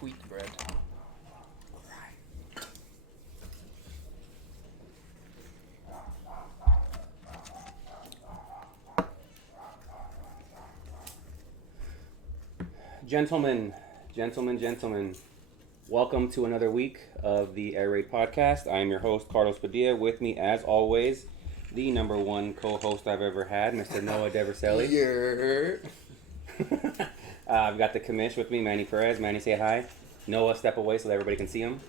wheat bread. Gentlemen, welcome to another week of the Air Raid Podcast. I am your host, Carlos Padilla. With me, as always, the number one co-host I've ever had, Mr. Noah Deverselli. I've got the commish with me, Manny Perez. Manny, say hi. Noah, step away so that everybody can see him.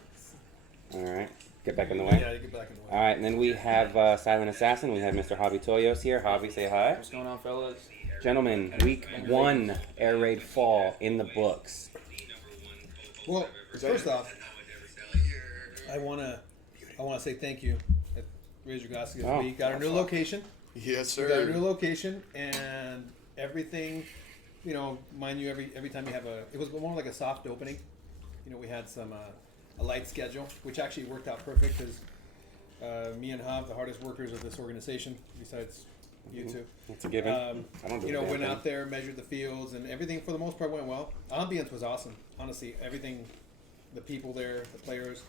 All right, get back in the way. Yeah, get back in the way. All right, and then we have Silent Assassin. We have Mr. Javi Toyos here. Javi, say hi. What's going on, fellas? Gentlemen, week one Air Raid fall in the books. Well, first off, I wanna say thank you. At Raise Your Glasses. We got our new location. Yes, sir. We got our new location, and everything. You know, mind you, every time you have it was more like a soft opening. You know, we had some a light schedule, which actually worked out perfect because me and Hub, the hardest workers of this organization, besides you two. It's a given. I don't do went out there, measured the fields, and everything for the most part went well. Ambience was awesome. Honestly, everything, the people there, the players,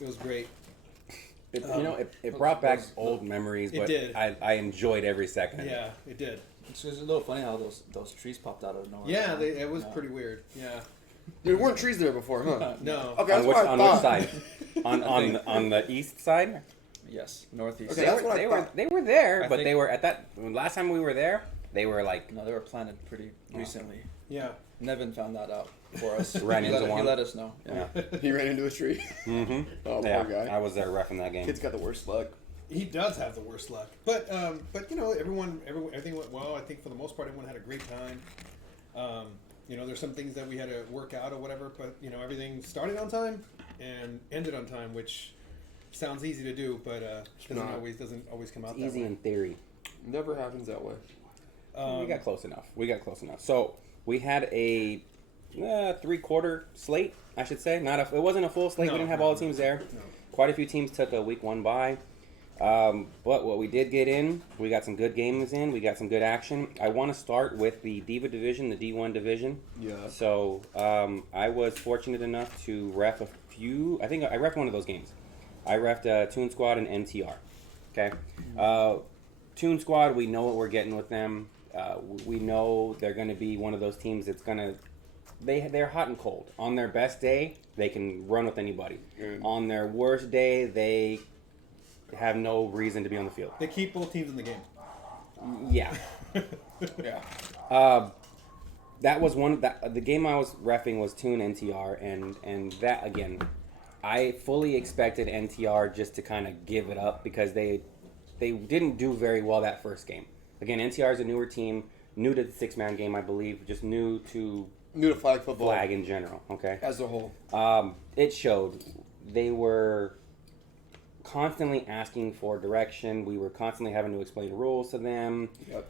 it was great. It brought back old memories, but I enjoyed every second. Yeah, it did. It's just a little funny how those trees popped out of nowhere. Yeah, it was pretty weird. Yeah. There weren't trees there before, huh? No. Okay, On that's which side? on the east side? Yes, northeast. Okay, that's what I thought. They were there, but they were at that last time we were there. They were like No, they were planted pretty recently. Yeah. Nevin found that out for us. Ran into one. He let us know. yeah. He ran into a tree. Mm-hmm. Oh, Yeah, poor guy. I was there reffing that game. Kid's got the worst luck. He does have the worst luck, but you know, everything went well. I think for the most part, everyone had a great time. You know, there's some things that we had to work out or whatever, but you know, everything started on time and ended on time, which sounds easy to do, but doesn't always come out that Easy way. in theory. Never happens that way. We got close enough. So we had a 3/4 slate, I should say. It wasn't a full slate. We didn't have all the teams there. No. Quite a few teams took a week one bye. But what we did get in, we got some good games in. We got some good action. I want to start with the Diva division, the D1 division. Yeah. So I was fortunate enough to ref a few. I think I ref one of those games. I refed Toon Squad and MTR. Okay. Toon Squad, we know what we're getting with them. We know they're going to be one of those teams that's going to. They're hot and cold. On their best day, they can run with anybody. On their worst day, they have no reason to be on the field. They keep both teams in the game. Yeah. Yeah. That was the game I was reffing was Toon NTR, and that again, I fully expected NTR just to kind of give it up because they didn't do very well that first game. Again, NTR is a newer team, new to the 6-man game, I believe, just new to flag football. Flag in general. Okay. As a whole. It showed. They were constantly asking for direction. We were constantly having to explain rules to them. Yep.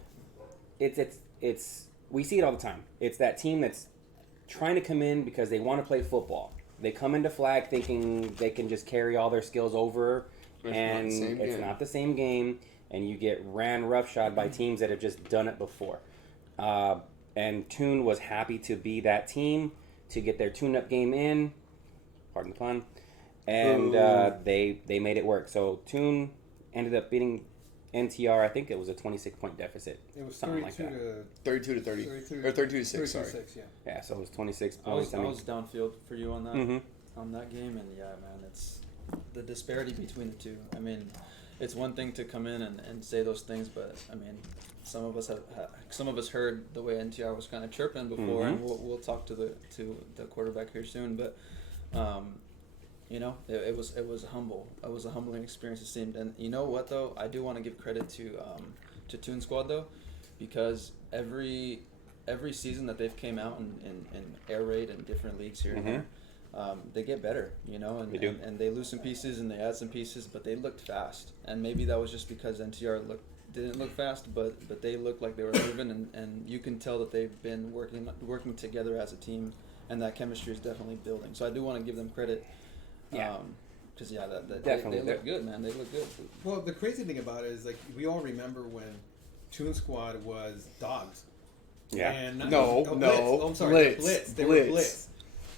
It's we see it all the time. It's that team that's trying to come in because they want to play football. They come into flag thinking they can just carry all their skills over, and it's not the same game. And you get ran roughshod by teams that have just done it before. And Toon was happy to be that team to get their tune-up game in. Pardon the pun. And they made it work. So Toon ended up beating NTR. I think it was a 26-point deficit. It was something like that. 32 to 30. 32 Or 32 to 6, sorry. 6, yeah. Yeah, so it was 26 I points. was downfield for you on that Mhm. on that game, and yeah, man, it's the disparity between the two. I mean, it's one thing to come in and say those things, but I mean, some of us heard the way NTR was kind of chirping before, and we'll talk to the quarterback here soon. But you know, it was humble. It was a humbling experience, it seemed. And you know what though, I do want to give credit to Toon Squad though, because every season that they've came out in air raid and different leagues here and there. They get better, you know, and they lose some pieces and they add some pieces, but they looked fast. And maybe that was just because NTR didn't look fast, but they looked like they were moving, and you can tell that they've been working together as a team, and that chemistry is definitely building. So I do want to give them credit. Yeah. Because Definitely. they look good, man. They look good. Well, the crazy thing about it is, like, we all remember when Toon Squad was dogs. Yeah. And No, Blitz. no. Oh, I'm sorry. Blitz. Blitz. They Blitz. were Blitz.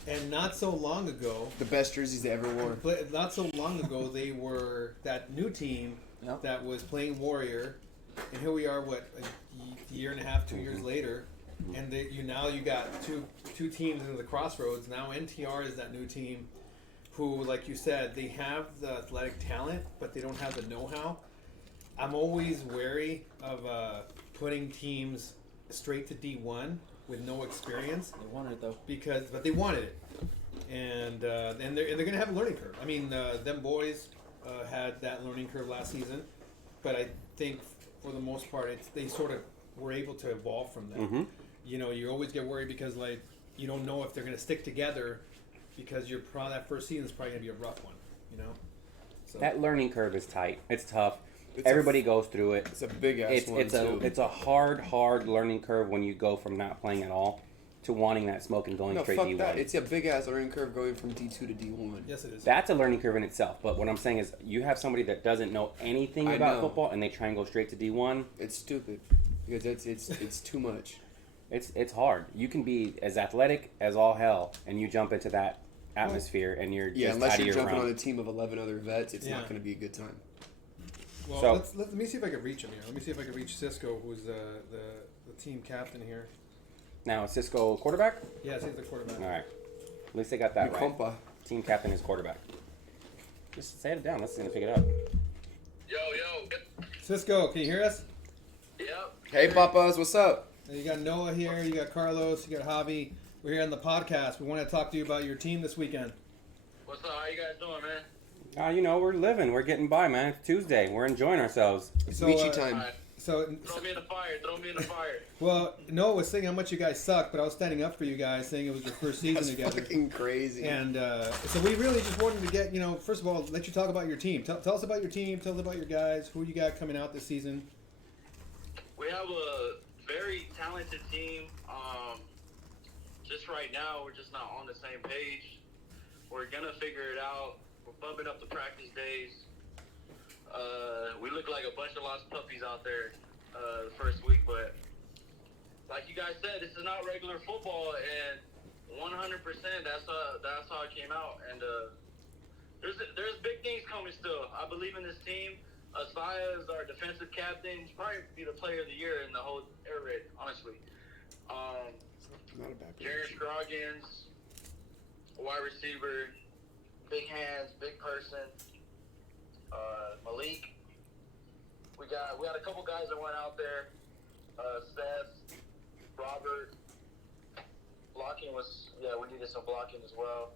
And not so long ago, The best jerseys they ever wore. but not so long ago, they were that new team Yep. that was playing Warrior, and here we are, a year and a half, 2 years later, and you got two teams into the crossroads. Now NTR is that new team, who, like you said, they have the athletic talent, but they don't have the know-how. I'm always wary of putting teams straight to D1 with no experience. They wanted it though. But they wanted it, and they're going to have a learning curve. I mean, them boys had that learning curve last season, but I think for the most part, they sort of were able to evolve from that. Mm-hmm. You know, you always get worried because you don't know if they're going to stick together, because that first season is probably going to be a rough one. You know, so That learning curve is tight. It's tough. It's Everybody goes through it. It's a big ass one too. It's a hard learning curve when you go from not playing at all to wanting that smoke and going No, straight fuck D1. that. It's a big ass learning curve going from D2 to D1. yes, it is. That's a learning curve in itself. But what I'm saying is, you have somebody that doesn't know anything I about know. football and they try and go straight to D1. It's stupid because it's too much. It's hard. You can be as athletic as all hell, and you jump into that atmosphere, and you're Yeah, just unless out of you're your jumping on a realm. team of 11 other vets, it's Yeah. not going to be a good time. Well, So- let me see if I can reach him here. Let me see if I can reach Cisco, who's the team captain here. Now, is Cisco quarterback? Yes, he's the quarterback. All right. At least they got that Mi right. compa. Team captain is quarterback. Just say it down. Let's see if pick it up. Yo. Cisco, can you hear us? Yep. Hey, papas, what's up? You got Noah here, you got Carlos, you got Javi. We're here on the podcast. We want to talk to you about your team this weekend. What's up? How you guys doing, man? We're living. We're getting by, man. It's Tuesday. We're enjoying ourselves. It's So, Michi uh, time. Alright. So, Throw me in the fire. well, Noah was saying how much you guys suck, but I was standing up for you guys, saying it was your first season That's together. fucking crazy. And so we really just wanted to get, first of all, let you talk about your team. Tell us about your team. Tell us about your guys. Who you got coming out this season? We have a very talented team. Just right now, we're just not on the same page. We're gonna figure it out. We're bumping up the practice days. We look like a bunch of lost puppies out there the first week, but like you guys said, this is not regular football, and 100% that's how it came out. And there's big things coming still. I believe in this team. Asaya is our defensive captain. He's probably be the player of the year in the whole air raid, honestly. Not a bad Jared prediction. Scroggins, wide receiver, big hands, big person. Malik. We got a couple guys that went out there. Seth, Robert. Blocking we needed some blocking as well.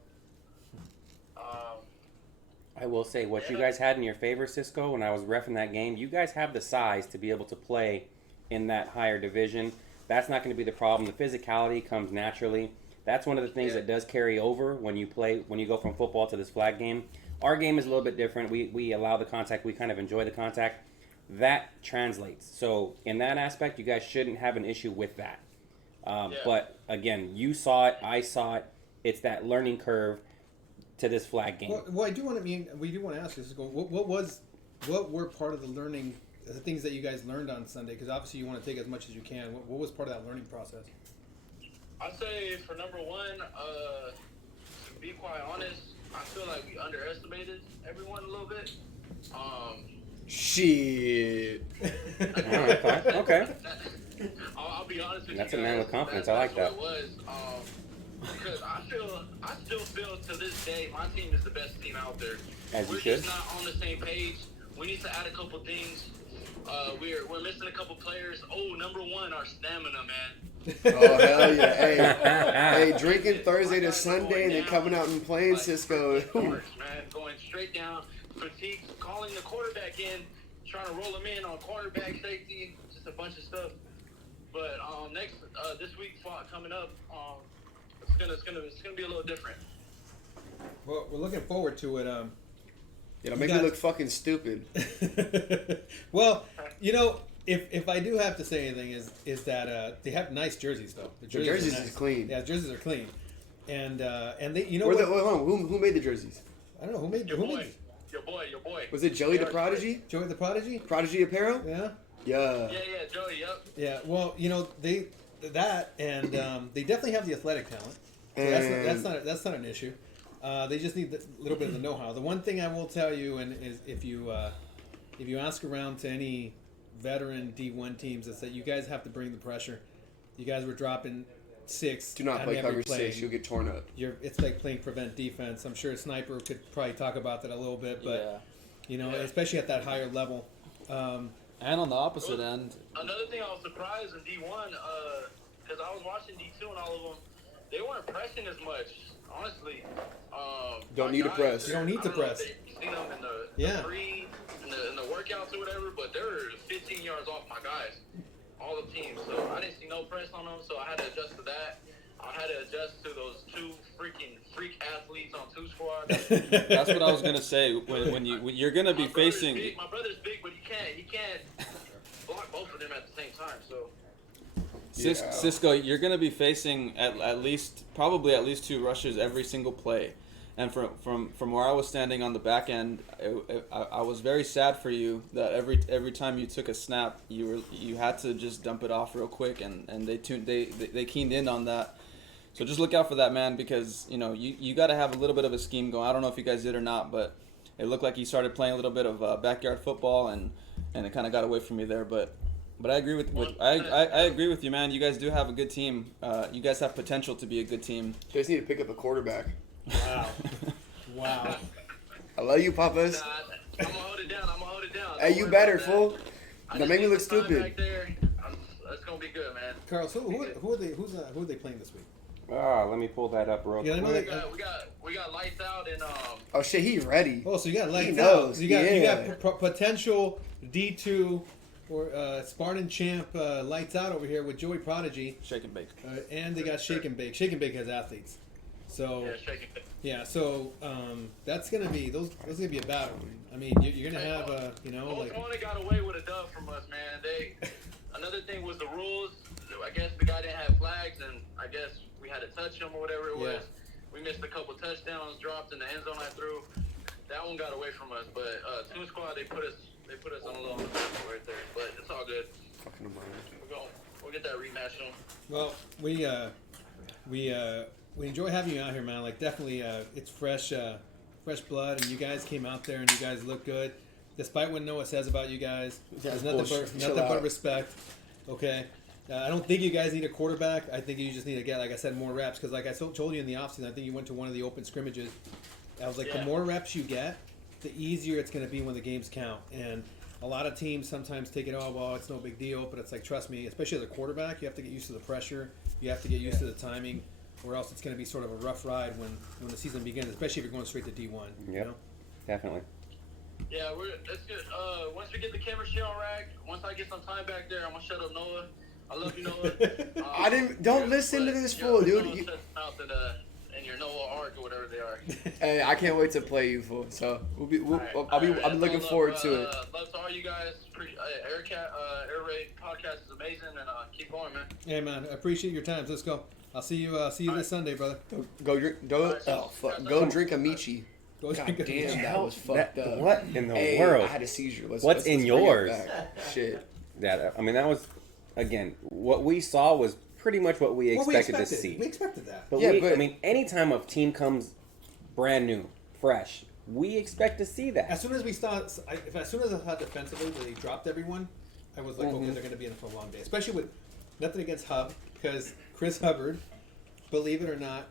I will say, what you guys had in your favor, Cisco, when I was reffing that game, you guys have the size to be able to play in that higher division. That's not going to be the problem. The physicality comes naturally. That's one of the things that does carry over when you go from football to this flag game. Our game is a little bit different. We allow the contact. We kind of enjoy the contact. That translates. So in that aspect, you guys shouldn't have an issue with that. But again, you saw it. I saw it. It's that learning curve to this flag game. Well, we do want to ask you, Cisco, what were part of the learning, the things that you guys learned on Sunday? Because obviously you want to take as much as you can. What was part of that learning process? I'd say for number one, to be quite honest, I feel like we underestimated everyone a little bit. Shit. Okay. I'll be honest with That's you a guys. man with confidence. I like That's that. what it was. Because I still feel to this day my team is the best team out there. As you We're should. just not on the same page. We need to add a couple things. We're missing a couple players. Oh, number one, our stamina, man. Oh, hell yeah. Hey, drinking Thursday to Sunday and then coming out and playing Cisco. Starts, man, going straight down. Fatigue, calling the quarterback in, trying to roll him in on cornerback safety, just a bunch of stuff. But this week coming up, it's gonna be a little different. Well, we're looking forward to it. It'll make me look fucking stupid. Well, if I do have to say anything, is that they have nice jerseys though. The jerseys are nice. is clean. Yeah, jerseys are clean, and they Hold on, who made the jerseys? I don't know who made Your who boy. made Was it Joey the Prodigy? Joey the Prodigy. Prodigy Apparel? Yeah. Yeah. Yeah, Joey. Yep. Yeah. Well, they definitely have the athletic talent. So that's not an issue. They just need a little bit of the know-how. The one thing I will tell you, and is if you ask around to any veteran D1 teams, is that you guys have to bring the pressure. You guys were dropping 6. Do not play cover 6. You'll get torn up. It's like playing prevent defense. I'm sure Sniper could probably talk about that a little bit, but especially at that higher level. And on the opposite end, another thing I was surprised in D1, because I was watching D2 and all of them, they weren't pressing as much. Honestly, don't need to press. You don't need to press. You seen them in the free, in the workouts or whatever, but they were 15 yards off my guys, all the teams. So I didn't see no press on them, so I had to adjust to that. I had to adjust to those 2 freaking freak athletes on 2 squads. that's what I was gonna say. When you're gonna be facing. My brother's big, but he can't block both of them at the same time. So. Cisco, you're going to be facing at least 2 rushes every single play, and from where I was standing on the back end, I was very sad for you that every time you took a snap, you had to just dump it off real quick, and they keyed in on that. So just look out for that, man, because you got to have a little bit of a scheme going. I don't know if you guys did or not, but it looked like you started playing a little bit of backyard football, and it kind of got away from you there, but. But I agree with I agree with you, man. You guys do have a good team. You guys have potential to be a good team. You guys need to pick up a quarterback. Wow. I love you, Papas. I'm gonna hold it down. Hey, you better, fool. Don't make me look stupid. Back there. It's gonna be good, man. Carl, so who are they playing this week? Let me pull that up real quick. We got lights out and Oh shit, he ready. Oh, so you got lights he knows. out. You got potential D2 or Spartan Champ lights out over here with Joey Prodigy. Shake and bake. And they got Shake and Bake. Shake and Bake has athletes. So Shake and Bake. yeah, so that's gonna be those gonna be a battle. I mean, you're gonna have Oklahoma got away with a dub from us, man. Another thing was the rules. I guess the guy didn't have flags, and I guess we had to touch him or whatever it was. We missed a couple touchdowns, dropped in the end zone I threw. That one got away from us, but Toon Squad they put us on a little right there, but it's all good. We'll get that rematch on. Well, we enjoy having you out here, man. Like definitely, it's fresh blood, and you guys came out there and you guys look good, despite what Noah says about you guys. There's nothing but respect. Okay. I don't think you guys need a quarterback. I think you just need to get, like I said, more reps. Because like I told you in the offseason, I think you went to one of the open scrimmages. I was like, the more reps you get, the easier it's going to be when the games count. And a lot of teams sometimes take it, it's no big deal. But it's like, trust me, especially as a quarterback, you have to get used to the pressure. You have to get used to the timing. Or else it's going to be sort of a rough ride when the season begins, especially if you're going straight to D1. Yeah, definitely. Yeah, that's good. Once we get the chemistry on rack, once I get some time back there, I'm going to shut up Noah. I love you, Noah. Don't listen to this fool, dude. And your Noah Ark or whatever they are. Hey, I can't wait to play you, fool. So I'll be looking forward to it. Love to all you guys. Air Raid podcast is amazing, and keep going, man. Yeah, man. I appreciate your time. Let's go. I'll see you this Sunday, brother. Go drink a Michi. God damn, that was fucked up. What in the world? I had a seizure. What's in yours? Shit. That was. Again, what we saw was pretty much what we expected to see. We expected that. But anytime a team comes brand new, fresh, we expect to see that. As soon as I thought defensively that they dropped everyone, I was like, okay, they're going to be in for a long day. Especially with nothing against Hub, because Chris Hubbard, believe it or not,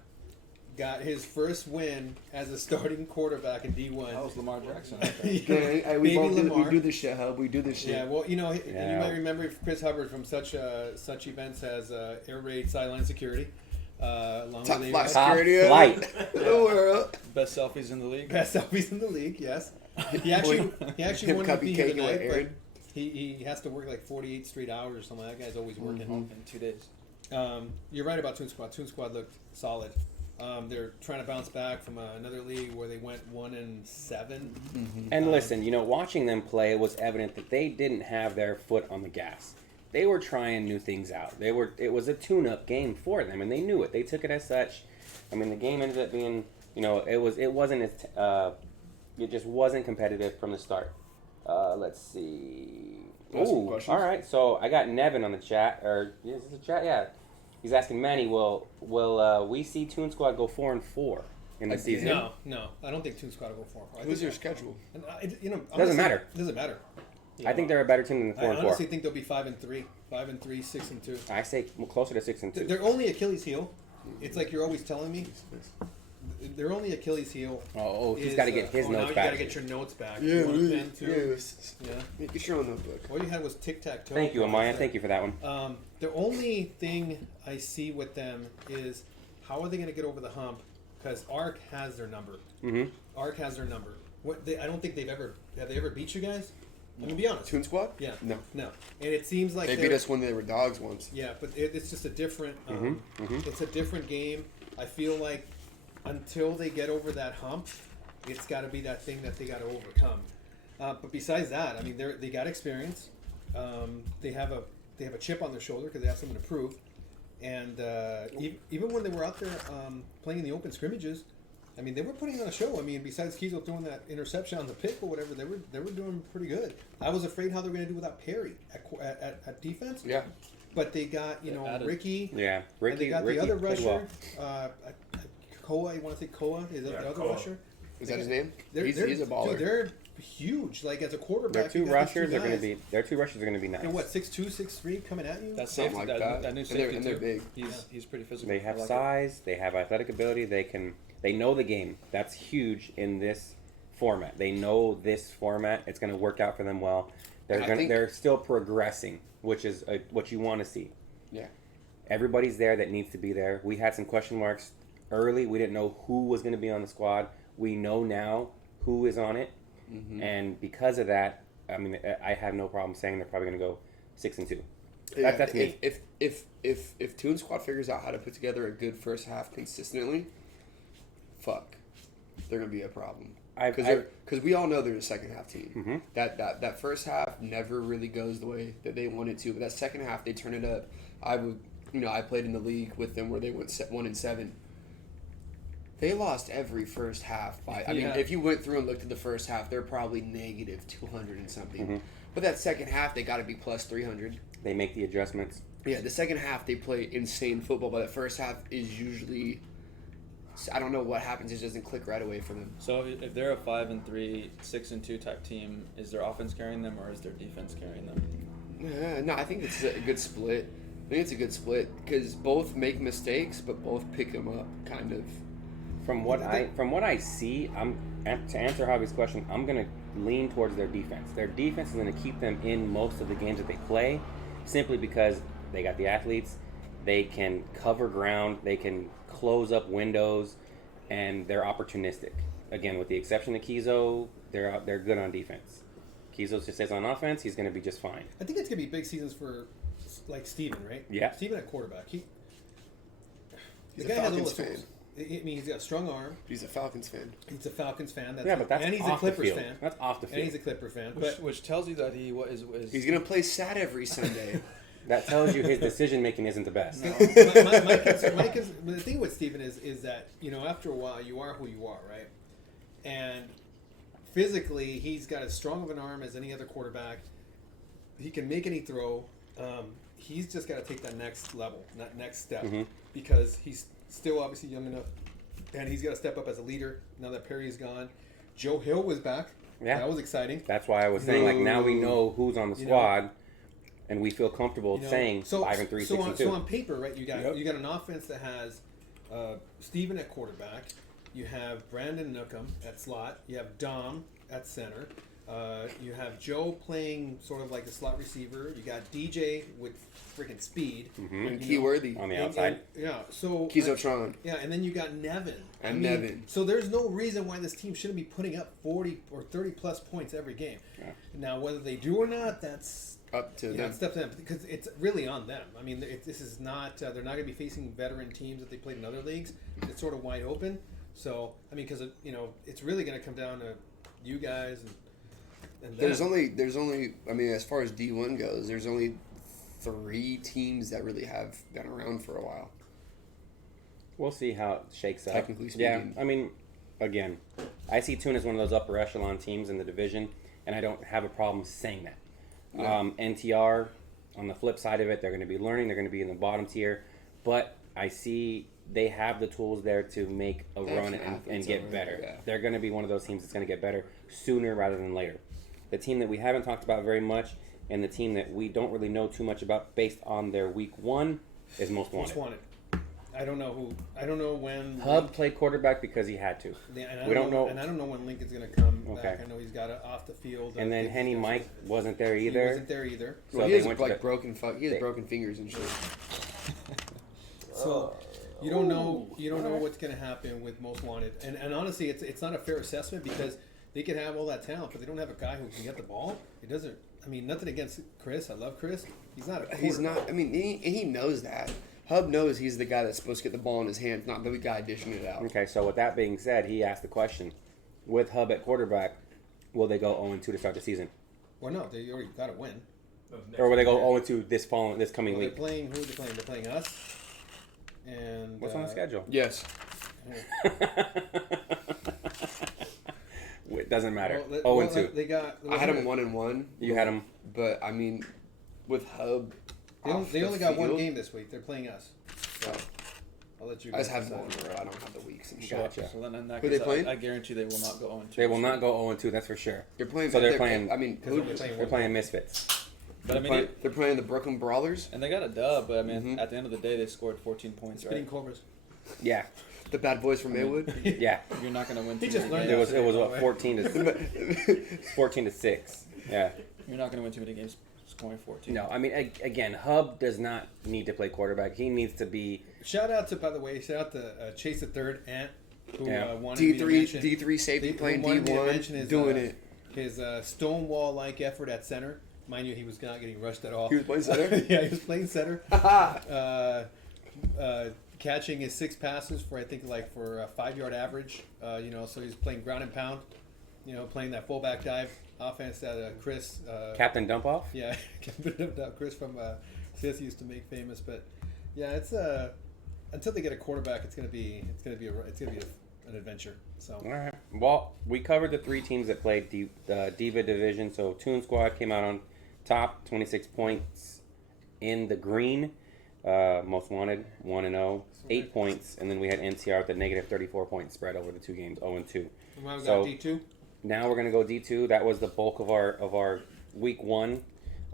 got his first win as a starting quarterback in D1. That was Lamar Jackson. We do this shit, Hub. We do this shit. Yeah, well, you might remember Chris Hubbard from such events as Air Raid Sideline Security. Top security in the world. Best selfies in the league. Best selfies in the league, yes. He actually wanted to be here tonight, but he has to work like 48 straight hours or something. That guy's always working in 2 days. You're right about Toon Squad. Toon Squad looked solid. They're trying to bounce back from another league where they went 1-7. And listen, watching them play, it was evident that they didn't have their foot on the gas. They were trying new things out. It was a tune-up game for them, and they knew it. They took it as such. I mean, the game ended up being, it just wasn't competitive from the start. Let's see. Ooh, all right. So I got Nevin on the chat, or is this a chat? Yeah. He's asking Manny, will we see Toon Squad go 4-4 in the season? No, I don't think Toon Squad will go 4-4. Who's your schedule? And, Doesn't matter. Doesn't matter. I think they're a better team than I 4-4. honestly think they'll be 5-3, 5-3, 6-2. I say closer to 6-2. Their only Achilles heel. It's like you're always telling me. Their only Achilles heel. Oh, he's got to get his now notes you back. got to get your notes back. Yeah, You want a really. pen too? Yeah. Get your own notebook. All you had was tic-tac-toe. Thank you, Amaya. Thank you for that one. The only thing I see with them is how are they going to get over the hump? Because Arc has their number. Mm-hmm. Arc has their number. I don't think have they ever beat you guys? I mean, be honest. Toon Squad? Yeah. No. And it seems like They beat us when they were dogs once. Yeah, but it's just a different. It's a different game. I feel like until they get over that hump, it's got to be that thing that they got to overcome. But besides that, I mean, they got experience. They have a chip on their shoulder because they have something to prove. And even when they were out there playing in the open scrimmages, I mean, they were putting on a show. I mean, besides Kiesel throwing that interception on the pick or whatever, they were doing pretty good. I was afraid how they were going to do without Perry at defense. Yeah. But they got Ricky. Yeah, And they got Ricky the other played rusher. well. Koa. You want to say Koa? Is that the other Koa. rusher? Is that his name? He's a baller. Dude, they're huge. Like as a quarterback, Their you two got these rushers are going to guys. be. Their two rushers are going to be nice. They're what 6'2", 6'3", coming at you. That's Something safety. like that. New And safety they're too. big. He's pretty physical. They have I like it. size. They have athletic ability. They know the game. That's huge in this format. They know this format. It's going to work out for them well. They're still progressing, which is what you want to see. Yeah. Everybody's there that needs to be there. We had some question marks early. We didn't know who was going to be on the squad. We know now who is on it, and because of that, I mean, I have no problem saying they're probably going to go 6-2. Yeah, That's me. If Toon Squad figures out how to put together a good first half consistently, they're gonna be a problem. Because we all know they're a second half team. Mm-hmm. That first half never really goes the way that they want it to, but that second half they turn it up. I played in the league with them where they went 1-7. They lost every first half by. I mean, if you went through and looked at the first half, they're probably negative 200 and something. Mm-hmm. But that second half, they got to be plus 300. They make the adjustments. Yeah, the second half they play insane football, but the first half is usually. I don't know what happens; it doesn't click right away for them. So if they're a 5-3, 6-2 type team, is their offense carrying them or is their defense carrying them? No, I think it's a good split. I think it's a good split because both make mistakes, but both pick them up, kind of. From what I see, to answer Javi's question, I'm gonna lean towards their defense. Their defense is gonna keep them in most of the games that they play, simply because they got the athletes, they can cover ground, they can close up windows, and they're opportunistic. Again, with the exception of Kizo, they're good on defense. Kizo just says on offense, he's gonna be just fine. I think it's gonna be big seasons for like Steven, right? Yeah. Steven at quarterback. He's The a guy has all the Falcons tools. fan. I mean, he's got a strong arm. He's a Falcons fan. He's a Falcons fan. But that's and he's off a Clippers the field. fan. That's off the And field. he's a Clipper fan. But Which tells you that he is. He's gonna play sad every Sunday. That tells you his decision making isn't the best. my concern, the thing with Steven is that, after a while, you are who you are, right? And physically, he's got as strong of an arm as any other quarterback. He can make any throw. He's just got to take that next level, that next step, because he's still obviously young enough, and he's got to step up as a leader now that Perry's gone. Joe Hill was back. Yeah. That was exciting. That's why I was saying, now we know who's on the squad, and we feel comfortable saying 5-3, 6-2. So on paper, right? You got an offense that has Steven at quarterback. You have Brandon Nookham at slot. You have Dom at center. You have Joe playing sort of like the slot receiver. You got DJ with freaking speed. And Keyworthy on the outside. So Kizotron. Yeah, and then you got Nevin. Nevin. So there's no reason why this team shouldn't be putting up 40 or 30 plus points every game. Yeah. Now, whether they do or not, that's Up to them. it's up to them because it's really on them. I mean, this is not. They're not going to be facing veteran teams that they played in other leagues. It's sort of wide open. So I mean, because it's really going to come down to you guys and There's only. I mean, as far as D1 goes, there's only 3 teams that really have been around for a while. We'll see how it shakes out. Technically Yeah, speaking. I mean, again, I see Toon as one of those upper echelon teams in the division, and I don't have a problem saying that. Yeah. NTR, on the flip side of it, they're going to be learning. They're going to be in the bottom tier. but I see they have the tools there to make a They have run some and athletes get over better. there, yeah. They're going to be one of those teams that's going to get better sooner rather than later. The team that we haven't talked about very much, and the team that we don't really know too much about based on their week 1, is Most Wanted. Most wanted. I don't know when. Hub played quarterback because he had to. And we don't know. And I don't know when Lincoln's going to come Okay. back. I know he's got off the field. And then Henny Mike wasn't there either. He wasn't there either. So Well, he they has went to like the- he has broken fingers and shit. So you don't know what's going to happen with Most Wanted. And honestly, it's not a fair assessment because they could have all that talent, but they don't have a guy who can get the ball. It doesn't. I mean, nothing against Chris. I love Chris. He's not a He's quarterback. not. I mean, he knows that. Hub knows he's the guy that's supposed to get the ball in his hands, not the guy dishing it out. Okay, so with that being said, he asked the question: with Hub at quarterback, will they go 0-2 to start the season, Well, no, they already got to win. or will they go 0-2 this coming Well, they're week? playing. Who are they playing? They're playing us. And What's on the schedule? Yes. It doesn't matter. Well, 0-2. They got. I had him 1-1. You had him. But I mean, with Hub, They only got one game this week. They're playing us. So I'll let you. I just guys have them all in decide. a row. I don't have the weeks and shit. Gotcha. So then in that Who case, they playing? I guarantee they will not go 0-2. They will not go 0-2. That's for sure. They're playing. So they're playing- I mean, Because they're playing They're playing Misfits. But I mean, they're playing the Brooklyn Brawlers, and they got a dub. But I mean, Mm-hmm. at the end of the day, they scored 14 points. Spitting Right? Cobras. Yeah, the bad boys from Maywood. yeah. You're not going to win. He too just many learned games. It was what Right. 14 to 6. Yeah. You're not going to win too many games scoring 14. No, I mean again, Hub does not need to play quarterback. He needs to be. Shout out to Chase the Third Ant, who Yeah. wanted me to mention. D3 safety who playing wanted me to mention D1, his, doing it. His Stonewall-like effort at center. Mind you, he was not getting rushed at all. He was playing center? Yeah, he was playing center. Catching his 6 passes for I think like for a 5-yard average. So he's playing ground and pound. Playing that fullback dive offense that Chris. Captain Dump Off? Yeah, Chris from CS used to make famous. But yeah, it's until they get a quarterback, it's gonna be an adventure. So All right. Well, we covered the 3 teams that played the Diva Division. So Toon Squad came out on top, 26 points in the green. Most Wanted, 1-0, 8 points. And then we had NCR with a negative 34 point spread over the 2 games, 0-2. we got So- D2. Now we're going to go D2. That was the bulk of our week 1.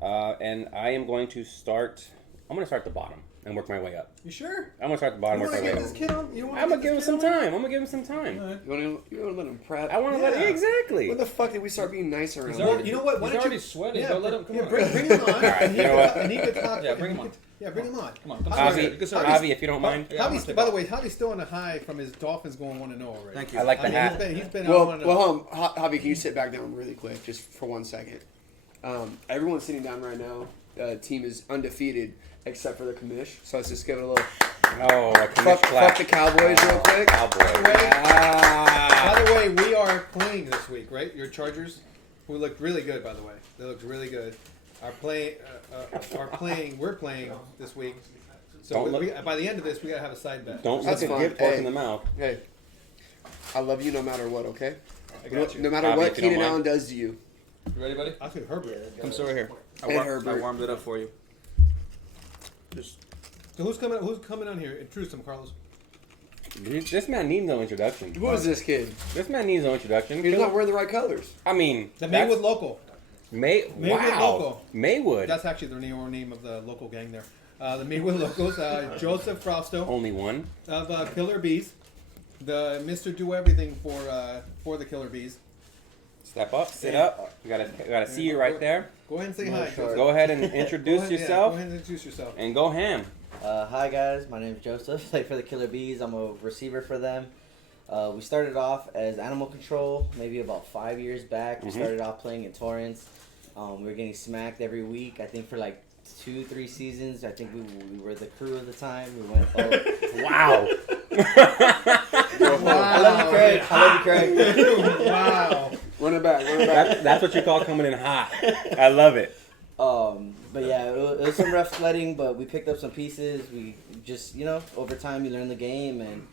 And I am going to start. I'm going to start at the bottom and work my way up. You sure? I'm going to start at the bottom You and work want my to way give up. this kid on? You wanna I'm going to this give him kid some on? time. I'm going to give him some time. All right. You want to let him prep? I want to let Yeah. exactly. When the fuck did we start being nice around? He's him? already- You know what? Why He's don't already you sweating. Yeah, Go let him. Come on. bring him on. right, and you know what? he could talk. Yeah, bring him on. Yeah, bring him on. Come on. Come Javi- on. You can start. Javi, if you don't mind. Yeah, I'm Javi's, gonna by take the way, Javi's still on a high from his Dolphins going 1-0 already. Thank you. I like the I mean, hat. he's been Well, on. hold on. Javi, can you sit back down really quick, just for 1 second? Everyone's sitting down right now. The team is undefeated except for the commish. So let's just give it a little Oh, a commish fuck clap. the Cowboys real quick. Cowboy. Ah. By the way, we are playing this week, right? Your Chargers, who looked really good, by the way. They looked really good. Are playing. We're playing this week. So Don't look- by the end of this, we gotta have a side bet. Don't That's look a fine. gift horse Hey. in the mouth. Hey, I love you no matter what, okay? I got you. No matter Javi, what if you don't Keenan mind. Allen does to you. You ready, buddy? I think Herbert. Come sit over here. And Herbert. I warmed it up for you. Just So who's coming on here? Introduce him, Carlos. This man needs no introduction. Who is this kid? This man needs no introduction. He's not wearing the right colors. I mean, The that's- Maywood Local. Maywood Local. Wow. Maywood. That's actually the name of the local gang there. The Maywood Locals. Joseph Frausto Only one. of Killer Bees. The Mr. Do Everything for the Killer Bees. Step up, sit Yeah. up. We gotta see you right there. Go ahead and say hi. Joseph. Go ahead and Go introduce ahead, yeah, yourself go ahead and introduce yourself. and go ham. Hi guys, my name is Joseph. Play for the Killer Bees. I'm a receiver for them. We started off as animal control maybe about 5 years back. We Mhm. started off playing in Torrance. We were getting smacked every week. I think for like 2-3 seasons. I think we were the crew at the time. We went. Oh, Wow. I love you, Craig. I love you, Craig. Wow. Run it back. Run it back. That's what you call coming in hot. I love it. But yeah, it was some rough sledding, but we picked up some pieces. We just, over time you learn the game, and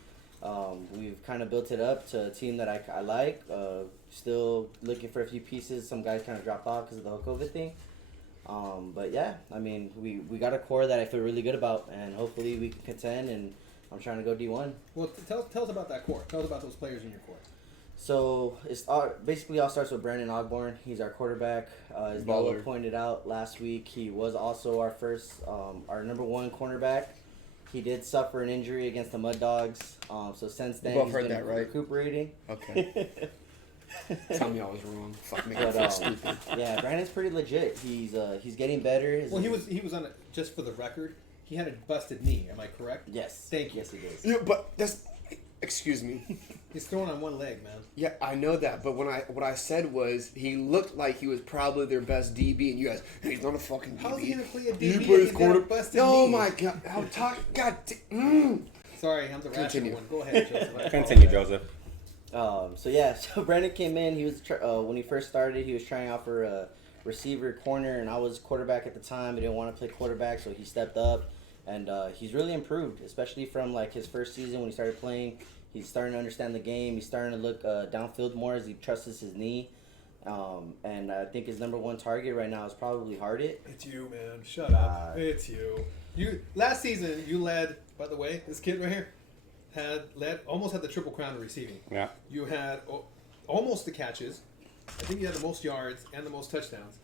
we've kind of built it up to a team that I like. Still looking for a few pieces. Some guys kind of dropped off because of the whole COVID thing. But yeah, I mean, we got a core that I feel really good about, and hopefully we can contend. And I'm trying to go D1. Well, tell us about that core. Tell us about those players in your core. So it's basically all starts with Brandon Ogborn. He's our quarterback. As Noah pointed out last week, he was also our number one cornerback. He did suffer an injury against the Mud Dogs. So since then, he's been recuperating. Okay. Tell me I was wrong. Fuck me. Stupid. Yeah, Brandon's pretty legit. He's getting better. Well, he was on it, just for the record. He had a busted knee. Am I correct? Yes. Thank you. Yes, he does. Yeah, but that's. Excuse me. He's throwing on one leg, man. Yeah, I know that, but what I said was he looked like he was probably their best DB, and you guys, he's not a fucking DB. How's he gonna play a DB? He plays corner. Busted Oh knee? my god! I'm talking. Sorry, I'm the rational one. Go ahead, Joseph. Continue, Joseph. So Brandon came in. He was when he first started, he was trying out for a receiver corner, and I was quarterback at the time. I didn't want to play quarterback, so he stepped up, and he's really improved, especially from like his first season when he started playing. He's starting to understand the game. He's starting to look downfield more as he trusts his knee. And I think his number one target right now is probably Hardit. It's you, man. Shut up. It's you. Last season you led. By the way, this kid right here almost had the triple crown in receiving. Yeah. You had almost the catches. I think you had the most yards and the most touchdowns.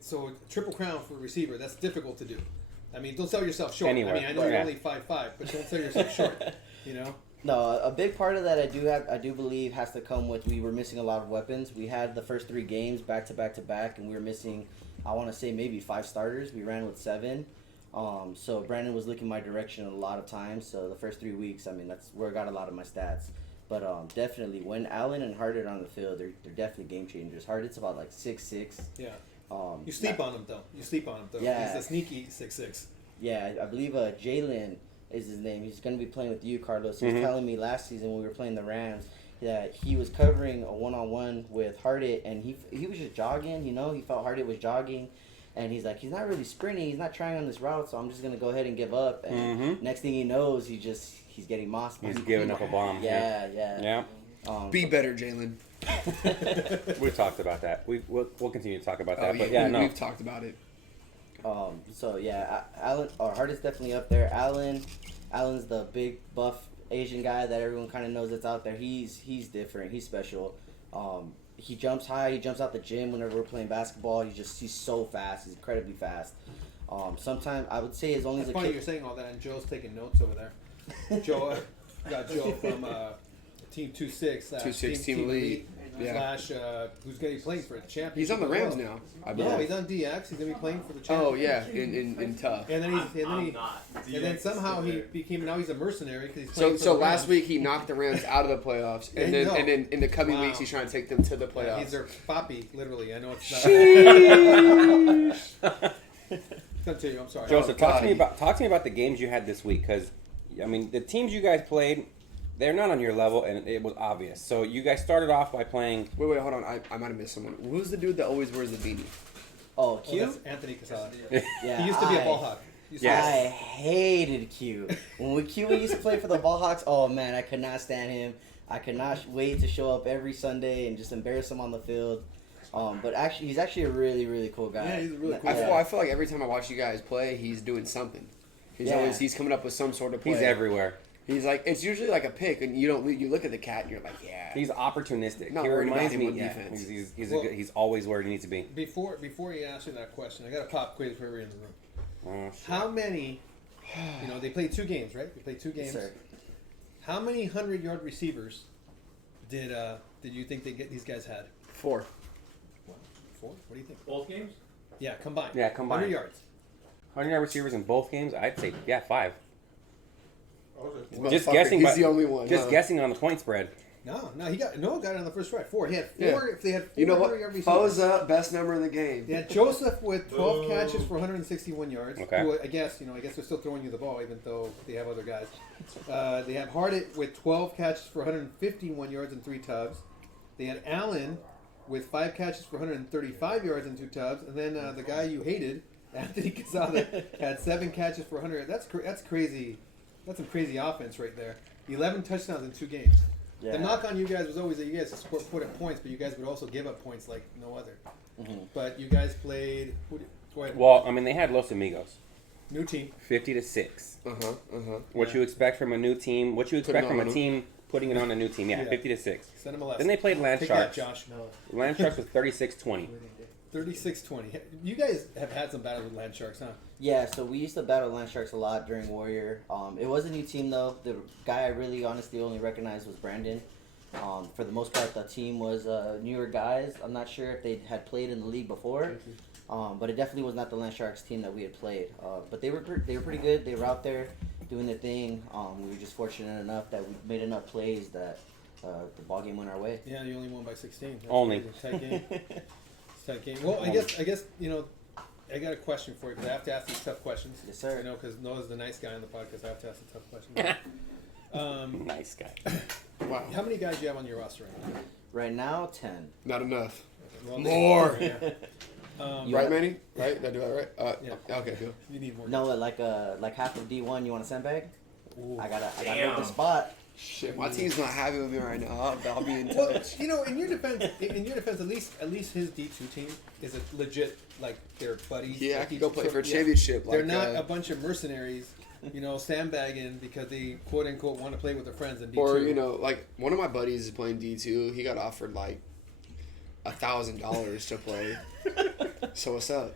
So triple crown for a receiver, that's difficult to do. I mean, don't sell yourself short. Anywhere. I mean, I know you're only 5'5", but don't sell yourself short. You know. No, a big part of that I do believe has to come with we were missing a lot of weapons. We had the first 3 games back to back to back, and we were missing, I want to say maybe 5 starters. We ran with 7. So Brandon was looking my direction a lot of times. So the first 3 weeks, I mean, that's where I got a lot of my stats. But definitely, when Allen and Hardit are on the field, they're definitely game changers. Hardit's about like 6'6". Yeah. You sleep on him though. Yeah. He's a sneaky 6'6". Yeah, I believe Jalen is his name. He's going to be playing with you, Carlos. He was telling me last season when we were playing the Rams that he was covering a one-on-one with Hardit, and he was just jogging. You know, he felt Hardit was jogging, and he's like, he's not really sprinting. He's not trying on this route, so I'm just going to go ahead and give up. And next thing he knows, he's getting mossed. He's giving up a bomb. Yeah. Be better, Jalen. We've talked about that. We'll continue to talk about that. We've talked about it. Hardit's definitely up there. Allen's the big buff Asian guy that everyone kind of knows that's out there. He's different. He's special. He jumps high. He jumps out the gym whenever we're playing basketball. He's so fast. He's incredibly fast. Sometimes I would say as long as it's funny you're saying all that, and Joe's taking notes over there. Joe got Joe from Team 2-6, Team Elite. Yeah. Who's going to be playing for a championship? He's on the Rams now, I believe. No, he's on DX. He's going to be playing for the championship. Oh yeah, in tough. And then somehow he became. Now he's a mercenary because he's playing for So the last Rams. week he knocked the Rams out of the playoffs, and then in the coming weeks he's trying to take them to the playoffs. Yeah, he's their papi, literally. I know it's not. Continue. I'm sorry. Joseph, talk to me about the games you had this week, because I mean the teams you guys played, they're not on your level, and it was obvious. So you guys started off by playing. Wait, hold on. I might have missed someone. Who's the dude that always wears the beanie? Oh, Q? That's Anthony Casada. Yeah, He used to be a ball hawk. I hated Q. When Q used to play for the Ball Hawks, oh man, I could not stand him. I could not wait to show up every Sunday and just embarrass him on the field. But actually, he's actually a really, really cool guy. Yeah, he's a really cool I feel like every time I watch you guys play, he's doing something. He's coming up with some sort of play. He's everywhere. He's like, it's usually like a pick, and you look at the cat and you're like, yeah. He's opportunistic. Not he worried about reminds him me. on Yeah, defense. he's always where he needs to be. Before he asks you that question, I got a pop quiz for everyone in the room. Oh, shit. How many? They played 2 games, right? They played 2 games. Yes, sir. How many 100-yard receivers did you think these guys had? 4. 4? What do you think? Both games? Yeah, combined. Yeah, combined. 100 yards. 100-yard receivers in both games. I'd say 5. This Just motherfucker, guessing. He's But the only one. Just guessing on the point spread. No, he got it on the first try. 4. He had 4. Yeah. If they had 4 You know what? 100-yard receivers. Follows up, best number in the game. They had Joseph with 12 catches for 161 yards. Okay. Who, I guess they're still throwing you the ball, even though they have other guys. They have Hardit with 12 catches for 151 yards and 3 tubs. They had Allen with 5 catches for 135 yards and 2 tubs, and then the guy you hated, Anthony Casada, had 7 catches for 100. That's crazy. That's some crazy offense right there. 11 touchdowns in 2 games. Yeah. The knock on you guys was always that you guys put up points, but you guys would also give up points like no other. Mm-hmm. But you guys played Go ahead. Well, I mean, they had Los Amigos, New team. 50-6. What Yeah. you expect from a new team? What you expect Putting from it a on team putting it on a new team? Yeah, Yeah. 50-6. Send him a lesson. Then they played Land Take that, Sharks. Josh. No. Land Sharks was 36-20. 36-20. You guys have had some battles with Land Sharks, huh? Yeah, so we used to battle Land Sharks a lot during Warrior. It was a new team though. The guy I really honestly only recognized was Brandon. For the most part, the team was newer guys. I'm not sure if they had played in the league before, but it definitely was not the Land Sharks team that we had played. But they were pretty good. They were out there doing their thing. We were just fortunate enough that we made enough plays that the ball game went our way. Yeah, you only won by 16. That's Only. crazy. Tight game. It's a tight game. Well, I guess you know, I got a question for you because I have to ask these tough questions. Yes, sir. You know, because Noah's the nice guy on the podcast. I have to ask the tough questions. Nice guy. Wow. How many guys do you have on your roster right now? Right now, 10. Not enough. Well, More. Yeah. You Right, want- Manny? Right? Did I do that right? Yeah. Okay, good. You need more. No, like half of D1. You want a sandbag? Ooh. I gotta hold the spot. Shit, my team's not happy with me right now. I'll be in Well, touch. you know, in your defense, at least his D2 team is a legit, like, they're buddies. Yeah, I Like, can go play for a yeah. championship. They're Like, not a bunch of mercenaries, you know, sandbagging because they quote unquote want to play with their friends in D2. or you know, like one of my buddies is playing D2. He got offered like $1,000 to play. So what's up?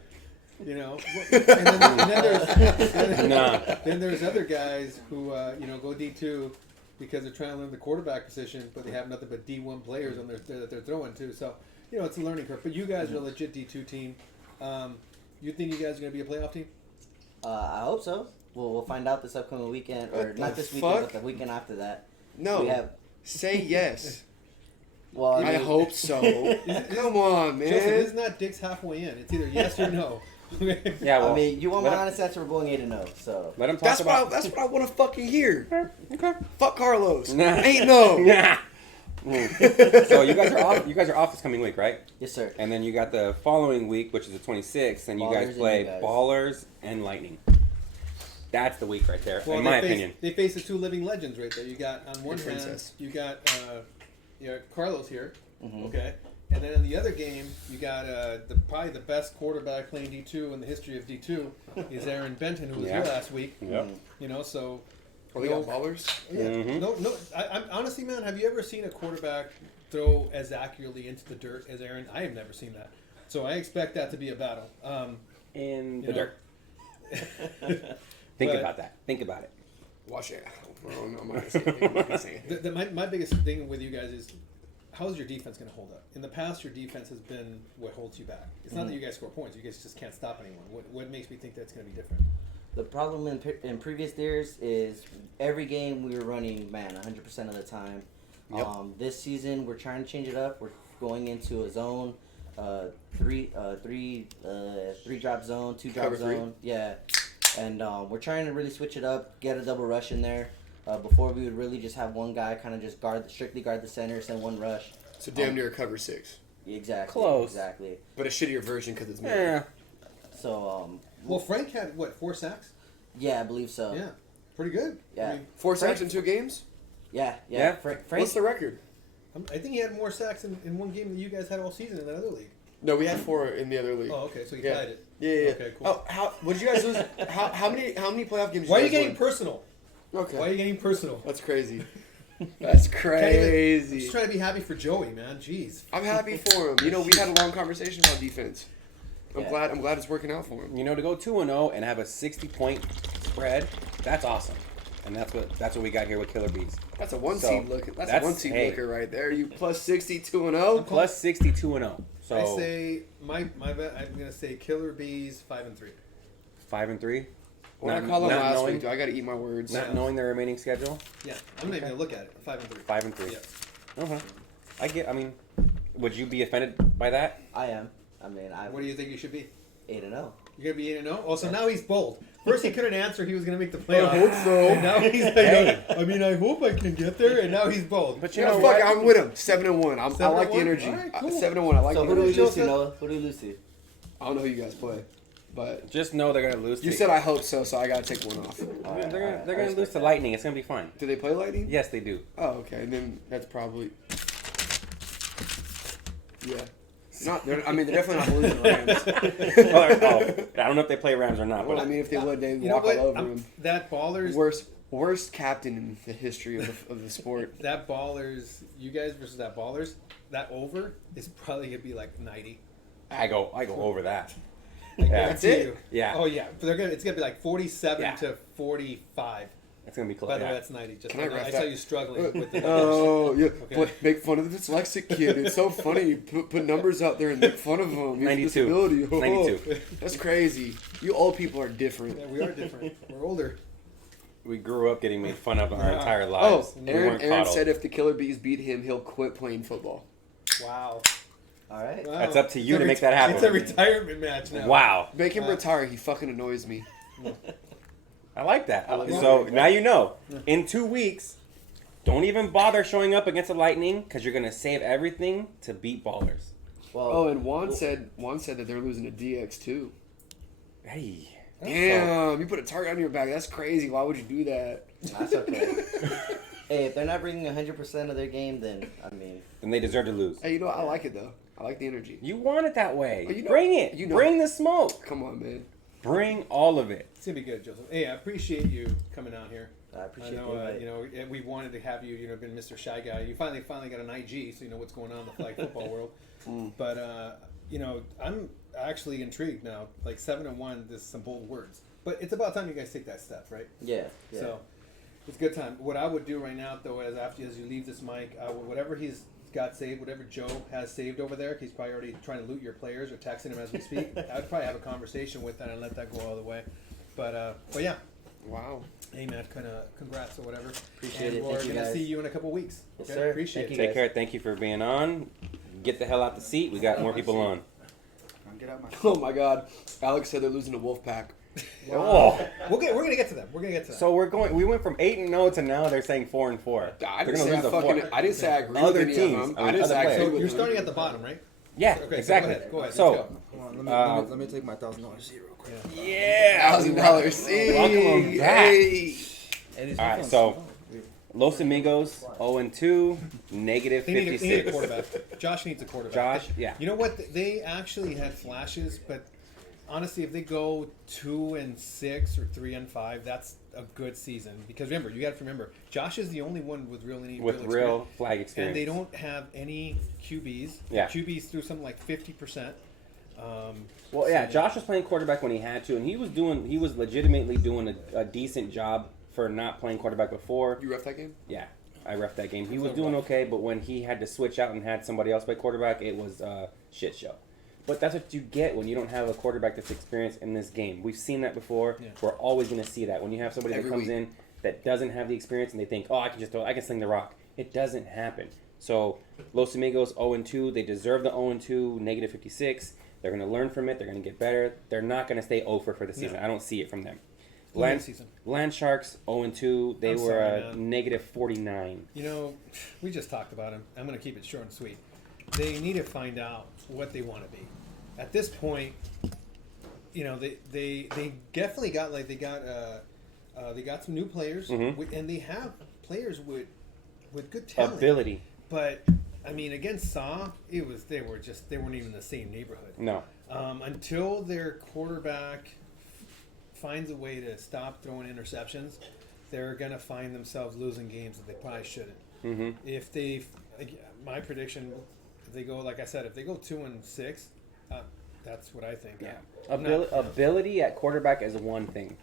You know, and then Nah. then there's other guys who you know go D2 because they're trying to learn the quarterback position, but they have nothing but D1 players on that they're throwing to. So you know it's a learning curve. But you guys are a legit D2 team. You think you guys are gonna be a playoff team? I hope so. We'll find out this upcoming weekend, or What not the this weekend, fuck? but the weekend after that. No. We have. Say yes. Well, I mean, hope so. Come on, man. Joseph, this is not Dick's halfway in. It's either yes or no. Yeah, well, I mean, you want my let him- honest answer? We're going 8-0. So let him talk That's about. what I want to fucking hear. Okay. Fuck Carlos. Nah. Ain't no. Nah. So you guys are off. You guys are off this coming week, right? yes, sir. And then you got the following week, which is the 26th, and you Ballers guys and play you guys. Ballers and Lightning. That's the week right there, Well, in my they face, opinion. they face the two living legends right there. You got on one Hey, hand, princess. you got Carlos here, Mhm. okay, and then in the other game, you got probably the best quarterback playing D2 in the history of D2 is Aaron Benton, who was Yeah. here last week. Yep. You know, so Oh, we got ballers? yeah, Mhm. no. I'm honestly, man, have you ever seen a quarterback throw as accurately into the dirt as Aaron? I have never seen that. So I expect that to be a battle. In the You know. dirt. Think But- about that. Think about it. Watch it. Oh, no, I'm not gonna say anything. I'm not gonna say anything. My biggest thing with you guys is how's your defense going to hold up? In the past, your defense has been what holds you back. It's not that you guys score points; you guys just can't stop anyone. What makes me think that's going to be different? The problem in previous years is every game we were running man 100% of the time. Yep. This season we're trying to change it up. We're going into a zone, three drop zone, two drop Cover three? zone. Yeah, and we're trying to really switch it up, get a double rush in there. Before we would really just have one guy kind of just strictly guard the center, send one rush. So damn near a cover 6. Exactly. Close. Exactly. But a shittier version because it's me. Yeah. So Well, Frank had what 4 sacks? yeah, I believe so. Yeah, pretty good. Yeah. I mean, 4 Frank- sacks in 2 games? Yeah. Yeah. Frank. What's the record? I think he had more sacks in one game than you guys had all season in that other league. No, we had 4 in the other league. Oh, okay, so he Yeah. tied it. Yeah. Okay, cool. Oh, what did you guys lose? How many playoff games? Why are you guys getting win? personal? Okay. Why are you getting personal? That's crazy. That's I'm crazy. just trying to be happy for Joey, man. Jeez. I'm happy for him. You know, we had a long conversation about defense. I'm Yeah. glad it's working out for him. You know, to go 2-0 and have a 60-point spread, that's awesome. And that's what we got here with Killer Bees. That's a one So, seed looker. That's a that's- one seed hey. looker right there. You plus 62 and 0. Plus 62-0. So I say my bet. I'm gonna say Killer Bees 5-3. 5-3. What I Not- call him not last knowing- week, do I got to eat my words? Not knowing the remaining schedule. Yeah, I'm not even gonna look at it. 5-3. 5-3. Yeah. Okay. I mean, would you be offended by that? I am. I mean, What do you think you should be? 8-0. You're gonna be 8-0. Oh, so now he's bold. First he couldn't answer. He was gonna make the playoffs. I hope so. And now he's like, Hey. I mean, I hope I can get there. And now he's bold. But You you know, know fuck, what? I'm with him. 7-1. I 7-1? like the energy. All right, cool. 7-1. I like So the who do we energy. lose to, Joseph? Noah? Who do we lose to? I don't know who you guys play, but Just know they're gonna lose. you to, said I hope so, so I got to take one off. they're gonna lose to Lightning. It's gonna be fine. Do they play Lightning? Yes, they do. Oh, okay. And then that's probably. Yeah. They're definitely not losing the Rams. I don't know if they play Rams or not. Well, But I mean, if they would, they'd You know walk all what? over them. That Ballers, Worst captain in the history of the sport. that Ballers, you guys versus that Ballers, that over is probably gonna be like 90. I go over that. I Yeah. guarantee That's it? you. Yeah. Oh yeah, but it's gonna be like 47 Yeah. to 45. It's gonna be close. By the way, Yeah. that's 90. Just Can I ref I saw that? you struggling with the numbers. Oh yeah, Okay. make fun of the dyslexic kid. It's so funny. You put numbers out there and make fun of him. He has a 92. disability. Oh, 92. That's crazy. You old people are different. Yeah, we are different. We're older. We grew up getting made fun of our entire Oh, lives. We Aaron weren't coddled. said if the Killer Bees beat him, he'll quit playing football. Wow. All right. Wow. That's up to you It's to a make that happen. It's a retirement match now. Wow. Make him retire. He fucking annoys me. I like that. I like So that. now you know. In 2 weeks, don't even bother showing up against the Lightning because you're gonna save everything to beat Ballers. Well, Oh, and Juan said that they're losing to DX too. Hey. Damn, you put a target on your back. That's crazy. Why would you do that? that's okay. Hey, if they're not bringing 100% of their game, then I mean, Then they deserve to lose. Hey, you know what? I like it though. I like the energy. You want it that way. Oh, you know- Bring it. you know- Bring the smoke. Come on, man. Bring all of it. It's gonna be good, Joseph. Hey, I appreciate you coming out here. I appreciate know, the invite. you know, we wanted to have you. You know, been Mr. Shy Guy. You finally got an IG, so you know what's going on in the flag football world. But you know, I'm actually intrigued now. Like 7-1, there's some bold words, but it's about time you guys take that step, right? Yeah. So it's a good time. What I would do right now, though, is as you leave this mic, whatever he's got saved, whatever Joe has saved over there, he's probably already trying to loot your players or texting him as we speak. I'd probably have a conversation with that and let that go all the way. But yeah, Wow. hey man, congrats or whatever. Appreciate and it. We're Thank you, gonna guys. see you in a couple weeks. Yes, Okay? sir. Appreciate Thank it. you. Take care. Thank you for being on. Get the hell out the seat. We got more people on. Oh my God. Alex said they're losing to Wolfpack. Oh. We're gonna get to them. We're gonna get to them. So we went from 8-0 to now they're saying 4-4. I They're didn't say gonna lose to four. I didn't say I agree Other with any teams. of them. I mean, I didn't say I other agree players. with you're them. starting at the bottom, right? Yeah, Okay, exactly. So go ahead. So, Let's go. Hold on, let me take my $1,000 seat real quick. yeah. $1,000. See? Welcome back. Hey. All right, so Los Amigos 0-2, negative They need a 56. quarterback. Josh needs a quarterback. Josh, yeah. You know what? They actually had flashes, but honestly, if they go 2-6 or 3-5, that's a good season. Because remember, you got to remember, Josh is the only one with real experience. Real flag experience. And they don't have any QBs. Yeah. QBs threw something like 50%. Well, yeah, Josh was playing quarterback when he had to, and he was legitimately doing a decent job for not playing quarterback before. You ref that game? Yeah, I ref that game. He was So doing rough. okay, but when he had to switch out and had somebody else play quarterback, it was a shit show. But that's what you get when you don't have a quarterback that's experienced in this game. We've seen that before. Yeah. We're always going to see that. When you have somebody Every that comes week. in that doesn't have the experience and they think, oh, I can sling the rock. It doesn't happen. So Los Amigos 0-2. They deserve the 0-2, negative 56. They're going to learn from it. They're going to get better. They're not going to stay over for the season. No. I don't see it from them. Land season. Land Sharks 0-2. They I'm were sorry, man. negative 49. You know, we just talked about him. I'm going to keep it short and sweet. They need to find out what they want to be. At this point, you know, they definitely got they got some new players, Mhm. and they have players with good talent. Ability. But I mean, against Saw, they weren't even in the same neighborhood. No. Until their quarterback finds a way to stop throwing interceptions, they're gonna find themselves losing games that they probably shouldn't. Mm-hmm. If my prediction, if they go, like I said, if they go 2-6, that's what I think. Yeah. I'm not- Ability at quarterback is one thing.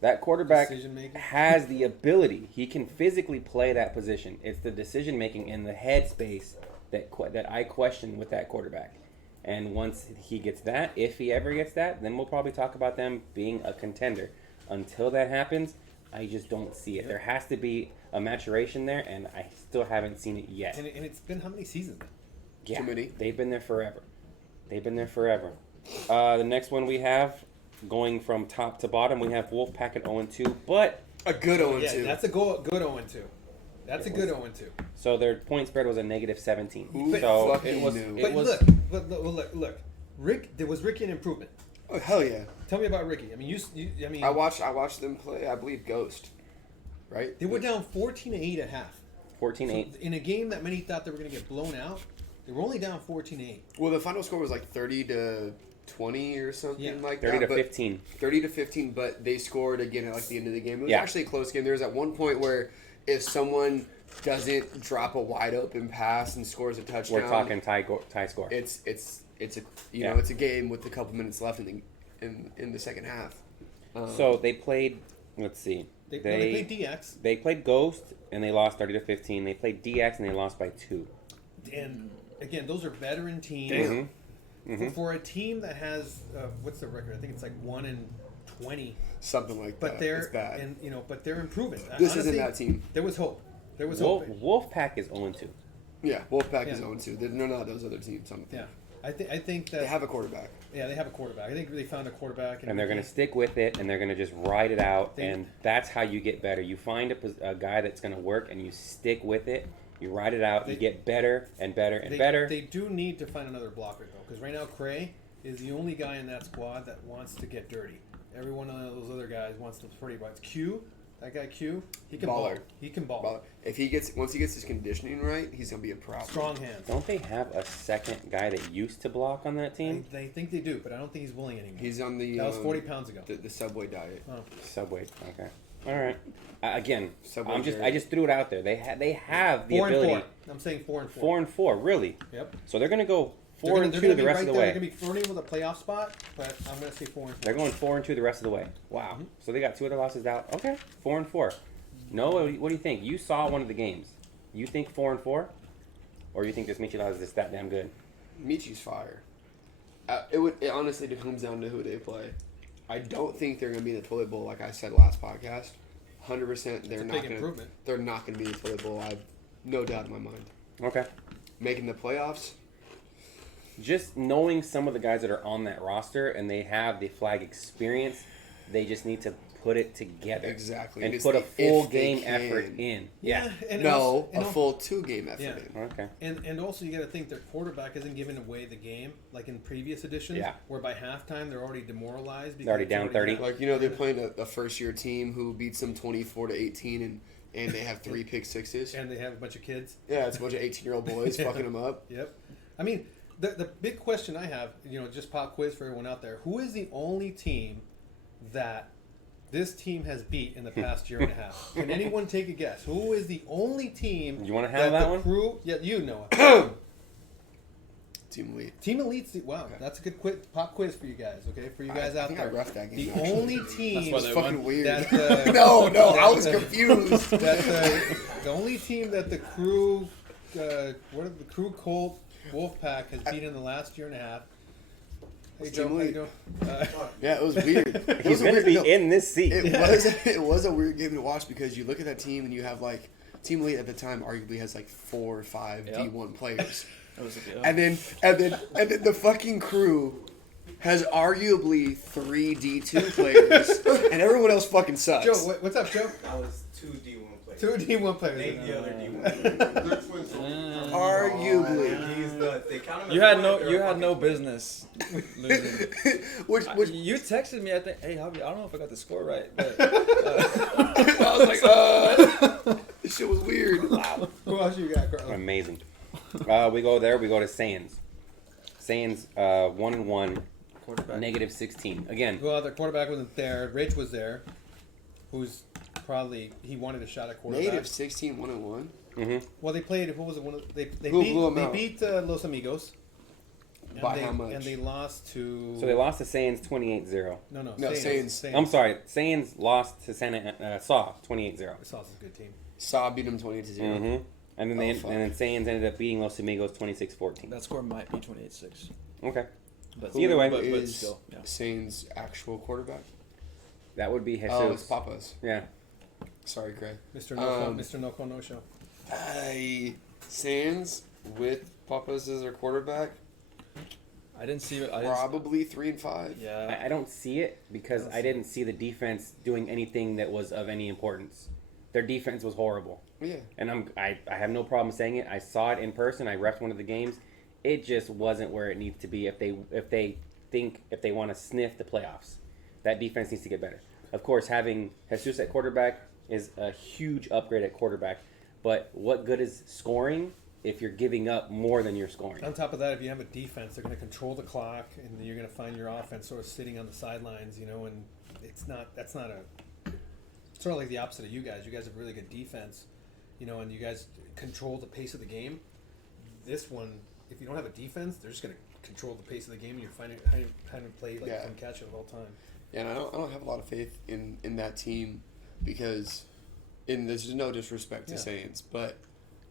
That quarterback Decision-making? has the ability. He can physically play that position. It's the decision making in the headspace that I question with that quarterback. And once he gets that, if he ever gets that, then we'll probably talk about them being a contender. Until that happens, I just don't see it. There has to be a maturation there, and I still haven't seen it yet. And it's been how many seasons? Yeah, Too many. they've been there forever. The next one we have, going from top to bottom, we have Wolfpack at 0-2, but A good 0-2. Yeah, that's a good 0-2. That's a good 0-2. so their point spread was a negative 17. Who So fucking it was. knew? It But was. look, Rick. There was Ricky an improvement. Oh, hell yeah. Tell me about Ricky. I mean, I mean, I watched them play, I believe, Ghost. Right? they were down 14-8 at half. 14-8. So in a game that many thought they were going to get blown out, They were only down 14-8. Well, the final score was like 30-20 or something Yeah. like 30 that. to 15. 30-15, but they scored again at like the end of the game. It was Yeah. actually a close game. There was at one point where if someone doesn't drop a wide open pass and scores a touchdown, We're talking tie score. It's a Yeah. it's a game with a couple minutes left in the second half. So they played. Let's see. They played DX. They played Ghost and they lost 30 to 15. They played DX and they lost by 2. And again, those are veteran teams. Damn. For a team that has what's the record? I think it's like 1-20. Something like But that. It's bad. but they're improving. This Honestly, isn't that team. There was hope. There was Wolf, hope. Wolfpack is 0-2. Yeah, Wolfpack is Yeah. 0-2. They're not those other teams. Yeah, I think that They have a quarterback. yeah, they have a quarterback. I think they found a quarterback, And they're going to stick with it, and they're going to just ride it out, They- and that's how you get better. You find a guy that's going to work, and you stick with it. You ride it out. You They- get better and better and better. They do need to find another blocker though, because right now Cray is the only guy in that squad that wants to get dirty. Every one of those other guys wants to pretty much Q. That guy Q, he can ball. Baller. He can ball. But once he gets his conditioning right, he's gonna be a problem. Strong hands. Don't they have a second guy that used to block on that team? They think they do, but I don't think he's willing anymore. He's on the That was 40 pounds ago. the Subway diet. Oh. Subway. Okay. All right. Again, Subway I Jerry. just threw it out there. They have the 4 and ability. 4. I'm saying 4 and 4. 4-4, really. Yep. So they're going to go They're 4 gonna- and they're 2 gonna the be rest right of the there. way. They're gonna be flirting with a playoff spot, but I'm gonna say 4 and 4. They're going 4 and 2 the rest of the way. Wow. Mhm. So they got 2 of their losses out. Okay. 4 and 4. Noah, what do you think? You saw one of the games. You think 4 and 4, or you think this Micheladas is just that damn good? Michi's fire. It honestly comes down to who they play. I don't think they're gonna be in the toilet bowl like I said last podcast. 100%. They're It's a not big gonna. improvement. They're not gonna be in the toilet bowl. I've no doubt in my mind. Okay. Making the playoffs. Just knowing some of the guys that are on that roster and they have the flag experience, they just need to put it together. Exactly. And it's put a the full if they game effort can. in. Yeah. And No, also, a full 2-game effort. Yeah. in. Okay. And also you got to think their quarterback isn't giving away the game like in previous editions. Yeah. Where by halftime they're already demoralized. They're already it's down 30. Like they're playing a first-year team who beats them 24-18, and they have 3 pick sixes. And they have a bunch of kids. Yeah, it's a bunch of 18-year-old boys fucking them up. Yep. I mean, the big question I have, just pop quiz for everyone out there: who is the only team that this team has beat in the past year and a half? Can anyone take a guess? Who is the only team? You wanna handle that the one? Crew, yeah, you know it. Team Elite. Team Elite's wow, that's a good pop quiz for you guys. Okay, for you guys I out think there. I roughed that game. The actually. only team That's why It's they fucking won. weird. that no, I that was the- confused. that the only team that the Crew, Colt Wolfpack has beaten in the last year and a half. Hey Joe, Team how you Elite. doing? Yeah, it was weird. It He's was a going to weird- be no, in this seat. It was a weird game to watch because you look at that team and you have like Team Elite at the time arguably has like 4 or 5 Yep. D1 players, That was a deal. and then the fucking Crew has arguably 3 D2 players, and everyone else fucking sucks. Joe, what's up, Joe? That was 2 D1 players. 2 D1 players. Name the other D1. They're twins. Arguably. He's the. They count him as You had one, no, they're you a had fucking no twin. business losing. which You texted me. I think, hey, Hobby, I don't know if I got the score right, but I was like, this shit was weird. Who else you got, Carl? Amazing. We go to Sands. Sands 1-1, quarterback. negative 16. Again, Well, their quarterback wasn't there. Rich was there, who's probably he wanted a shot at quarterback. Native 16 1-1. Well, they played. What was it? They Who beat blew 'em they out? beat Los Amigos. And By they, how much? And they lost to. so they lost to Sands 28-0. No, No, Saints. I'm sorry, Sands lost to Saw 28-0. Sauce is a good team. Saw beat him 28-0. Mm-hmm. And then Oh, fuck. and then Sands ended up beating Los Amigos 26-14. That score might be 28-6. Okay. But Either way. but Is still, yeah. Sain's actual quarterback? That would be Jesus. Oh, it's Papa's. Yeah. Sorry, Craig. Mr. No Um, Mr. No No Show. Sands with Papa's as their quarterback, I didn't see it. I didn't, probably 3-5. yeah. I don't see it because I didn't see the defense doing anything that was of any importance. Their defense was horrible. Yeah. And I have no problem saying it. I saw it in person. I refed one of the games. It just wasn't where it needs to be if they want to sniff the playoffs. That defense needs to get better. Of course, having Jesus at quarterback is a huge upgrade at quarterback. But what good is scoring if you're giving up more than you're scoring. On top of that, if you have a defense, they're going to control the clock, and you're going to find your offense sort of sitting on the sidelines, and that's not sort of like the opposite of you guys. You guys have really good defense, and you guys control the pace of the game. This one, if you don't have a defense, they're just going to control the pace of the game, and you're finding how to play like from catch it all the time. Yeah, and I don't have a lot of faith in that team because, and there's no disrespect to Saints, but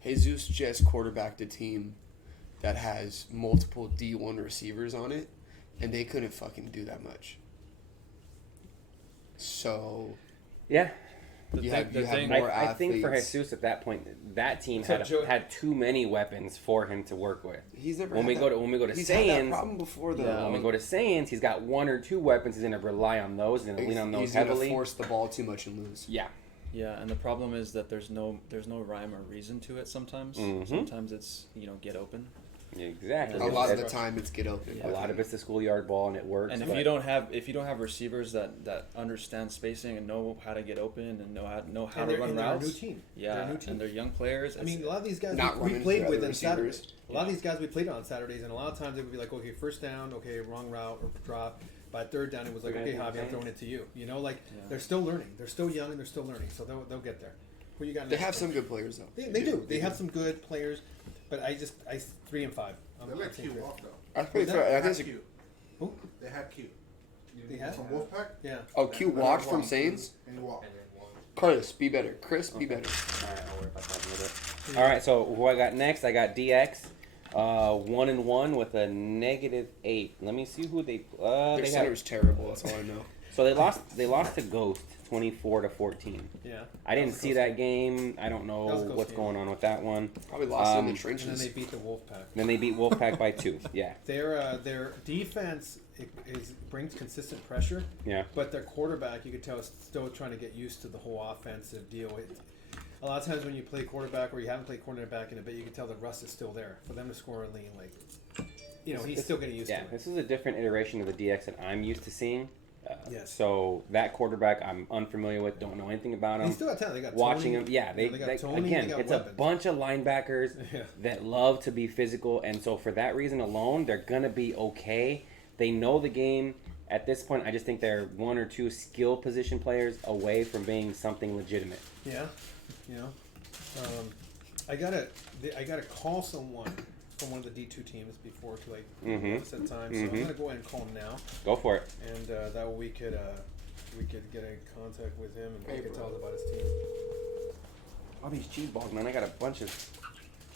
Jesus just quarterbacked a team that has multiple D1 receivers on it, and they couldn't fucking do that much. So Yeah. you have thing- more I think for athletes. Jesus at that point, that team So, Joe- had too many weapons for him to work with. He's never When we had go that- to he's had that Saiyans, problem before though. Yeah, when we go to Saiyans, he's got 1 or 2 weapons. He's gonna rely on those. He's gonna lean on those He's heavily. gonna force the ball too much and lose. Yeah. Yeah, and the problem is that there's no rhyme or reason to it sometimes. Mhm. Sometimes it's, get open. Exactly. A A lot of It's- the time, it's get open. a lot of it's the schoolyard ball, and it works. And if but you don't have receivers that understand spacing and know how to get open and know how And to they're, run and they're a routes, new team. yeah, They're a new team. and they're young players. I mean, a lot of these guys Not we running played through with other on Saturdays. receivers. A lot of these guys we played on Saturdays, and a lot of times it would be like, okay, first down, okay, wrong route or drop. By third down, it was like, We're okay, gonna do Javi, I'm Saints. throwing it to you. Like Yeah. they're still learning. They're still young and they're still learning. So they'll get there. Who you got? They next, have some Coach? good players though. They do. They have some good players, but I 3 and 5. They let Q off though. I think that? I They think had it's a, Q. Who? They had Q. They had? From Wolfpack. Yeah. oh, Q walked from Saints. And he walked. Chris, be better. Chris, be better. All right, I'll worry about that in a little bit. All right, so who I got next? I got DX, 1-1 with a -8. Let me see who they. Their They center have. is terrible. That's all I know. So they lost to Ghost 24-14. Yeah. I didn't That was a see close that game. game. I don't know That was a close what's game. going on with that one. Probably lost in the And then trenches. they beat the Wolfpack. Then they beat Wolfpack by 2. Yeah, Their defense brings consistent pressure, yeah. but their quarterback, you could tell, is still trying to get used to the whole offensive deal. A lot of times when you play quarterback or you haven't played quarterback in a bit, you can tell the rust is still there. For them to score a lean, he's still getting used Yeah, to it. this is a different iteration of the DX that I'm used to seeing. Yes. So that quarterback I'm unfamiliar with, don't know anything about him. He's still got talent. They got Watching Tony. him, yeah, they got Tony, again, they got it's weapons. a bunch of linebackers Yeah. that love to be physical, and so for that reason alone, they're gonna be okay. They know the game. At this point, I just think they're 1 or 2 skill position players away from being something legitimate. Yeah, I gotta call someone from one of the D2 teams before to set time. So I'm gonna go ahead and call him now, Go for it. and that way we could get in contact with him and he could tell us about his team. All these cheese balls, man. I got a bunch of.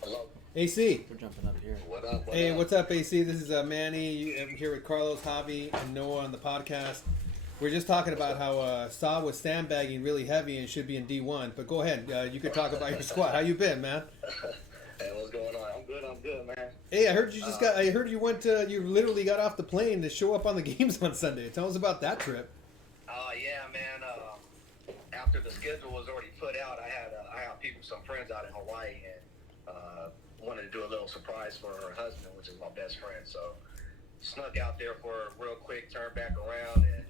Hello. AC. We're jumping up here. What up? Hey, what's up, AC? This is Manny. I'm here with Carlos, Javi, and Noah on the podcast. We're just talking about how Saab was sandbagging really heavy and should be in D1. But go ahead. You could talk about your squad. How you been, man? Hey, what's going on? I'm good, man. Hey, I heard you just got. I heard you went. You literally got off the plane to show up on the games on Sunday. Tell us about that trip. Yeah, man. After the schedule was already put out, I had some friends out in Hawaii, and wanted to do a little surprise for her husband, which is my best friend. So snuck out there for a real quick turn back around, and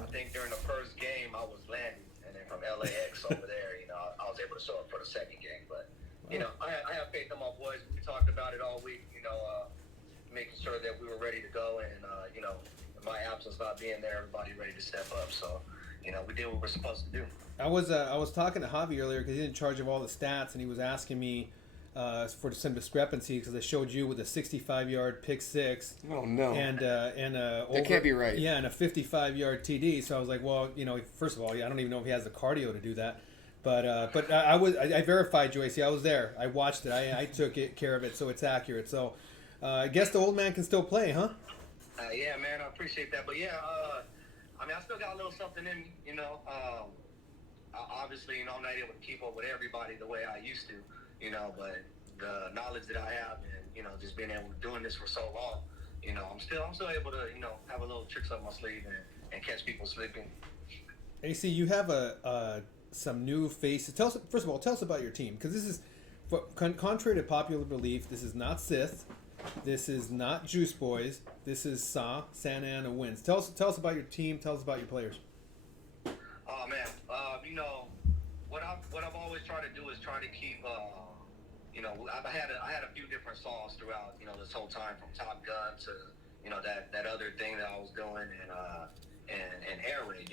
I think during the first game I was landing, and then from LAX over there, I was able to show up for the second game. But I have faith in my boys. We talked about it all week. Making sure that we were ready to go, and in my absence not being there, everybody ready to step up. So we did what we're supposed to do. I was talking to Javi earlier because he's in charge of all the stats, and he was asking me for some discrepancy because I showed you with a 65-yard pick six Oh no. and That can't be right. Yeah, and a 55-yard TD. So I was like, well, first of all, I don't even know if he has the cardio to do that. But I verified you, AC. I was there. I watched it. I took care of it, so it's accurate. So I guess the old man can still play, huh? Yeah, man, I appreciate that. But yeah, I still got a little something in me, obviously, I'm not able to keep up with everybody the way I used to, but the knowledge that I have and, just being able to doing this for so long, I'm still able to, have a little tricks up my sleeve and catch people sleeping. AC, you have some new faces. First of all, tell us about your team, because this is, contrary to popular belief, this is not Sith, this is not Juice Boys, this is Santa Ana Wins. Tell us about your team. Tell us about your players. Oh man, what I've always tried to do is try to keep I had a few different songs throughout, this whole time, from Top Gun to, that other thing that I was doing, and Air Raid,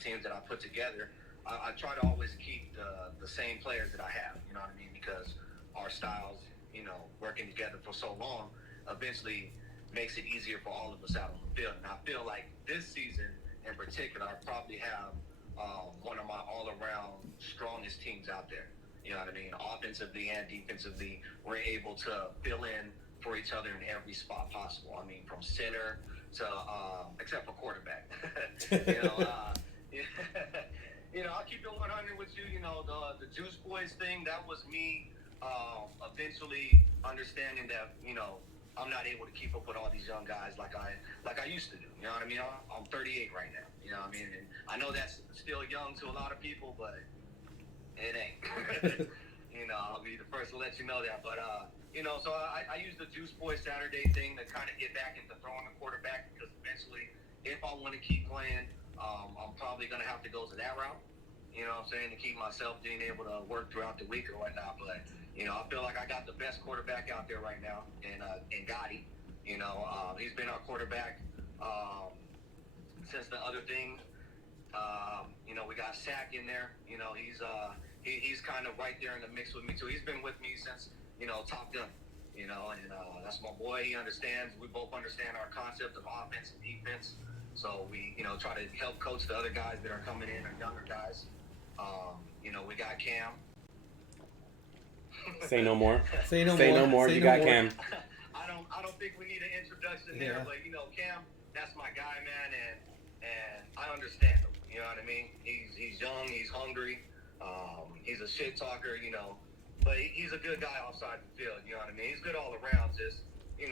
teams that I put together. I try to always keep the same players that I have, you know what I mean? Because our styles, working together for so long, eventually makes it easier for all of us out on the field. And I feel like this season in particular, I probably have one of my all-around strongest teams out there. You know what I mean? Offensively and defensively, we're able to fill in for each other in every spot possible. I mean, from center to except for quarterback. I'll keep it 100 with you. The Juice Boys thing, that was me eventually understanding that I'm not able to keep up with all these young guys like I used to do. You know what I mean? I'm 38 right now. You know what I mean? And I know that's still young to a lot of people, but it ain't. I'll be the first to let you know that. But so I use the Juice Boy Saturday thing to kind of get back into throwing the quarterback, because eventually, if I want to keep playing, I'm probably gonna have to go to that route. You know what I'm saying, to keep myself being able to work throughout the week or whatnot. But I feel like I got the best quarterback out there right now, in Gotti. He's been our quarterback since the other thing. We got Sack in there. He's kind of right there in the mix with me too. He's been with me since Top Gun. And that's my boy. He understands. We both understand our concept of offense and defense. So we try to help coach the other guys that are coming in, or younger guys. We got Cam. Say no more. Say no Say more. no more. Say You no got more. Cam. I don't think we need an introduction there, but Cam, that's my guy, man, and I understand him. You know what I mean? He's young, he's hungry, he's a shit talker, but he's a good guy outside the field. You know what I mean? He's good all around. Just you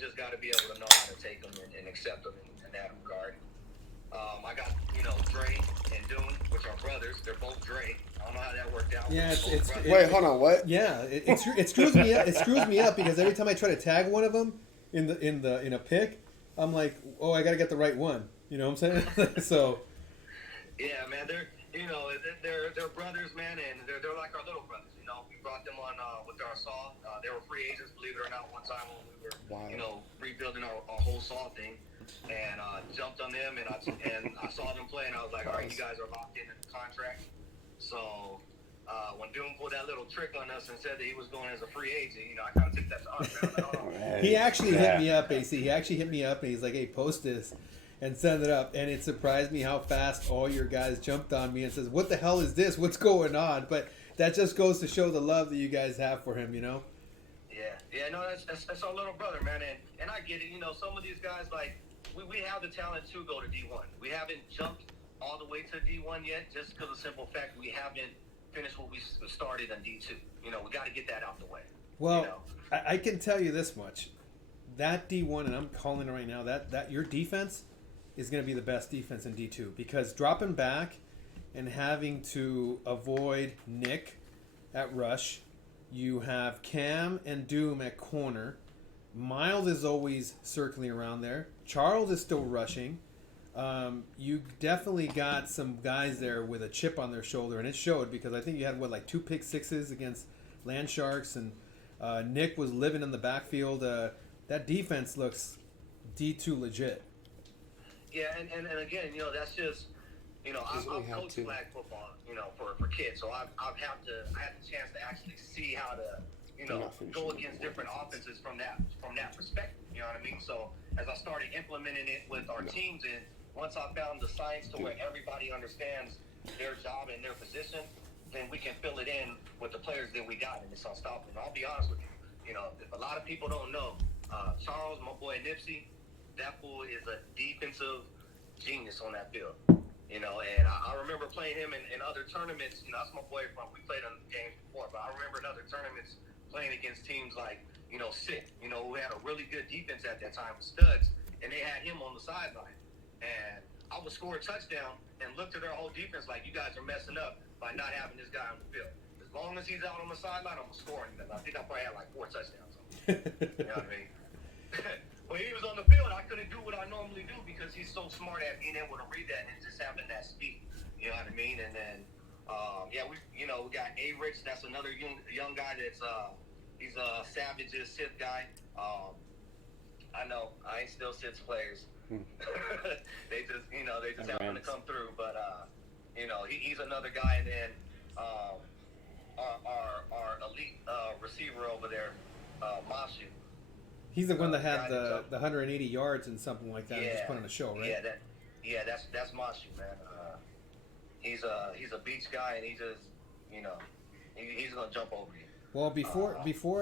just got to be able to know how to take him and accept him in that regard. I got Dre and Dune, which are brothers. They're both Dre. I don't know how that worked out. Yeah, Wait, hold on, what? Yeah, it screws me up. It screws me up because every time I try to tag one of them in a pick, I'm like, oh, I got to get the right one. You know what I'm saying? So. Yeah, man, they're brothers, man, and they're like our little brothers. We brought them on with our saw. They were free agents, believe it or not, one time when we were rebuilding our whole saw thing, and jumped on them, and I saw them play, and I was like, all right, you guys are locked in the contract. So when Doom pulled that little trick on us and said that he was going as a free agent, I kind of took that to heart. He actually hit me up, AC. He actually hit me up, and he's like, hey, post this and send it up. And it surprised me how fast all your guys jumped on me and says, what the hell is this? What's going on? But that just goes to show the love that you guys have for him, Yeah, no, that's our little brother, man, and I get it. Some of these guys, like, we have the talent to go to D1. We haven't jumped all the way to D1 yet, just because of the simple fact we haven't finished what we started in D2. We got to get that out the way. Well, I can tell you this much. That D1, and I'm calling it right now, that your defense is going to be the best defense in D2, because dropping back and having to avoid Nick at rush, you have Cam and Doom at corner. Miles is always circling around there. Charles is still rushing. You definitely got some guys there with a chip on their shoulder, and it showed, because I think you had, 2 pick sixes against Land Sharks, and Nick was living in the backfield. That defense looks D2 legit. Yeah, and again, that's just, I've coached flag football, for kids, so I had the chance to actually see how to, go against different offenses from that perspective. You know what I mean? So as I started implementing it with our teams, and once I found the science to where everybody understands their job and their position, then we can fill it in with the players that we got, and it's unstoppable. And I'll be honest with you, if a lot of people don't know, Charles, my boy Nipsey, that fool is a defensive genius on that field. And I remember playing him in other tournaments. That's my boy from, we played on games before, but I remember in other tournaments playing against teams like, Sick, who had a really good defense at that time with studs, and they had him on the sideline. And I would score a touchdown and look to their whole defense like, you guys are messing up by not having this guy on the field. As long as he's out on the sideline, I'm scoring. I think I probably had 4 touchdowns on him. You know what I mean? When he was on the field, I couldn't do what I normally do because he's so smart at being able to read that and just having that speed. You know what I mean? And then Yeah, we got A. Rich. That's another young guy that's he's a Savage's Sith guy. I know I ain't still Sith players. they just happen to come through. But he's another guy, and then our elite receiver over there, Mashu. He's the one that had the 180 yards and something like that. And just put on a show, right? Yeah, that's Mashu, man. He's a beach guy, and he just he's gonna jump over you. Well, before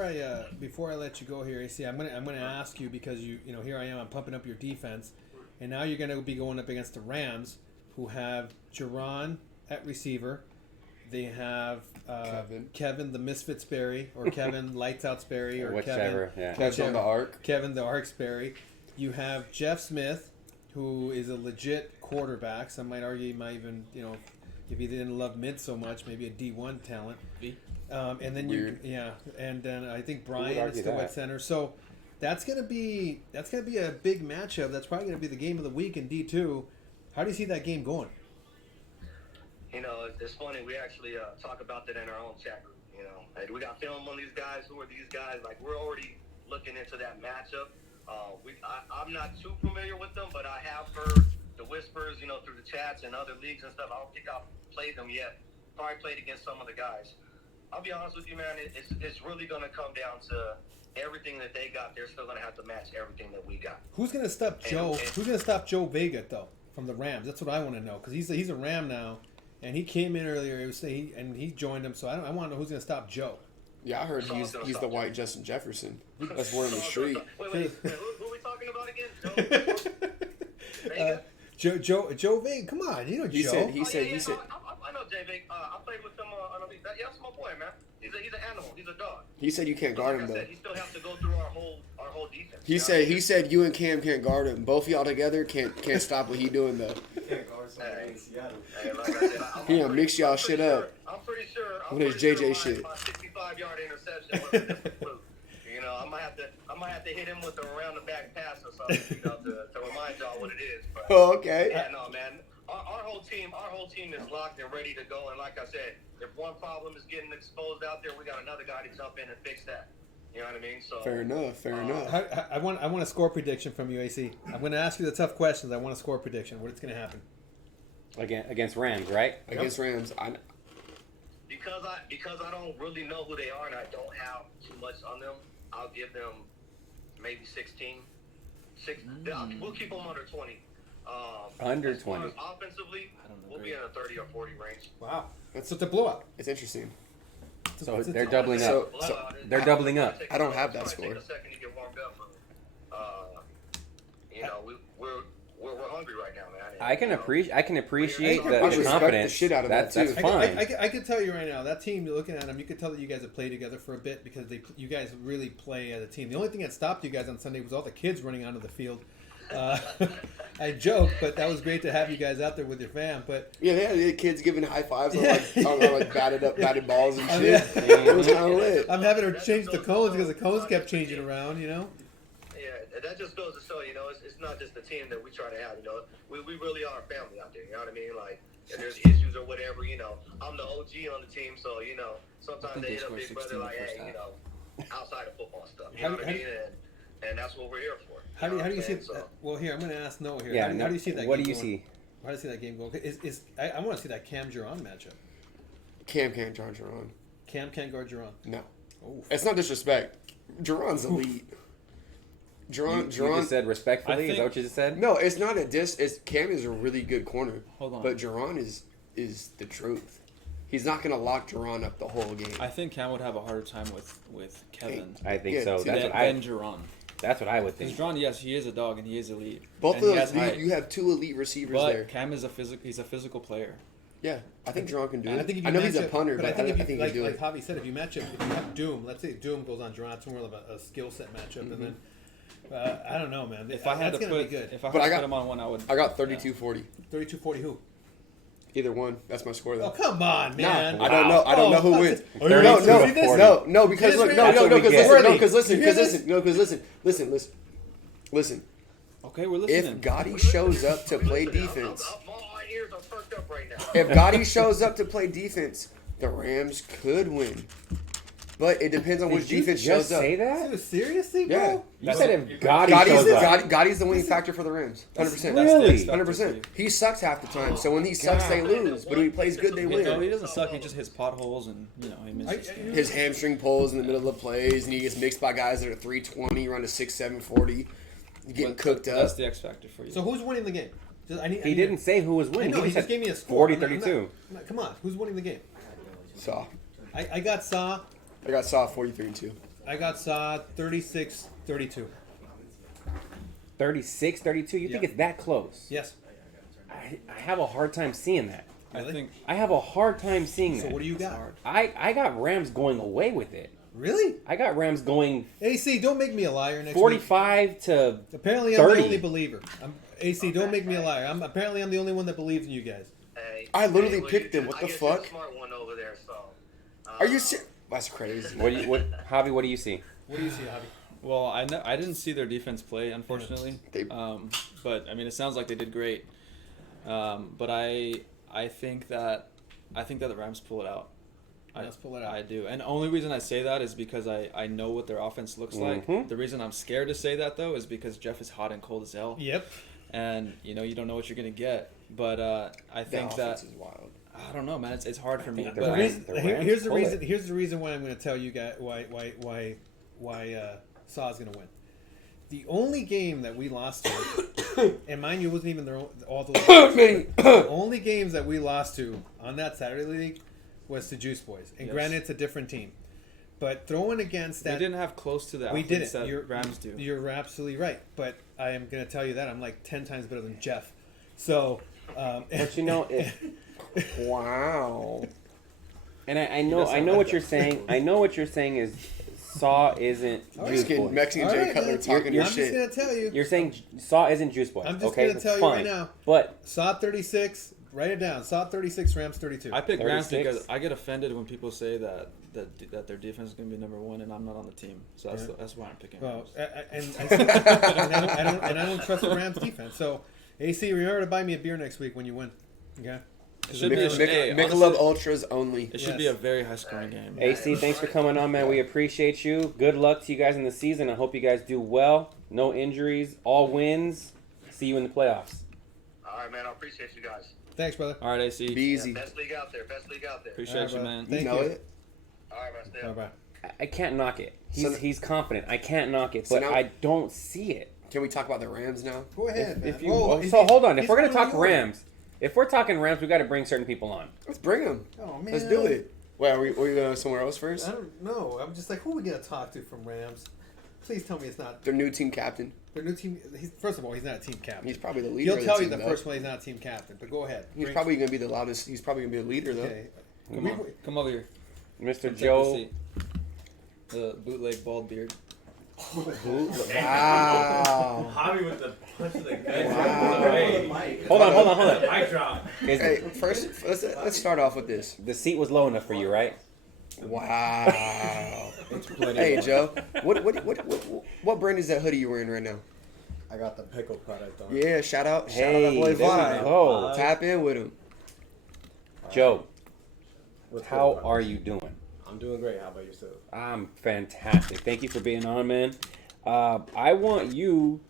I let you go here, AC, I'm gonna ask you, because here I am, I'm pumping up your defense, and now you're gonna be going up against the Rams, who have Jerron at receiver. They have Kevin the Misfit Sperry, or Kevin Lights Out Sperry, or whichever. Kev's on the arc. Kevin the Arc Sperry. You have Jeff Smith, who is a legit quarterback. Some might argue he might even, if he didn't love mid so much, maybe a D1 talent. And then and then I think Brian is still at center. So that's gonna be a big matchup. That's probably gonna be the game of the week in D2. How do you see that game going? It's funny. We actually talk about that in our own chat group. Like, we got film on these guys. Who are these guys? Like, we're already looking into that matchup. I'm not too familiar with them, but I have heard the whispers, through the chats and other leagues and stuff. I don't think I've played them yet. Probably played against some of the guys. I'll be honest with you, man. It's really going to come down to everything that they got. They're still going to have to match everything that we got. Who's going to stop Joe? Who's going to stop Joe Vega though from the Rams? That's what I want to know, because he's a Ram now, and he came in earlier. He joined him, so I want to know who's going to stop Joe. Yeah, I heard he's the white Justin Jefferson. That's word on the street. Wait, who are we talking about again? Joe Vega, come on, Joe. He said. I know Jay Vega. I played with him on a league. Yeah, that's my boy, man. He's an animal. He's a dog. He said you can't guard him though. He still has to go through our whole defense. He said you and Cam can't guard him. Both of y'all together can't stop what he doing though. Can't guard somebody in Seattle. Like I said, He gonna mix y'all shit up. I'm pretty sure. With his JJ shit. My 65-yard interception was just a fluke. I might have to hit him with a around the back pass or something, to remind y'all what it is. But, Oh, okay. Yeah, no, man. Our whole team is locked and ready to go. And like I said, if one problem is getting exposed out there, we got another guy to jump in and fix that. You know what I mean? So Fair enough. I want a score prediction from you, AC. I'm going to ask you the tough questions. I want a score prediction. What's going to happen? Against Rams, right? Against Rams, because I don't really know who they are and I don't have too much on them, I'll give them maybe 16. We'll keep them under 20. Under as far 20. as offensively, we'll be in a 30 or 40 range. Wow. That's a blowout. it's interesting. So they're doubling up. They're doubling up. I don't have that score. Take a second to get warmed up. We're hungry right now, man. I can appreciate I the respect confidence. the shit out of that, That's too. fine. I can tell you right now, that team, you're looking at them, you could tell that you guys have played together for a bit, because you guys really play as a team. The only thing that stopped you guys on Sunday was all the kids running onto the field. I joke, but that was great to have you guys out there with your fam. But Yeah, they had kids giving high fives on like batted balls and shit. Yeah. It was kind of lit. I'm having her change the cones because the cones kept changing around, Yeah, that just goes to show, it's not just the team that we try to have, we really are a family out there, you know what I mean? Like, if there's issues or whatever, I'm the OG on the team, so, sometimes they hit up big brother like, hey, outside of football stuff, you know what I mean? And that's what we're here for. How do you see? Well, here I'm going to ask Noah here. Yeah, how do you see that? What game do you going? see? How do you see that game going? I want to see that Cam Jerron matchup. Cam can't guard Jerron. Cam can't guard Jerron. No. Oh, It's not disrespect. Jerron's elite. You just said respectfully. Is that what you just said? No, it's not a diss. Cam is a really good corner. Hold on. But Jerron is the truth. He's not going to lock Jerron up the whole game. I think Cam would have a harder time with Kevin I think Yeah, so. see, than Jerron. That's what I would Because think. Jerron, yes, he is a dog and he is elite. Both and of he has those, height, you have two elite receivers but there. Cam is he's a physical player. Yeah, I think Jerron can do and it. I think if you I know match he's a up- punter, but I think if he you, can do like it. Javi said, if you match up, if you have Doom, let's say Doom goes on Jerron, it's more of a skill set matchup, and then I don't know, man. If I had That's to gonna put, be good. if I But had I to got- put him on one, I would. I got 32-40. 32-40 who? Either one. That's my score, though. Oh, come on, man. I don't know. I don't know who wins. Are you No, ready no, to see this? no, because look, That's no, what we get. because You hear this? listen. Okay, we're listening. If Gotti shows up to play Listen, defense, all my ears I'm perked up right now. If Gotti shows up to play defense, the Rams could win. But it depends on which Did you defense just shows up. say that? Dude, seriously, bro? Yeah. You said if Gotti Gotti's, shows up. Gotti's the winning factor for the Rams. 100%. That's the Really? X factor for 100%. you. He sucks half the time. So when he sucks, they lose. But when he plays good, they No, win. he doesn't suck. He just hits potholes and he misses. His hamstring pulls in the middle of the plays, and he gets mixed by guys that are 320, run to 6'7", 40. Getting cooked up. That's the X factor for you. So who's winning the game? He didn't say who was I winning. know, he said just gave me a score. 40-32. Come on, who's winning the game? Saw. I got Saw. I got Saw 43-2. I got Saw 36-32. 36-32? You think Yeah. it's that close? Yes. I have a hard time seeing that. I Really? think I have a hard time seeing So that. what do you got? I got Rams going away with it. Really? I got Rams going AC, don't make me a liar next week. 45 to Apparently, I'm 30. the only believer. AC, don't make me a liar. Apparently I'm the only one that believes in you guys. Hey, I literally well, picked you him. just- What the I guess you're fuck? the smart one over there, so. Are you serious? That's crazy. Javi, what do you see? What do you see, Javi? Well, I didn't see their defense play, unfortunately. They- But I mean, it sounds like they did great. But I think that the Rams pull it out. Let's pull it out. I do, and the only reason I say that is because I know what their offense looks like. Mhm. The reason I'm scared to say that though is because Jeff is hot and cold as hell, Yep. and you don't know what you're gonna get. But I The think offense that is wild. I don't know, man. It's hard for me. think the But Rams- here's the pull reason. it. Here's the reason why I'm going to tell you guys why Saw's going to win. The only game that we lost to, and mind you, it wasn't even all those. The only games that we lost to on that Saturday league was to Juice Boys, and Yes. granted, it's a different team. But throwing against we that, didn't have close to the we athletes didn't. that Rams do. You're absolutely right. But I am going to tell you that I'm like 10 times better than Jeff. So, But you know, Wow. and I know what you're saying. I know what you're saying is Saw isn't Juice Mexican, Boys. Mexican All Jay right, Cutler man. talking I'm your just shit. going to tell you. You're saying Saw isn't Juice Boys. I'm just okay? gonna tell you Fine. right now. But Saw 36. Write it down. Saw 36. Rams 32. I pick Rams 36. because I get offended when people say that their defense is going to be number one and I'm not on the team. So that's why I'm picking Well, Rams. and I don't trust the Rams defense. So, AC, remember to buy me a beer next week when you win. Okay. It should be hey, Michelob honestly, Ultras only. it should be a very high scoring game. AC, thanks for coming on, man. We appreciate you. Good luck to you guys in the season. I hope you guys do well. No injuries, all wins. See you in the playoffs. All right, man. I appreciate you guys. Thanks, brother. All right, AC. Be easy. Best league out there. Best league out there. Appreciate All right, you, brother. man. Thank You know you. it? All right, man. Stay Bye up. bye. I can't knock it. So- He's confident. I can't knock it, So but now- I don't see it. Can we talk about the Rams now? Go ahead, man. If you Whoa, so hold on. If he's we're gonna going talk in order. Rams, if we're talking Rams, we got to bring certain people on. Let's bring them. Oh man. Let's do it. Wait, are we going somewhere else first? I don't know. I'm just like, who are we gonna talk to from Rams? Please tell me it's not Their new team captain. their new team. First of all, he's not a team captain. He's probably the leader. He'll of tell the you team, the though. first one he's not a team captain. But go ahead. He's Bring- probably going to be the loudest. He's probably going to be the leader, though. Okay. Come We- on. Come over here. Mr. Take the Joe. seat. The bootleg bald beard. Wow. Hobby with the punch of the gut. Wow. Hold on. Mic drop. Is- Hey, first, let's start off with this. the seat was low enough for you, right? Wow. Hey, Joe. What brand is that hoodie you're wearing right now? I got the pickle product on. Yeah, shout out Hey, that boy there we Vibe. go. Tap in with him. Joe, What's how good, are you doing? I'm doing great. How about yourself? I'm fantastic. Thank you for being on, man. I want you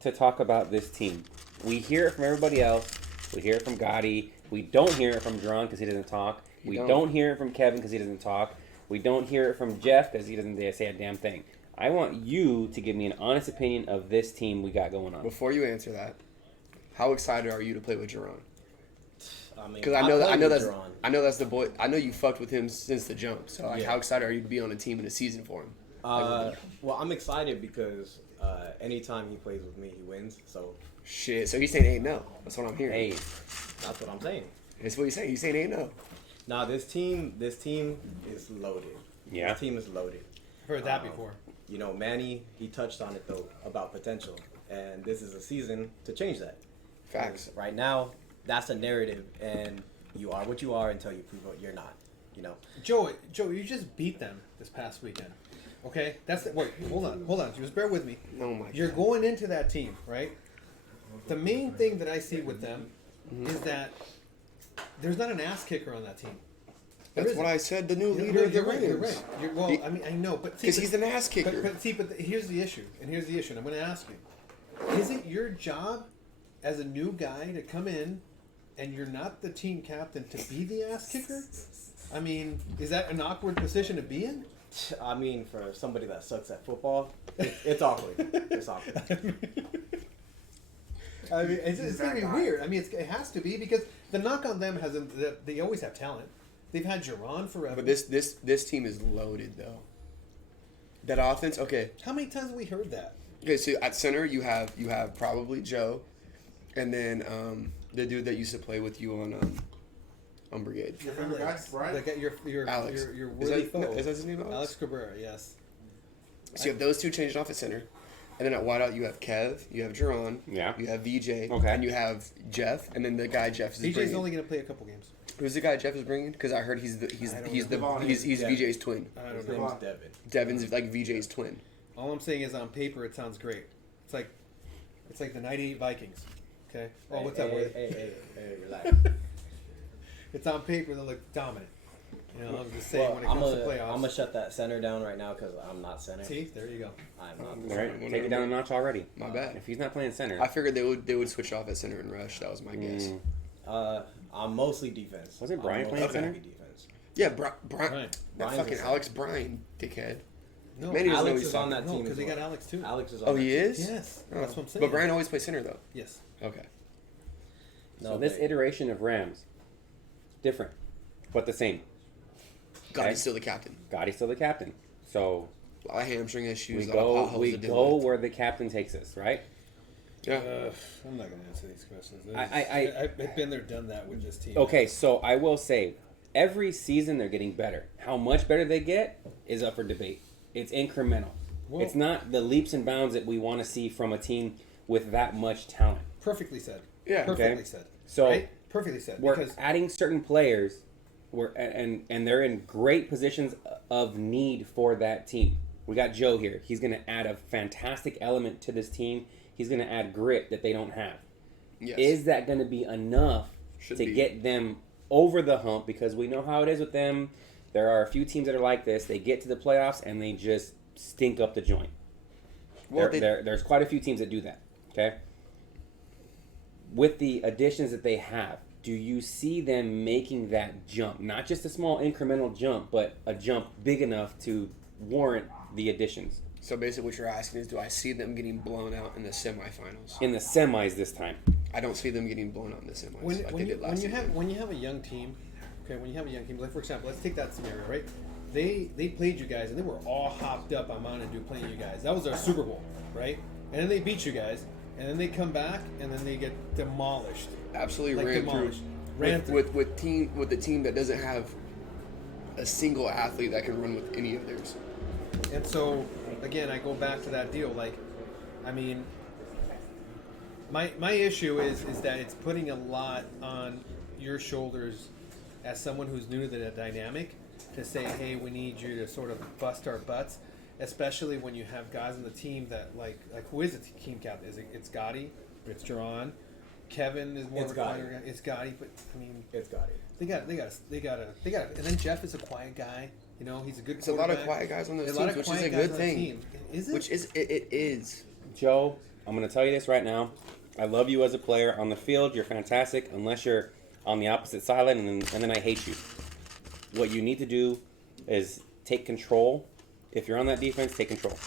to talk about this team. We hear it from everybody else. We hear it from Gotti. We don't hear it from Dron because he doesn't talk. We don't hear it from Kevin because he doesn't talk. We don't hear it from Jeff because he doesn't say a damn thing. I want you to give me an honest opinion of this team we got going on. Before you answer that, how excited are you to play with Jerron? I mean, Because I know that's that's the boy. I know you fucked with him since the jump. So like, Yeah. how excited are you to be on a team in a season for him? Well, I'm excited because anytime he plays with me, he wins. So Shit. So he's saying 8-0. That's what I'm hearing. Hey, that's what I'm saying. That's what he's saying. He's saying 8-0. Now this team is loaded. Yeah. This team is loaded. Heard that before. You know, Manny, he touched on it though about potential, and this is a season to change that. Facts. Right now, that's a narrative, and you are what you are until you prove what you're not. You know. Joe, you just beat them this past weekend. Okay, wait. Hold on. Just bear with me. Oh my. You're God. going into that team, right? The main thing that I see with them is that there's not an ass kicker on that team. That's what I said. The new You're leader of the right. You're Rams. right. Well, I mean, I know, but Because he's an ass kicker. But here's the issue, and I'm going to ask you: is it your job as a new guy to come in, and you're not the team captain, to be the ass kicker? I mean, is that an awkward position to be in? I mean, for somebody that sucks at football, it's awkward. It's awkward. I mean, it's going to be weird. I mean, it has to be, because the knock on them hasn't. They always have talent. They've had Jerron forever. But this team is loaded though. That offense, okay. How many times have we heard that? Okay, so at center you have probably Joe, and then the dude that used to play with you on Brigade. Your favorite guy, right? Like your Alex. your Is worthy that, foe. is that his name, Alex? Alex Cabrera, yes. So you have those two changing off at center, and then at wideout you have Kev, you have Jerron, Yeah. you have VJ, Okay. and you have Jeff, and then the guy Jeff is BJ's bringing. only going to play a couple games. Who's the guy Jeff is bringing? Because I heard he's VJ's twin. I don't His know. name's Devin. Devin's like VJ's twin. All I'm saying is, on paper, it sounds great. It's like the '98 Vikings. Okay. Oh, what's that word? Hey, relax. It's on paper, they look dominant. You know, I'm just saying, when it comes to playoffs. I'm gonna shut that center down right now because I'm not center. See, there you go. I'm not. All right, take it down a notch already. My bad. If he's not playing center, I figured they would switch off at center and rush. That was my guess. I'm mostly defense. Wasn't Brian I'm playing mostly center? defense. Yeah, Right. that Brian's fucking a center. Alex Bryan, dickhead. No, Man, he doesn't know Alex what he's is on talking that team because as they well. got Alex too. Alex is on. Oh, that he team. is? Yes, Oh. that's what I'm saying. But Brian always plays center though. Yes. Okay. so this iteration of Rams, different, but the same. God, Okay. he's still the captain. Gotti's still the captain. So A lot of hamstring issues. we a lot of go potholes to deal go with. where the captain takes us, right? Yeah. I'm not going to answer these questions. I've been there, done that with this team. Okay, so I will say, every season they're getting better. How much better they get is up for debate. It's incremental. Well- It's not the leaps and bounds that we want to see from a team with that much talent. Perfectly said. Yeah. Perfectly Okay. said. So right? Perfectly said. we're Because adding certain players, and they're in great positions of need for that team. We got Joe here. He's going to add a fantastic element to this team. He's going to add grit that they don't have. Yes. Is that going to be enough Should to be. get them over the hump? Because we know how it is with them. There are a few teams that are like this. They get to the playoffs and they just stink up the joint. Well, There's quite a few teams that do that. Okay. With the additions that they have, do you see them making that jump? Not just a small incremental jump, but a jump big enough to warrant the additions so basically, what you're asking is, do I see them getting blown out in the semifinals? in the semis this time? I don't see them getting blown out in the semis when, like when, they you, did when last you have season. when you have a young team, okay, when you have a young team, like for example, let's take that scenario, right? They played you guys and they were all hopped up on Mountain Dew playing you guys. That was their Super Bowl, right? And then they beat you guys, and then they come back and then they get demolished. Absolutely Like ran demolished. through. Ran through. With the team that doesn't have a single athlete that can run with any of theirs. And so, again, I go back to that deal. Like, I mean, my issue is that it's putting a lot on your shoulders as someone who's new to the dynamic to say, hey, we need you to sort of bust our butts, especially when you have guys on the team that like who is the team captain? Is it's Gotti? It's Jerron. Kevin is more It's of a Gotti. quieter guy. It's Gotti, but I mean, It's got it. they got and then Jeff is a quiet guy. You know, he's a good. There's a lot of quarterback. quiet guys on those A lot teams, of which is quiet a guys good on the thing. team. Is it? Which is it is. Joe, I'm going to tell you this right now. I love you as a player. On the field, you're fantastic, unless you're on the opposite sideline, and then I hate you. What you need to do is take control. If you're on that defense, take control.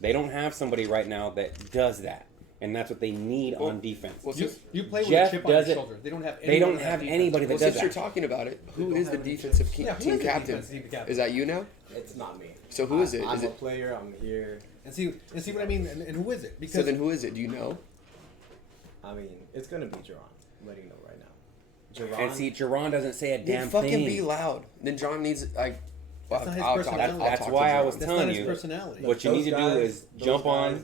They don't have somebody right now that does that, and that's what they need on defense. Well, You play with Jeff a chip on your does it- shoulder. They don't have. They don't anyone on that have defense. anybody that well, does since you're that. talking about it, who don't is the have any defensive Yeah, who team is the captain? defensive team captain? Is that you now? It's not me. So who is it? I'm Is a it? player. I'm here. And see what I mean. And who is it? Because So then who is it? Do you know? I mean, it's gonna be Jerron. I'm letting you know right now. Jerron. And see, Jerron doesn't say a Then damn fucking thing. be loud. Then John needs like. That's not his I'll personality. talk That's to why I John. was that's telling not his you. personality. What you Those need to do guys- is those jump on. guys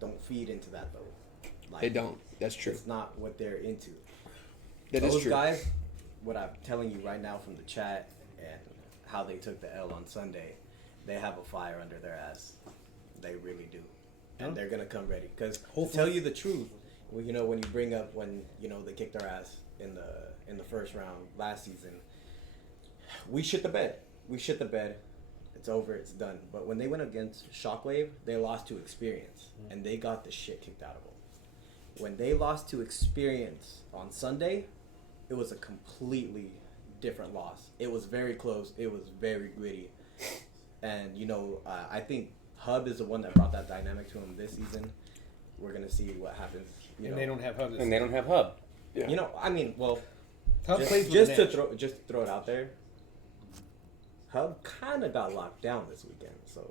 Don't feed into that though. Like, They don't. That's true. It's not what they're into. That is Those true. guys, what I'm telling you right now from the chat and how they took the L on Sunday, they have a fire under their ass. They really do, and Yeah. they're gonna come ready. Because to Hopefully. tell you the truth, well, you know when you bring up when they kicked our ass in in the first round last season. We shit the bed. It's over. It's done. But when they went against Shockwave, they lost to experience, and they got the shit kicked out of them. When they lost to experience on Sunday, it was a completely different loss. It was very close. It was very gritty. And, I think Hub is the one that brought that dynamic to him this season. We're going to see what happens. They don't have Hub. And they don't have Hub. Yeah. Hub plays with just an to edge. throw it out there, Hub kind of got locked down this weekend. So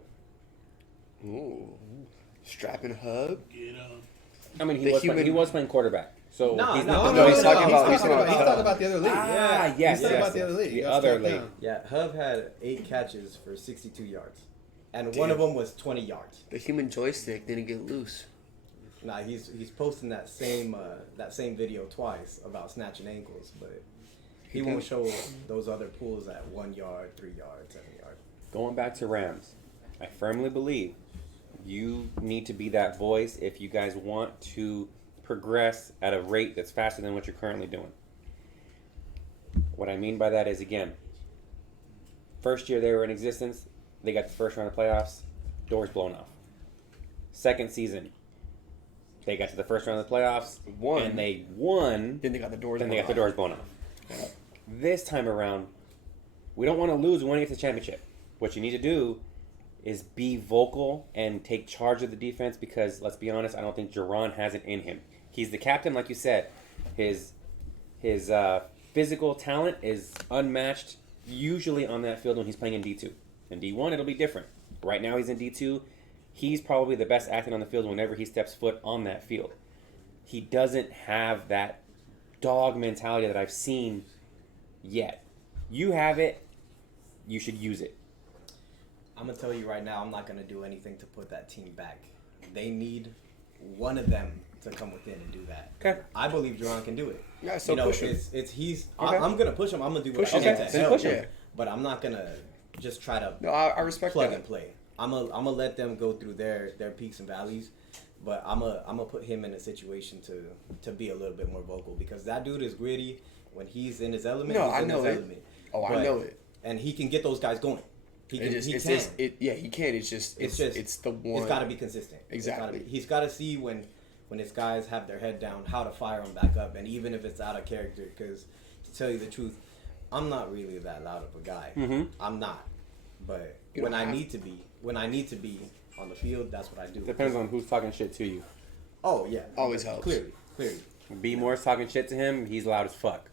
Ooh. Strapping Hub. I mean, The he was playing quarterback. So No, he's no, not no, the he's best. talking about- He's talking about the other league. Ah, yes, He's talking yes, about the other league. the Got other strapped league. down. yeah, Hub had 8 catches for 62 yards, and one of them was 20 yards. The human joystick didn't get loose. Nah, he's posting that same video twice about snatching ankles, but he won't show those other pulls at 1 yard, 3 yards, 7 yards. Going back to Rams, I firmly believe you need to be that voice if you guys want to progress at a rate that's faster than what you're currently doing. What I mean by that is, again, first year they were in existence, they got the first round of playoffs, doors blown off. Second season, they got to the first round of the playoffs, and they won. Then they got the doors. Then they got the doors blown off. This time around, we don't want to lose. We want to get to the championship. What you need to do is be vocal and take charge of the defense because, let's be honest, I don't think Jerron has it in him. He's the captain, like you said. His physical talent is unmatched usually on that field when he's playing in D2. In D1, it'll be different. Right now he's in D2. He's probably the best athlete on the field whenever he steps foot on that field. He doesn't have that dog mentality that I've seen yet. You have it. You should use it. I'm gonna tell you right now, I'm not gonna do anything to put that team back. They need one of them to come within and do that. Okay. I believe Jerron can do it. Yeah, so push him. Okay. I'm gonna push him. I'm gonna do what Push I him. can to Then help push him. him. But I'm not gonna just try to No, I respect plug that. and play. I'm gonna let them go through their peaks and valleys. But I'm gonna put him in a situation to be a little bit more vocal because that dude is gritty. When he's in his element, No, he's I in know his it. element. Oh, I know it. And he can get those guys going. He can. He can. He can. It's just the one. He's got to be consistent. Exactly. He's got to see when his guys have their head down how to fire them back up, and even if it's out of character. Because to tell you the truth, I'm not really that loud of a guy. Mm-hmm. I'm not. But You when don't I have need to be, on the field, that's what I do. Depends on who's talking shit to you. Oh yeah. Always helps. Clearly. B Moore's talking shit to him, he's loud as fuck.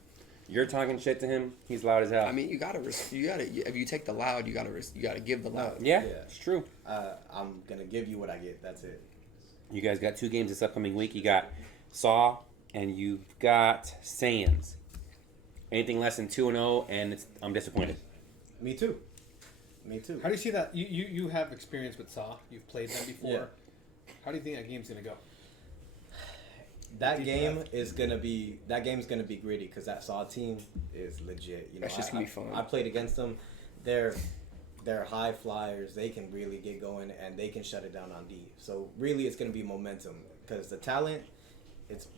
You're talking shit to him, he's loud as hell. I mean, you gotta. If you take the loud, you gotta give the loud. yeah, Yeah. it's true. I'm gonna give you what I get. That's it. You guys got 2 games this upcoming week. You got Saw and you've got Sands. Anything less than 2-0, and I'm disappointed. Me too. How do you see that? You have experience with Saw. You've played them before. Yeah. How do you think that game's gonna go? That game is gonna be gritty because that Saw team is legit. That's just gonna be fun. I played against them. They're high flyers. They can really get going and they can shut it down on D. So really, it's gonna be momentum because the talent, it's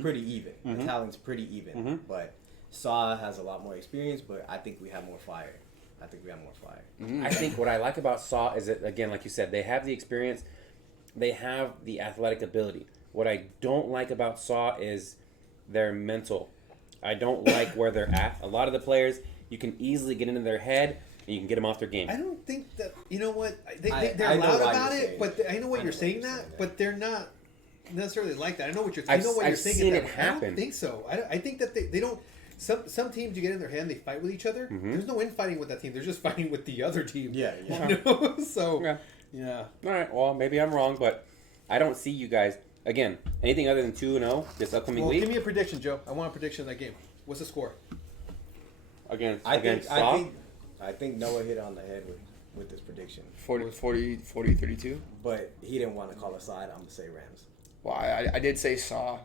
pretty even. The talent's pretty even, but Saw has a lot more experience. But I think we have more fire. I think what I like about Saw is that, again, like you said, they have the experience, they have the athletic ability. What I don't like about Saw is their mental. I don't like where they're at. A lot of the players, you can easily get into their head and you can get them off their game. I don't think that. You know what? They're I know loud why about you're it, saying but that. I know what you're saying that, but they're not necessarily like that. I know what you're. I know what I've you're saying. seen that, it I happen. don't think so. I think that they don't. Some teams you get in their head and they fight with each other. There's no infighting with that team. They're just fighting with the other team. Yeah. You know? So Yeah. All right, well, maybe I'm wrong, but I don't see you guys, again, anything other than 2-0 this upcoming Well, week give me a prediction, Joe. I want a prediction of that game. What's the score? against Saw. I think Noah hit on the head with this prediction, 40-32. but he didn't want to call a side. I'm gonna say Rams. Well, I did say Saw,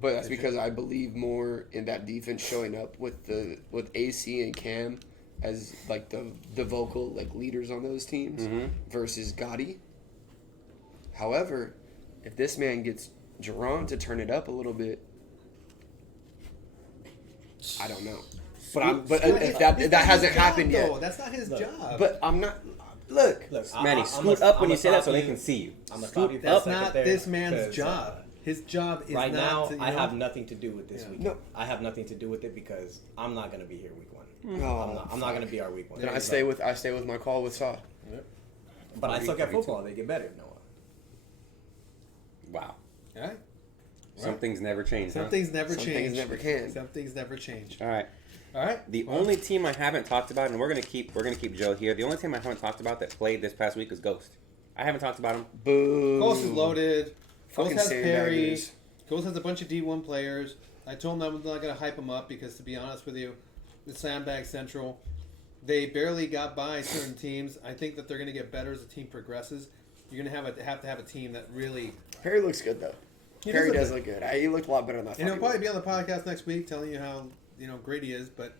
but that's because I believe more in that defense showing up with AC and Cam as like the vocal like leaders on those teams versus Gotti. However, if this man gets Jerron to turn it up a little bit, I don't know. It's If not that hasn't his job, happened though. yet. That's not his Look, job. But I'm not. Look, Manny, scoot up when you say that so they can see you. I'm gonna stop you for a That's second not there, this man's 'cause, job. His job is right not now, to, you I know, have nothing to do with this Yeah. week. No. I have nothing to do with it because I'm not gonna be here week one. Oh, I'm not gonna be our week one. then I stay with my call with Saw. But I suck at football. They get better, Noah. Wow. All right. Some things never change. Some Huh? things never Some change. things never can. Some things never change. All right. All right. The only team I haven't talked about, and we're gonna keep Joe here. The only team I haven't talked about that played this past week is Ghost. I haven't talked about him. Boo. Ghost is loaded. Ghost Fucking has Perry. sandbaggers. Ghost has a bunch of D1 players. I told them I'm not going to hype them up because, to be honest with you, it's sandbag central. They barely got by certain teams. I think that they're going to get better as the team progresses. You're going to have to have a team that really. Perry looks good though. He Perry does does look good. He looked a lot better than that. And he'll probably be on the podcast next week telling you how great he is. But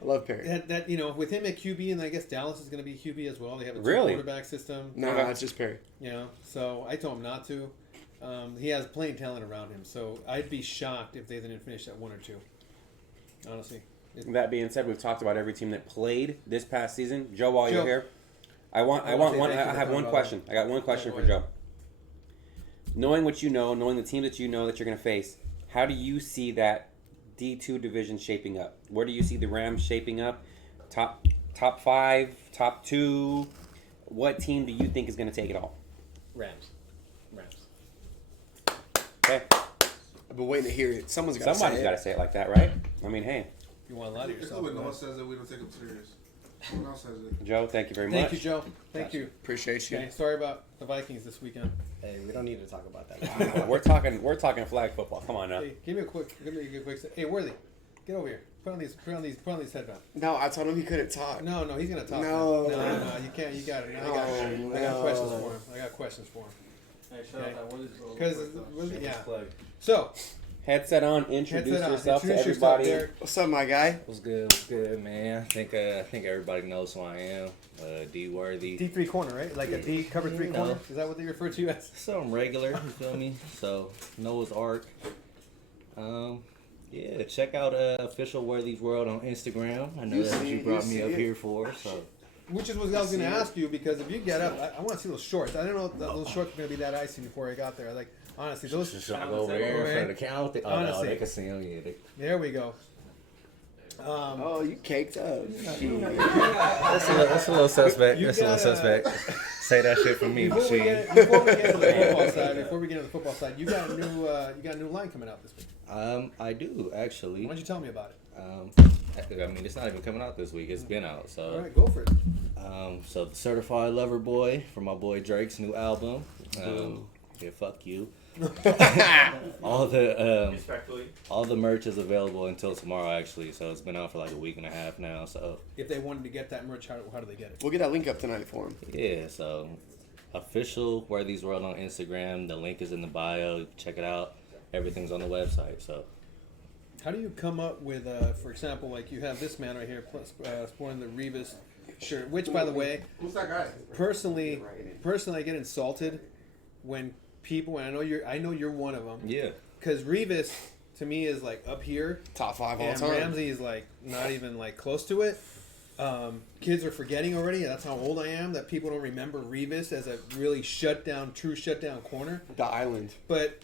I love Perry. that with him at QB, and I guess Dallas is going to be QB as well. They have a Really? quarterback system. No, it's just Perry. So I told him not to. He has playing talent around him, so I'd be shocked if they didn't finish at 1 or 2. Honestly. That being said, we've talked about every team that played this past season. Joe, while you're Joe. here, I I want wanna say one. thank you I for have coming, one by the question. I got one question for Joe. Knowing what you know, knowing the team that you know that you're going to face, how do you see that D2 division shaping up? Where do you see the Rams shaping up? Top 5, top 2. What team do you think is going to take it all? Rams. Okay, I've been waiting to hear it. Somebody's got to say it like that, right? I mean, hey, You want to lie to It's yourself. when no man. one says it, we don't take them serious. No one else says it. Joe, thank you very Thank much. you, Joe. Thank you. Appreciate you. Okay, sorry about the Vikings this weekend. Hey, we don't need to talk about that. We're talking flag football. Come on now. Hey, give me a quick. Hey, Worthy, get over here. Put on these headphones. No, I told him he couldn't talk. No, he's gonna talk. No. No, you can't. You got it. No, I got questions for him. I got questions for him. Hey, shout Okay. out that Willie's roll. Because yeah. So Headset on. Introduce headset on. yourself to Introduce yourself, everybody. Derek. What's up, my guy? What's good? What's good, man? I think everybody knows who I am. D Worthy. D3 corner, right? Like a D cover 3 No. corner. Is that what they refer to you as? Something regular, you feel me? So Noah's Ark. Yeah, check out official Worthy's World on Instagram. I know You that's what see you it, brought you me see up it. here for. So Which is what I was going to ask you, because if you get up, I want to see those shorts. I didn't know that those shorts were going to be that icy before I got there. Like, honestly, those. just go over there in front of the counter. Oh no, Honestly. they can see them. Yeah, There we go. Oh, you caked up. that's a little suspect. You That's a little gotta- suspect. Say that shit for me, Before we machine. get to the football side, you got a new line coming out this week. I do actually. Why don't you tell me about it? I mean, it's not even coming out this week. It's been out. So. All right, go for it. So the Certified Lover Boy from my boy Drake's new album. Yeah, fuck you. all the merch is available until tomorrow actually. So it's been out for like a week and a half now. So If they wanted to get that merch, how do they get it? We'll get that link up tonight for him. yeah, so official Worthy's World on Instagram. The link is in the bio. Check it out. Everything's on the website. So How do you come up with, for example, like you have this man right here sporting the Revis shirt, which, by the way, Who's that guy? personally, I get insulted when people, and I know you're one of them, yeah. because Revis to me is like up here, Top 5 all and time. Ramsey is like not even like close to it. Kids are forgetting already. That's how old I am. That people don't remember Revis as a really true shutdown corner. The Island. But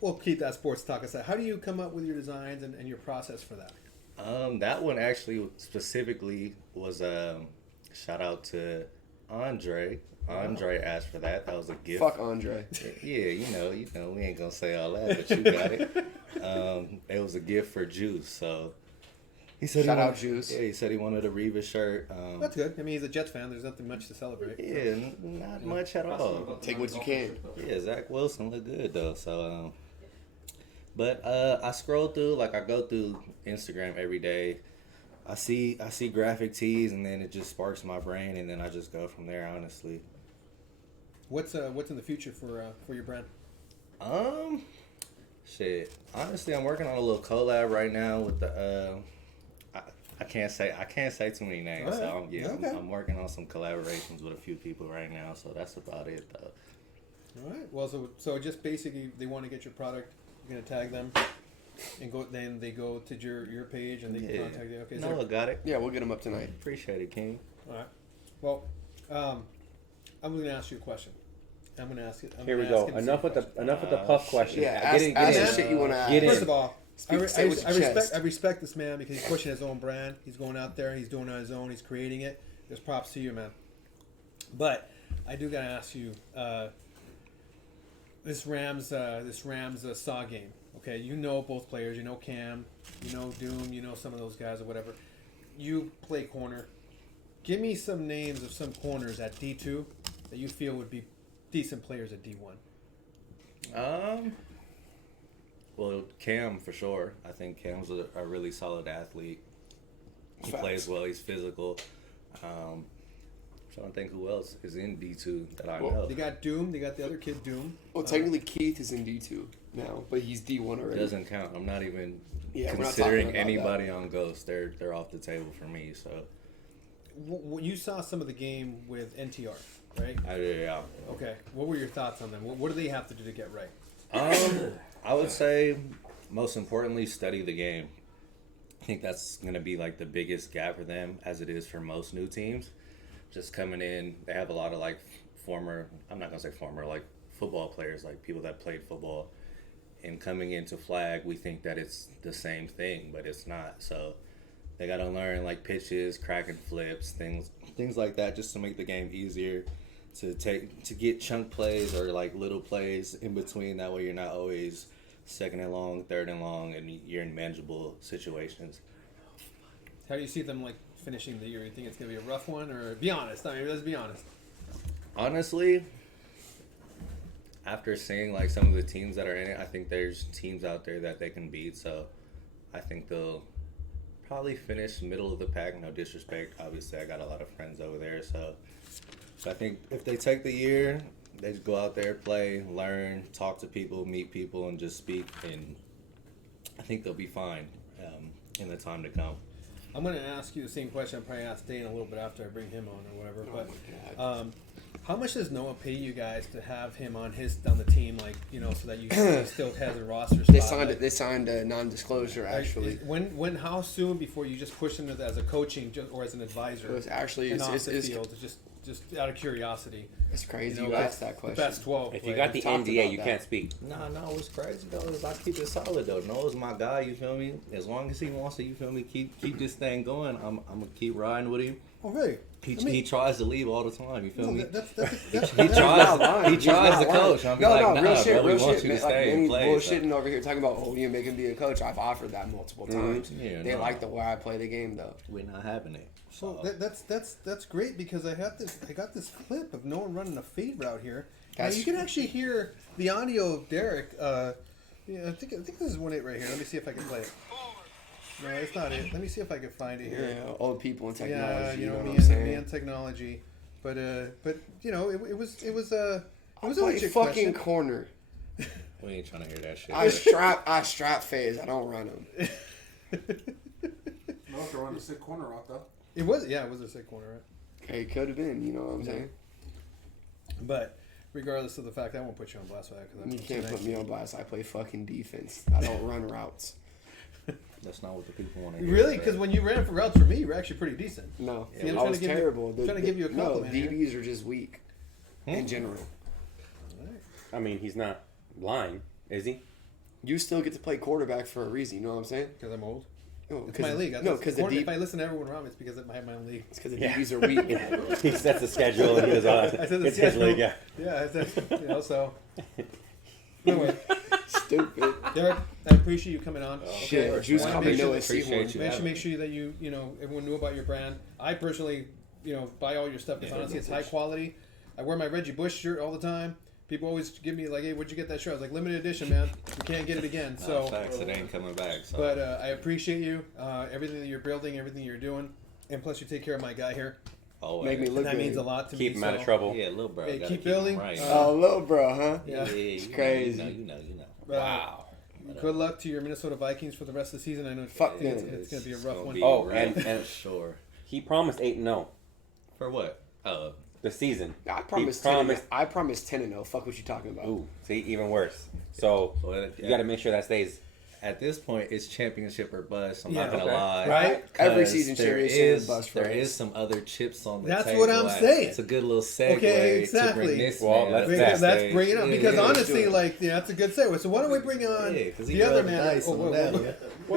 we'll keep that sports talk aside. How do you come up with your designs and your process for that? That one actually specifically was shout out to Andre. Andre asked for that. That was a gift. Fuck Andre. Yeah, you know, we ain't gonna say all that, but you got it. It was a gift for Juice, so he said Shout out Juice. Yeah, he said he wanted a Reva shirt. That's good. I mean, he's a Jets fan. There's nothing much to celebrate. Yeah, not much at all. Take what you can. Yeah, Zach Wilson looked good though. So, but I scroll through, like I go through Instagram every day. I see graphic tees, and then it just sparks my brain, and then I just go from there. Honestly. What's in the future for your brand? Shit. Honestly, I'm working on a little collab right now with the. I can't say too many names. All right. So Okay. I'm working on some collaborations with a few people right now. So that's about it though. All right. Well, so just basically, they want to get your product. You're gonna tag them. then they go to your page and they can contact you. Okay. No, I got it. Yeah, we'll get him up tonight. Appreciate it, King. All right. Well, I'm going to ask you a question. I'm going to ask it. Here we go. Enough with the puff question. Yeah, ask the shit you want to ask. Get in. First of all, I Say with your chest. respect this man because he's pushing his own brand. He's going out there. He's doing it on his own. He's creating it. There's props to you, man. But I do gotta ask you, this Rams Saw game. Okay, you know both players. You know Cam. You know Doom. You know some of those guys or whatever. You play corner. Give me some names of some corners at D2 that you feel would be decent players at D1. Well, Cam for sure. I think Cam's a really solid athlete. He Facts. plays well. He's physical. Trying to think who else is in D2 that I Well, know. They got Doom. They got the other kid Doom. Well, technically Keith is in D2 now, but he's D1 It already. doesn't count. I'm not even Yeah, we're not considering talking about anybody on Ghost. They're off the table for me. So You saw some of the game with NTR, right? yeah. Okay. What were your thoughts on them? What do they have to do to get right? I would say most importantly, study the game. I think that's going to be like the biggest gap for them, as it is for most new teams. Just coming in, they have a lot of like former, I'm not going to say former, like football players, like people that played football. And coming into flag, we think that it's the same thing, but it's not. So they got to learn like pitches, cracking flips, things like that, just to make the game easier to get chunk plays or like little plays in between. That way you're not always second and long, third and long, and you're in manageable situations. How do you see them like finishing the year? You think it's gonna be a rough one, or be honest? I mean, let's be honest. Honestly, after seeing like some of the teams that are in it, I think there's teams out there that they can beat. So I think they'll probably finish middle of the pack. No disrespect, obviously I got a lot of friends over there. So I think if they take the year, they just go out there, play, learn, talk to people, meet people, and just speak. And I think they'll be fine in the time to come. I'm gonna ask you the same question I probably asked Dane a little bit after I bring him on or whatever. But how much does Noah pay you guys to have him on the team, like so that you still has a roster spot? They signed a non-disclosure actually. How soon before you just push him as a coaching or as an advisor? It was actually and off the field, just out of curiosity. It's crazy you asked that question. The best 12. If you got the NDA, you can't speak. No, what's crazy though is I keep it solid though. Noah's my guy, you feel me? As long as he wants to, you feel me, keep this thing going, I'm gonna keep riding with him. Oh really? He tries to leave all the time, you feel me? He He tries to coach. I'm like, nah, real shit, bro, we real want shit, you to man. stay and play. Bullshitting over here talking about, you make him be a coach. I've offered that multiple times. Yeah, They no. like the way I play the game though. We're not having it. So that's great because I got this clip of Noah running a fade route here. Now you can actually hear the audio of Derek. I think this is one right here. Let me see if I can play it. No, it's not it. Let me see if I can find it here. Yeah, old people in technology. Yeah, you know what me I'm saying? and technology, but it was a I legit play fucking question. corner. We ain't trying to hear that shit. I strap phase. I don't run them. No, if they're on the sick corner route though. It was a sick corner, right? Okay, could have been. You know what I'm saying? But regardless of the fact, I won't put you on blast for that because You can't put me on blast. I play fucking defense. I don't run routes. That's not what the people want to hear. Really? Because when you ran for routes for me, you were actually pretty decent. No, See, I'm I trying was to give you- terrible. trying to give you a compliment here. DBs are just weak in general. I mean, he's not lying, is he? You still get to play quarterback for a reason. You know what I'm saying? Because I'm old. No, It's my league. No, because if I listen to everyone around me, it's because I have my own league. it's because the DBs are weak. He sets the schedule and he does all that. I said the It's his schedule. league, yeah. Yeah, so. Anyway, Stupid. Derek, I appreciate you coming on. Shit, Juice Wanna called make me sure Noah that- Appreciate Seahorn. you. I should make sure that you everyone knew about your brand. I personally, buy all your stuff because honestly, it's high quality. I wear my Reggie Bush shirt all the time. People always give me like, "Hey, where'd you get that shirt?" I was like, "Limited edition, man. You can't get it again." So, Facts, it ain't coming back. So. but I appreciate you, everything that you're building, everything you're doing, and plus you take care of my guy here. Always. Make me And look that good. means a lot to me. Keep him out of so- trouble. Yeah, little bro. Hey, gotta keep building. him right. Oh, little bro, huh? Yeah. It's crazy. You know. Wow. Good luck to your Minnesota Vikings for the rest of the season. I know Fuck it's, them. it's going to be a It's rough gonna one. be Oh, rough and for sure. he promised 8-0 For what? the season. I promised He 10. I promised 10-0. Fuck what you talking about. Ooh, see, even worse. So Well, you got to make sure that stays. at this point, it's championship or bust. I'm not Yeah. gonna Okay. lie. Right? Every 'Cause season there series is is bust for there us. is some other chips on the That's table. what I'm Like, saying. It's a good little segue Okay, to exactly. bring this Well, man let's up do to that. the Let's stage. bring it up Yeah, because yeah, let's honestly, do it. like that's a good segue. So why don't we bring on Yeah, 'cause he the other rolled the man? dice on that one.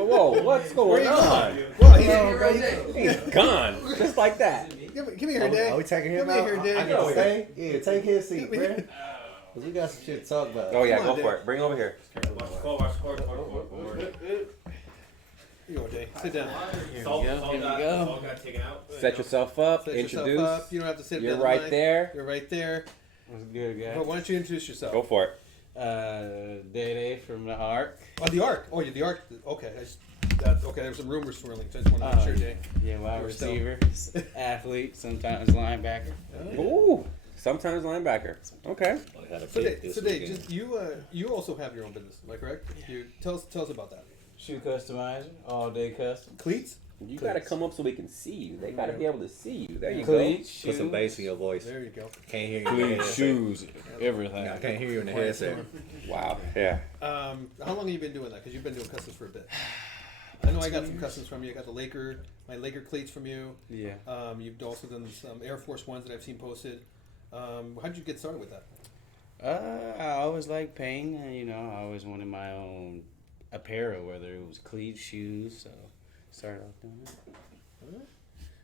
Whoa, what's Where going you on? going? Well, He's gone, just like that. give me here, Dave. Are we taking him Give me out? here, Dave. I gotta stay? Yeah, take his seat, Give me- man. Cause we got some shit to talk about. Oh yeah, Come go on, for Dave. it. Bring it over here. Here you go, Dave. Sit down. Here we go. Set yourself up. Set Introduce. yourself up. You don't have to sit. You're down the right mic. there. You're right there. What's good, guys? But why don't you introduce yourself? Go for it. Day from the Ark. Oh, the Ark. Oh, you're the Ark. Okay, that's okay. There's some rumors swirling. So I just want to make sure, Dave. Yeah, wide You're still- receiver, athlete, sometimes linebacker. Ooh, sometimes linebacker. Okay. I got a So, pick Dave, this so Dave, weekend. just you also have your own business. Am I correct? You tell us about that. Shoe customizer, all day custom. Cleats. You gotta come up so we can see you. They gotta be able to see you. There you Cleats, Put some shoes, bass in your voice. There you go. Can't hear you. in the cleats, headset. shoes, everything. I can't hear you in the headset. go. Wow. Yeah. How long have you been doing that? Because you've been doing customs for a bit. I know I got some customs from you. I got my Laker cleats from you. Yeah. You've also done some Air Force Ones that I've seen posted. How'd you get started with that? I always liked painting, and I always wanted my own apparel, whether it was cleats, shoes. So started off doing that.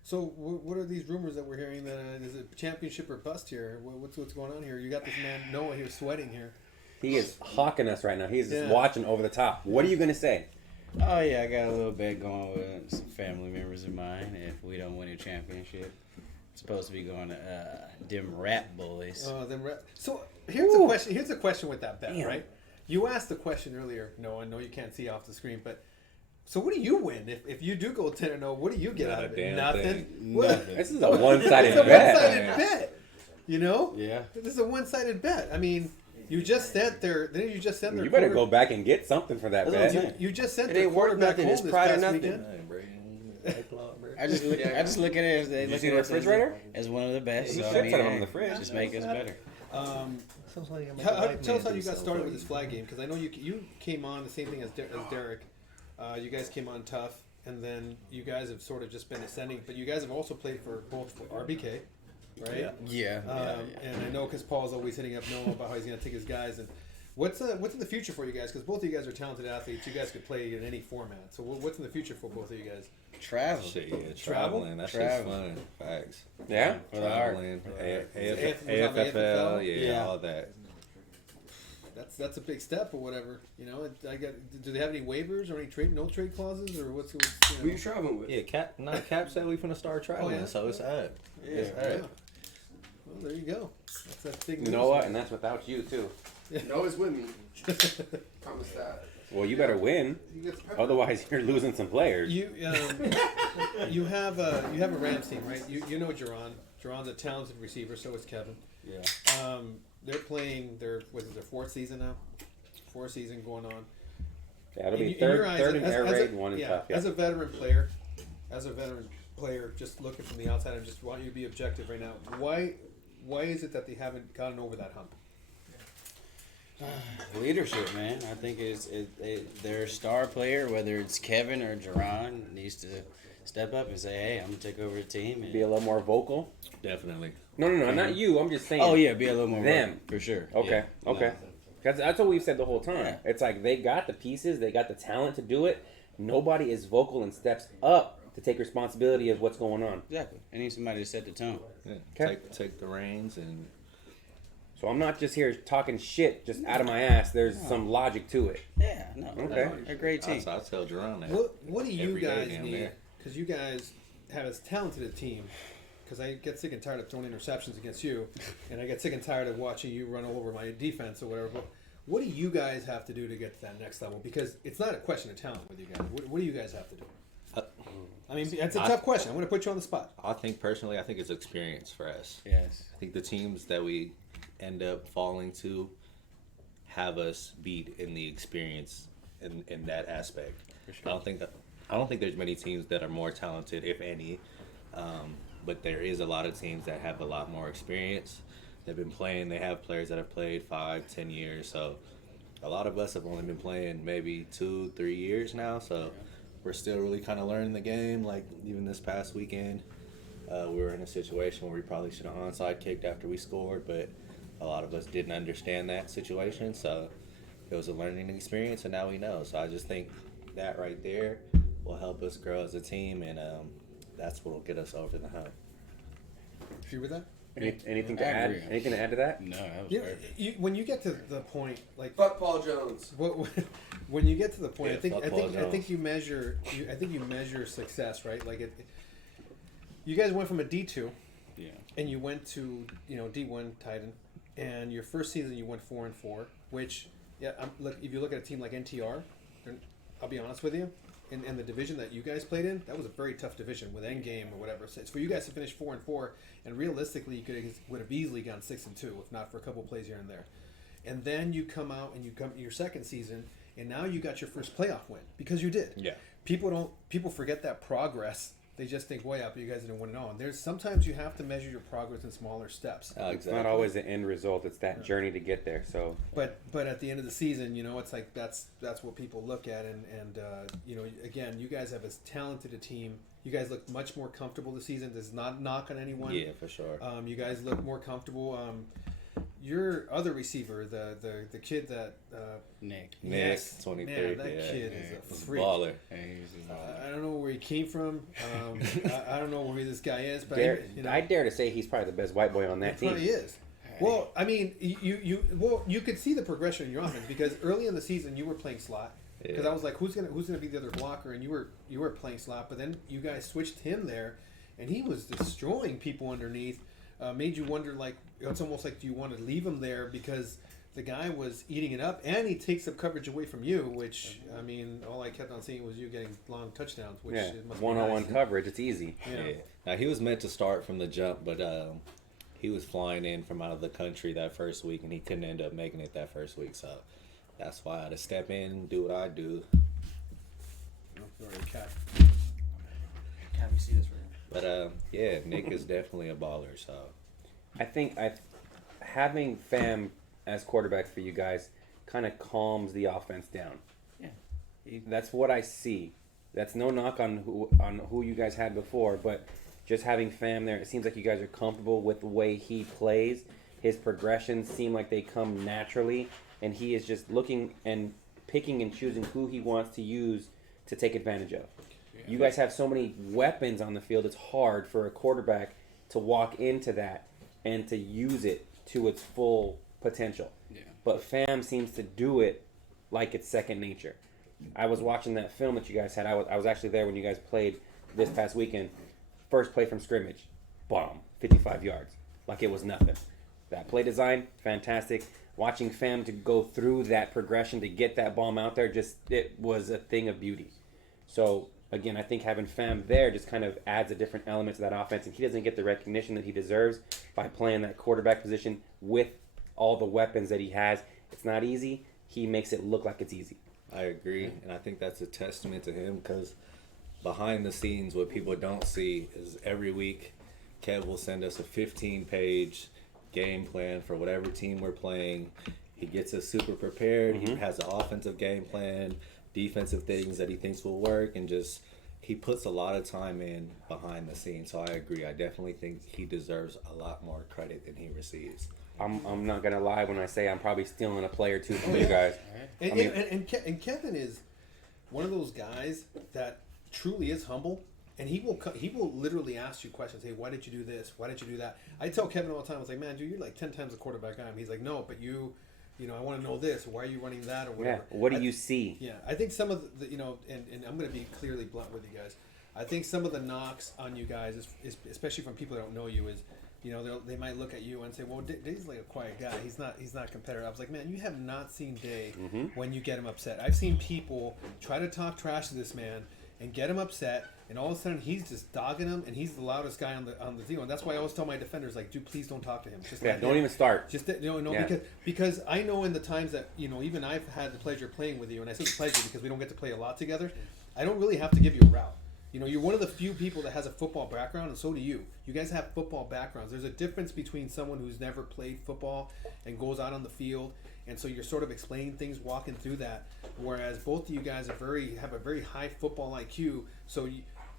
So what are these rumors that we're hearing that is it championship or bust here? What's going on here? You got this man Noah here sweating here. He is hawking us right now. He's just Yeah. watching over the top. What are you gonna say? Oh yeah, I got a little bet going with some family members of mine. If we don't win a championship, it's supposed to be going to them Rat Boys. So here's a question. Here's a question with that bet, Damn. right? You asked the question earlier. No, I know you can't see off the screen, but so what do you win if you do go 10-0? What do you get Not out a of it? damn Nothing. thing. What? This is a one-sided It's a bet. one-sided bet. You know? Yeah. This is a one-sided bet. I mean, you just sent their. Then you just sent their. You better quarter- go back and get something for that That's what I'm bet. saying. You just sent It their ain't worth quarterback nothing. home It's this pride of past nothing. weekend. I just look at it as they Did you look see at the us refrigerator? as one of the best. He So, should I mean, put 'em in hey, the fridge. Just make us better. Tell us how you got started with this flag game, because I know you came on the same thing as Derek. You guys came on tough, and then you guys have sort of just been ascending. But you guys have also played for both RBK, right? Yeah. And I know because Paul's always hitting up Noah about how he's going to take his guys. And what's in the future for you guys? Because both of you guys are talented athletes. You guys could play in any format. So what's in the future for both of you guys? Travel. Shit, yeah, Travel? traveling. That Travel. shit's fun. Facts. Yeah? For the Ark. Traveling, AFL? AFFL, yeah, Yeah. all that. That's a big step or whatever. You know, do they have any waivers or any no trade clauses or what's? Who you traveling with? Yeah, Cap said we finna start traveling, yeah? so it's up. It's Yeah. up. Well, there you go. That's big news. You know what? And that's without you too. No, it's with me. Come with that. Well, you better win. Otherwise, you're losing some players. You have a Rams team, right? You know Jerron. Jerron's a talented receiver. So is Kevin. Yeah. They're playing their fourth season now. Fourth season going on. Yeah, it'll be In your eyes, third in air as raid, one in tough. Yeah. As a veteran player, just looking from the outside, I just want you to be objective right now. Why is it that they haven't gotten over that hump? Leadership, man. I think their star player, whether it's Kevin or Jerron, needs to step up and say, "Hey, I'm gonna take over the team." And Be a little more vocal. Definitely. No, not you. I'm just saying. oh yeah, be a little more Them. vocal, for sure. Okay. Yeah. Okay. That's what we've said the whole time. Yeah. It's like they got the pieces, they got the talent to do it. Nobody is vocal and steps up to take responsibility of what's going on. Exactly. I need somebody to set the tone. Yeah. Okay. Take the reins and So I'm not just here talking shit just out of my ass. There's some logic to it. Yeah, no. Okay. They're a great team. I tell Jerron that. What do you every day guys down need? there. Because you guys have as talented a team. Because I get sick and tired of throwing interceptions against you, and I get sick and tired of watching you run all over my defense or whatever. But what do you guys have to do to get to that next level? Because it's not a question of talent with you guys. What do you guys have to do? I mean, that's a tough question. I'm going to put you on the spot. I think it's experience for us. Yes. I think the teams that we end up falling to have us beat in the experience in that aspect. Sure. I don't think there's many teams that are more talented, if any. But there is a lot of teams that have a lot more experience. They've been playing. They have players that have played 5-10 years. So a lot of us have only been playing maybe 2-3 years now, so we're still really kind of learning the game. Like even this past weekend, we were in a situation where we probably should have onside kicked after we scored, but a lot of us didn't understand that situation, so it was a learning experience, and now we know. So I just think that right there will help us grow as a team, and that's what will get us over the hump. Agree with that? Anything to add? agree. Anything to add to that? No, that was Yeah, perfect. when you get to the point, like Fuck Paul Jones. when you get to the point, Yeah, I think fuck I Paul think I Jones. think you measure success, right? Like you guys went from a D2 Yeah. and you went to D1 Titan, and your first season you went 4-4, which look, if you look at a team like NTR, I'll be honest with you, in the division that you guys played in, that was a very tough division with Endgame or whatever. So it's for you guys to finish 4-4, and realistically you would have easily gone 6-2 if not for a couple plays here and there. And then you come out and you come your second season, and now you got your first playoff win because you did. Yeah. People forget that progress. They just think, "Boy, you guys didn't win it all." And there's sometimes you have to measure your progress in smaller steps. It's not always the end result. It's that journey to get there. So, But at the end of the season, it's like that's what people look at, and again, you guys have as talented a team. You guys look much more comfortable this season. This is not knock on anyone. Yeah, for sure. You guys look more comfortable. Your other receiver, the kid that Nick. yes, 23. man, that yeah. kid Yeah. is a He's a freak. baller. Hey, he's a- I don't know where he came from. I don't know where this guy is, but I dare to say he's probably the best white boy on that he team. probably is. Well, I mean, you could see the progression in your offense because early in the season you were playing slot. Because I was like, who's gonna be the other blocker, and you were playing slot, but then you guys switched him there, and he was destroying people underneath. Made you wonder, like, it's almost like, do you want to leave him there because the guy was eating it up, and he takes up coverage away from you, which, I mean, all I kept on seeing was you getting long touchdowns, which it must be one-on-one nice. coverage. It's easy. Yeah. Now he was meant to start from the jump, but he was flying in from out of the country that first week, and he couldn't end up making it that first week. So that's why I had to step in and do what I do. Oh, sorry, cat. Can't we see this room? But yeah, Nick is definitely a baller. So I think having Fam as quarterback for you guys kind of calms the offense down. Yeah. That's what I see. That's no knock on who you guys had before, but just having Fam there, it seems like you guys are comfortable with the way he plays. His progressions seem like they come naturally, and he is just looking and picking and choosing who he wants to use to take advantage of. You guys have so many weapons on the field, it's hard for a quarterback to walk into that and to use it to its full potential. Yeah. But Fam seems to do it like it's second nature. I was watching that film that you guys had. I was actually there when you guys played this past weekend. First play from scrimmage, bomb, 55 yards, like it was nothing. That play design, fantastic. Watching Fam to go through that progression to get that bomb out there, it was a thing of beauty. So again, I think having Fam there just kind of adds a different element to that offense, and he doesn't get the recognition that he deserves by playing that quarterback position with all the weapons that he has. It's not easy. He makes it look like it's easy. I agree, and I think that's a testament to him because behind the scenes, what people don't see is every week, Kev will send us a 15-page game plan for whatever team we're playing. He gets us super prepared. He has an offensive game plan, defensive things that he thinks will work, and just he puts a lot of time in behind the scenes. So I agree. I definitely think he deserves a lot more credit than he receives. I'm not gonna lie when I say I'm probably stealing a play or two from you guys. And Kevin is one of those guys that truly is humble, and he will literally ask you questions. Hey, why did you do this? Why did you do that? I tell Kevin all the time. I was like, man, dude, you're like 10 times the quarterback I am. He's like, no, but you know, I want to know this. Why are you running that or whatever? Yeah. What do you see? Yeah, I think some of the and I'm going to be clearly blunt with you guys. I think some of the knocks on you guys, is especially from people that don't know you, is they might look at you and say, well, Day's like a quiet guy. He's not competitive. I was like, man, you have not seen Day when you get him upset. I've seen people try to talk trash to this man and get him upset, and all of a sudden he's just dogging him, and he's the loudest guy on the deal. And that's why I always tell my defenders, like, dude, please don't talk to him. Just don't even start. Just because I know in the times that even I've had the pleasure of playing with you, and I say the pleasure because we don't get to play a lot together. I don't really have to give you a route. You're one of the few people that has a football background, and so do you. You guys have football backgrounds. There's a difference between someone who's never played football and goes out on the field and so you're sort of explaining things, walking through that. Whereas both of you guys have a very high football IQ, so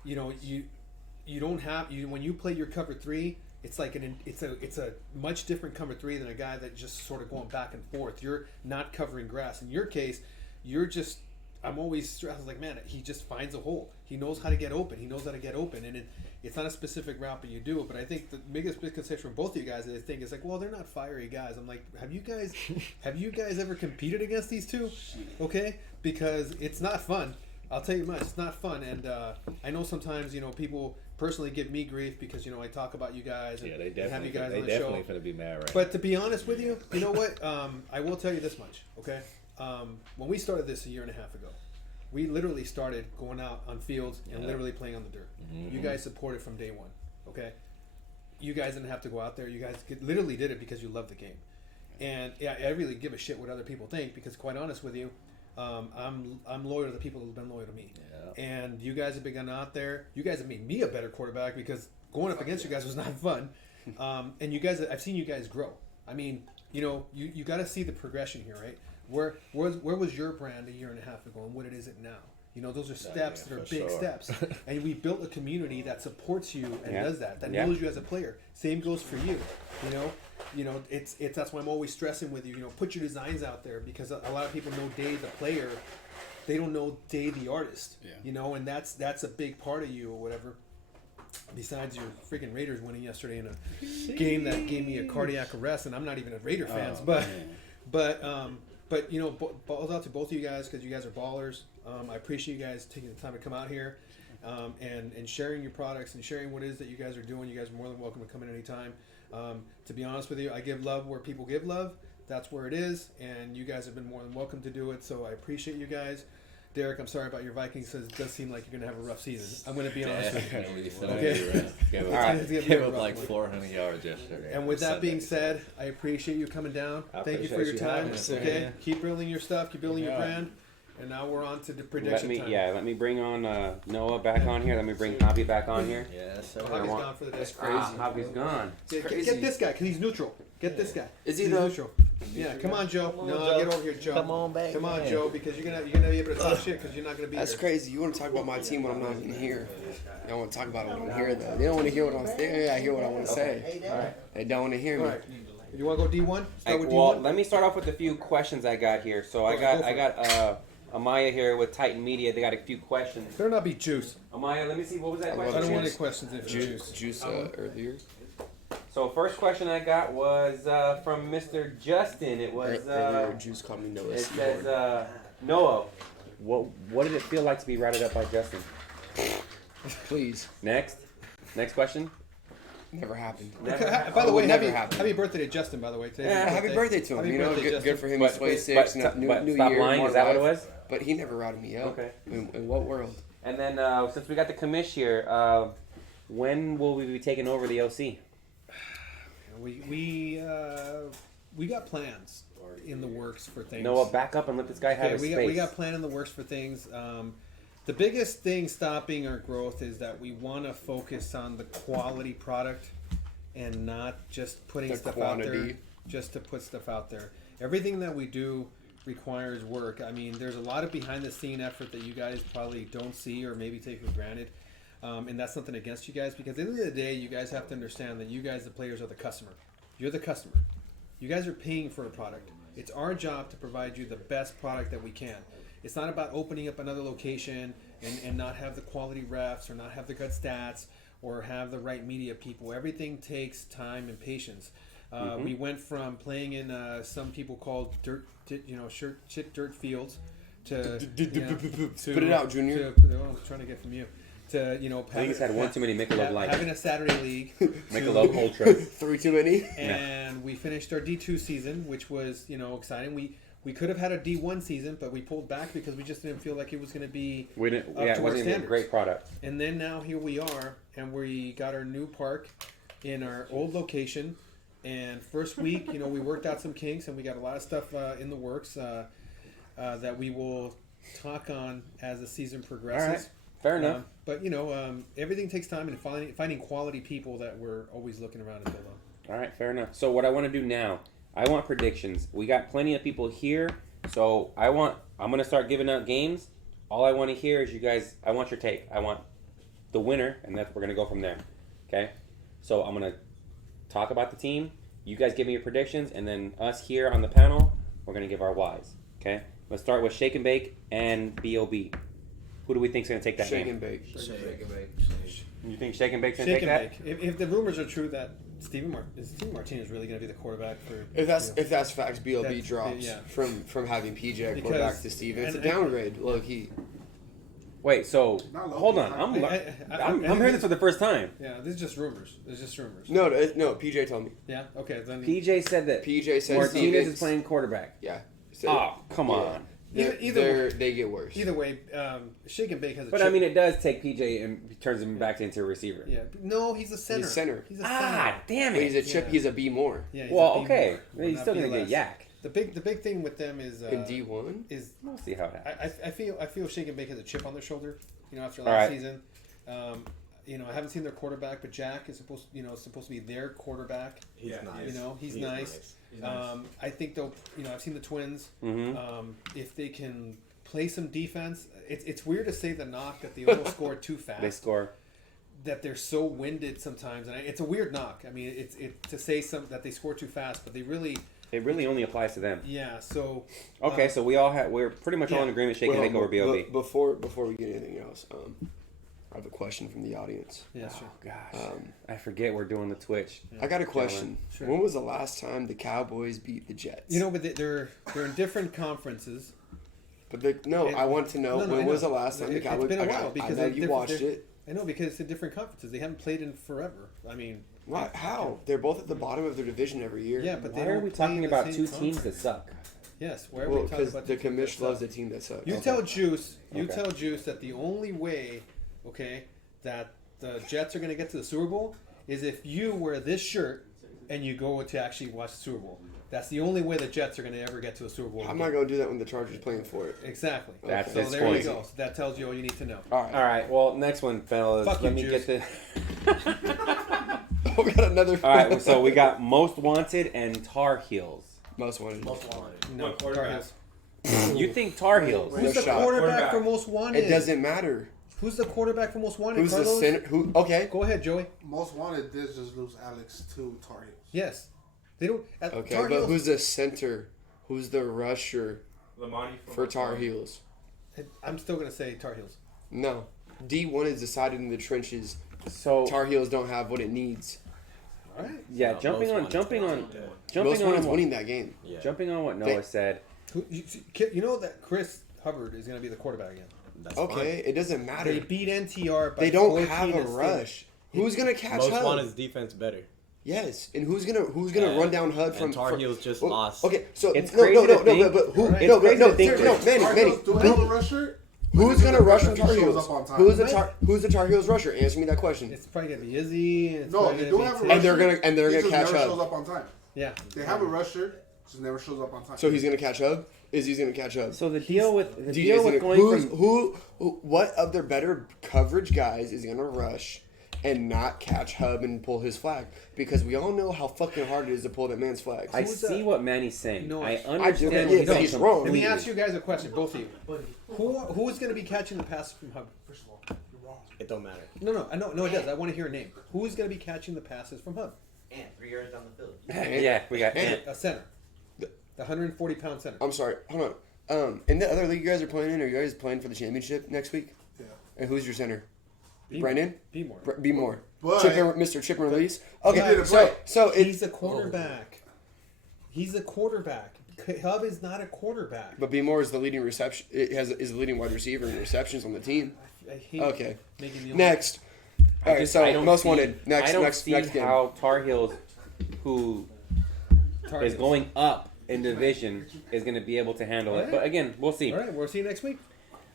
you don't have when you play your cover three. It's like it's a much different cover three than a guy that just sort of going back and forth. You're not covering grass. In your case, I'm always stressed. I was like, man, he just finds a hole. He knows how to get open. And it's not a specific route, but you do it. But I think the biggest misconception from both of you guys is they think is like, well, they're not fiery guys. I'm like, have you guys ever competed against these two? Okay, because it's not fun. I'll tell you much, it's not fun. And I know sometimes people personally give me grief because I talk about you guys and, they and have you guys they on the definitely show. gonna be mad, right? But to be honest with you, you know what? I will tell you this much, okay? When we started this a year and a half ago, we literally started going out on fields and literally playing on the dirt. Mm-hmm. You guys supported from day one, okay? You guys didn't have to go out there. You guys literally did it because you love the game. And yeah, I really give a shit what other people think because, quite honest with you, I'm loyal to the people who've been loyal to me. Yeah. And you guys have been going out there. You guys have made me a better quarterback because going up against you guys was not fun. And you guys, I've seen you guys grow. I mean, you got to see the progression here, right? Where was your brand a year and a half ago, and what it is it now? Those are steps that are big steps, and we built a community that supports you and does that knows you as a player. Same goes for you. It's that's why I'm always stressing with you. Put your designs out there because a lot of people know Dave the player, they don't know Dave the artist. Yeah. And that's a big part of you or whatever. Besides your freaking Raiders winning yesterday in a game that gave me a cardiac arrest, and I'm not even a Raider fan, but balls out to both of you guys because you guys are ballers. I appreciate you guys taking the time to come out here and sharing your products and sharing what it is that you guys are doing. You guys are more than welcome to come in anytime. To be honest with you, I give love where people give love. That's where it is, and you guys have been more than welcome to do it, so I appreciate you guys. Derek, I'm sorry about your Vikings. It does seem like you're going to have a rough season. I'm going to be honest with you. Okay? Gave up like 400 yards yesterday. And with that being said, I appreciate you coming down. Thank you for your time. Okay? Keep building your stuff. Keep building your brand. And now we're on to the prediction time. Let me bring on Noah back on here. Let me bring Hobby back on here. Yes, sir. Hobby's gone for the day. That's crazy. Hobby's gone. Get this guy, because he's neutral. Get this guy. Is he he's though? Neutral. Yeah, come on, Joe. Get over here, Joe. Come on back. Come on, man. Joe, because you're gonna be able to talk shit because you're not gonna be That's here. crazy. You want to talk about my team when I'm not even here. They don't want to talk about it when I'm here, though. They don't want to hear what I'm saying. I hear what I want to say. All right. They don't want to hear me. All right. You want to go D1? Start with Well, D1? let me start off with a few questions I got here. So I got Amaya here with Titan Media. They got a few questions. Better not be juice. Amaya, let me see. What was that I question? don't want any questions if it's Juice earlier. So first question I got was from Mr. Justin. It was Earlier, Juice called me Noah. it says Noah. What did it feel like to be routed up by Justin? Please. Next question. Never happened. By the way, never happy birthday to Justin, by the way. Today Yeah, happy birthday to him. Happy You know, birthday, good for him. But- He's 26. but New stop year. lying. more Is that what it life. was? But he never routed me up. Okay. In what world? And then since we got the commish here, when will we be taking over the OC? We got plans in the works for things. Noah, back up and let this guy have his space. We got plan in the works for things. The biggest thing stopping our growth is that we want to focus on the quality product and not just putting The stuff out there quantity. just to put stuff out there. Everything that we do requires work. I mean, there's a lot of behind the scene effort that you guys probably don't see or maybe take for granted. And that's nothing against you guys because at the end of the day, you guys have to understand that you guys, the players, are the customer. You're the customer. You guys are paying for a product. It's our job to provide you the best product that we can. It's not about opening up another location and not have the quality refs or not have the good stats or have the right media people. Everything takes time and patience. We went from playing in some people called dirt fields to Spit it out, Junior. I'm trying to get from you. To I think he's had one too many Michelob Light. having a Saturday league, Michelob Ultra. 3 too many. and we finished our D2 season, which was exciting. We could have had a D1 season, but we pulled back because we just didn't feel like it was going to be We didn't. up Yeah, to it our wasn't even a standards. great product. And then now here we are, and we got our new park in our old location. And first week, we worked out some kinks, and we got a lot of stuff in the works that we will talk on as the season progresses. All right. Fair enough. But everything takes time, and finding quality people that we're always looking around to build on. All right, fair enough. So what I want to do now I want predictions. We got plenty of people here, so I'm gonna start giving out games. All I want to hear is you guys. I want your take. I want the winner, and we're gonna go from there. Okay. So I'm gonna talk about the team. You guys give me your predictions, and then us here on the panel, we're gonna give our whys. Okay. Let's start with Shake and Bake and B.O.B. Who do we think's gonna take that Shake game? and bake. You think Shake and Bake's gonna Shake take and that? bake. If the rumors are true that Steve Martinez really going to be the quarterback for? If that's facts, BLB That's- drops yeah. from having PJ at Because- quarterback to Steve. It's a and- downgrade, low key. Wait, so Not low hold key. on. I'm I hearing this for the first time. Yeah, this is just rumors. It's just rumors. No, PJ told me. Yeah. Okay. Then PJ said that PJ said Martinez Steve is playing quarterback. Yeah. So, Oh, come yeah. on. They get worse. Either way, Shake and Bake has a. But chip. I mean, it does take PJ and turns him back into a receiver. Yeah. No, he's a center. He's center. He's a center. Ah, damn But he's a it. chip. Yeah. He's a B more. Yeah, he's Well, a B okay. more, He's not still B gonna get less. yak. The big thing with them is In D1. is We'll see how it happens. I feel Shake and Bake has a chip on their shoulder. You know, after All last right. season. You know, I haven't seen their quarterback, but Jack is supposed to be their quarterback. He's nice. You know, he's He is nice. He's nice. I think they'll. You know, I've seen the Twins. Mhm. If they can play some defense, it's weird to say the knock that they almost scored too fast. They score. That they're so winded sometimes, and it's a weird knock. I mean, it's to say that they score too fast, but they really. It really only applies to them. Yeah. So. Okay, so we're pretty much all in agreement. Shake and Bake over B.O.B. Before we get anything else, I have a question from the audience. Yeah. Oh Sure. gosh, I forget we're doing the Twitch. I got a question. Sure. When was the last time the Cowboys beat the Jets? You know, but they're in different conferences. But I want to know No, when I was know. the last time the It's Cowboys? been a while because I know they're you different- watched they're- it. I know because it's in different conferences. They haven't played in forever. I mean, Why? How? They're both at the bottom of their division every year. yeah, but Why they are don't we play talking in the about same two teams that conference. suck? Yes, where are Well, we talking because about the two teams commish that loves suck? the team that sucks. You Okay. tell Juice. You Okay. tell Juice that the only way, okay, that the Jets are going to get to the Super Bowl is if you wear this shirt and you go to actually watch the Super Bowl. That's the only way the Jets are going to ever get to a Super Bowl. I'm game. not going to do that when the Chargers playing for it. Exactly. That's So his there you point. go. So that tells you all you need to know. All right. All right. Well, next one, fellas. Fuck Let you, me Juice. get the. We got another. All right. So we got Most Wanted and Tar Heels. Most wanted. No, Tar Heels. You think Tar Heels? Who's the shot. quarterback for Most Wanted? It doesn't matter. Who's the quarterback for Most Wanted? Who's the Carlos? center? Who? Okay. Go ahead, Joey. Most wanted did just lose Alex to Tar Heels. Yes. They don't. Okay, Tar but Heels, who's the center? Who's the rusher for Tar Heels? I'm still gonna say Tar Heels. No. D1 is decided in the trenches. So Tar Heels don't have what it needs. All right. yeah, jumping on Most what, winning that game. jumping on what Noah said. You know that Chris Hubbard is gonna be the quarterback again. That's Okay, it doesn't matter. They beat NTR. By They don't 14 have a instead. rush. Who's gonna catch Most Hub? Wanted's defense better. Yes, and who's gonna run down Hud from And Tar Heels just lost. Okay, so It's no, crazy no, to no, think- no, but who? Right. No, It's crazy no, to think no, that- Manny, Tar Manny. Heels do have a rusher. Who's gonna rush from He Tar shows Heels? up on time. Who's the Tar Heels rusher? Answer me that question. It's probably gonna be Izzy. It's No, probably they gonna do be have a Tim. rusher. And they're He gonna just catch never up. shows up on time. Yeah. They have a rusher, just never shows up on time. So he's gonna catch up. Izzy's gonna catch up. So the deal with DJ's going gonna, from what of their better coverage guys is gonna rush and not catch Hub and pull his flag? Because we all know how fucking hard it is to pull that man's flag. I Who's see that? what Manny's saying. No, I I understand do, what yeah, he's but saying he's wrong. Let me completely. ask you guys a question, both of you. Who's gonna be catching the passes from Hubbard? First of all, you're wrong. It don't matter. No, it does. I want to hear a name. Who's gonna be catching the passes from Hub? And 3 yards down the field. Yeah, we got. A center. The 140-pound center. I'm sorry. Hold on. In the other league you guys are playing in, are you guys playing for the championship next week? Yeah. And who's your center? B- Brendan? B more. Be more. But- Mr. Chip and Release. Okay, did it so right. so He's it, a quarterback. He's a quarterback. Hub is not a quarterback. but B More is the leading reception. It is the leading wide receiver in receptions on the team. I hate Okay. making the Next. All right. I So don't most see- wanted. Next. I don't Next. see Next game. how Tar Heels, who Tar is Heels. going up in division, is going to be able to handle it. Alright. But again, we'll see. All right, we'll see you next week.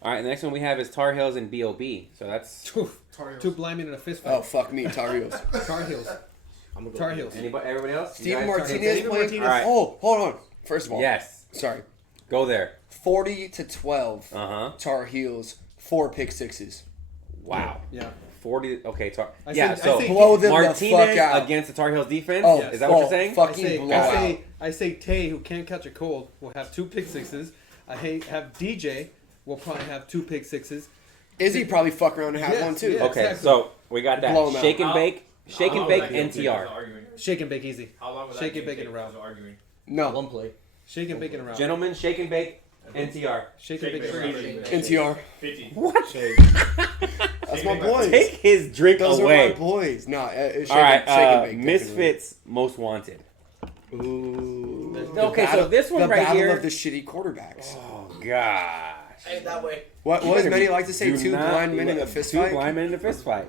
All right, the next one we have is Tar Heels and B.O.B. So that's Two Tar Heels. blind men in a fist Oh fight. fuck me, Tar Heels. Tar Heels. I'm gonna go Tar with Heels. anybody, everybody else. You Steven guys- Martinez Steven playing. Martinez. All right. Oh, hold on. First of all, Yes, sorry. go there. 40-12. Uh huh. Tar Heels. 4 pick sixes. Wow. Yeah. 40. Okay, I yeah. say- So I say- Blow them the Martinez fuck out. against the Tar Heels defense. Oh, Is that what you're saying? Fucking blowout. I say Tay, who can't catch a cold, will have 2 pick sixes. Have DJ will probably have 2 pick sixes. Izzy probably fuck around and have Yes, one too. yeah. Okay, Exactly. so we got Blow 'em that. out. Shake and bake. Shake and bake NTR. Shake and bake easy. How long was Shake that and game bake in a take row. because of arguing? No. One play. Shake and bake in a row. Gentlemen, shake and bake NTR. Shake and bake in a row. NTR. 50. What? That's my boys. Take his drink Those away. are my boys. No, shake All right, and, shake and bake. Misfits Most Wanted. definitely. Ooh. Okay, so this one the right battle here- of the shitty quarterbacks. Oh gosh. Hey, that way. What You does better Manny be- like to say? do 2 not blind men in a let- fist 2 fight? blind men in a fist fight.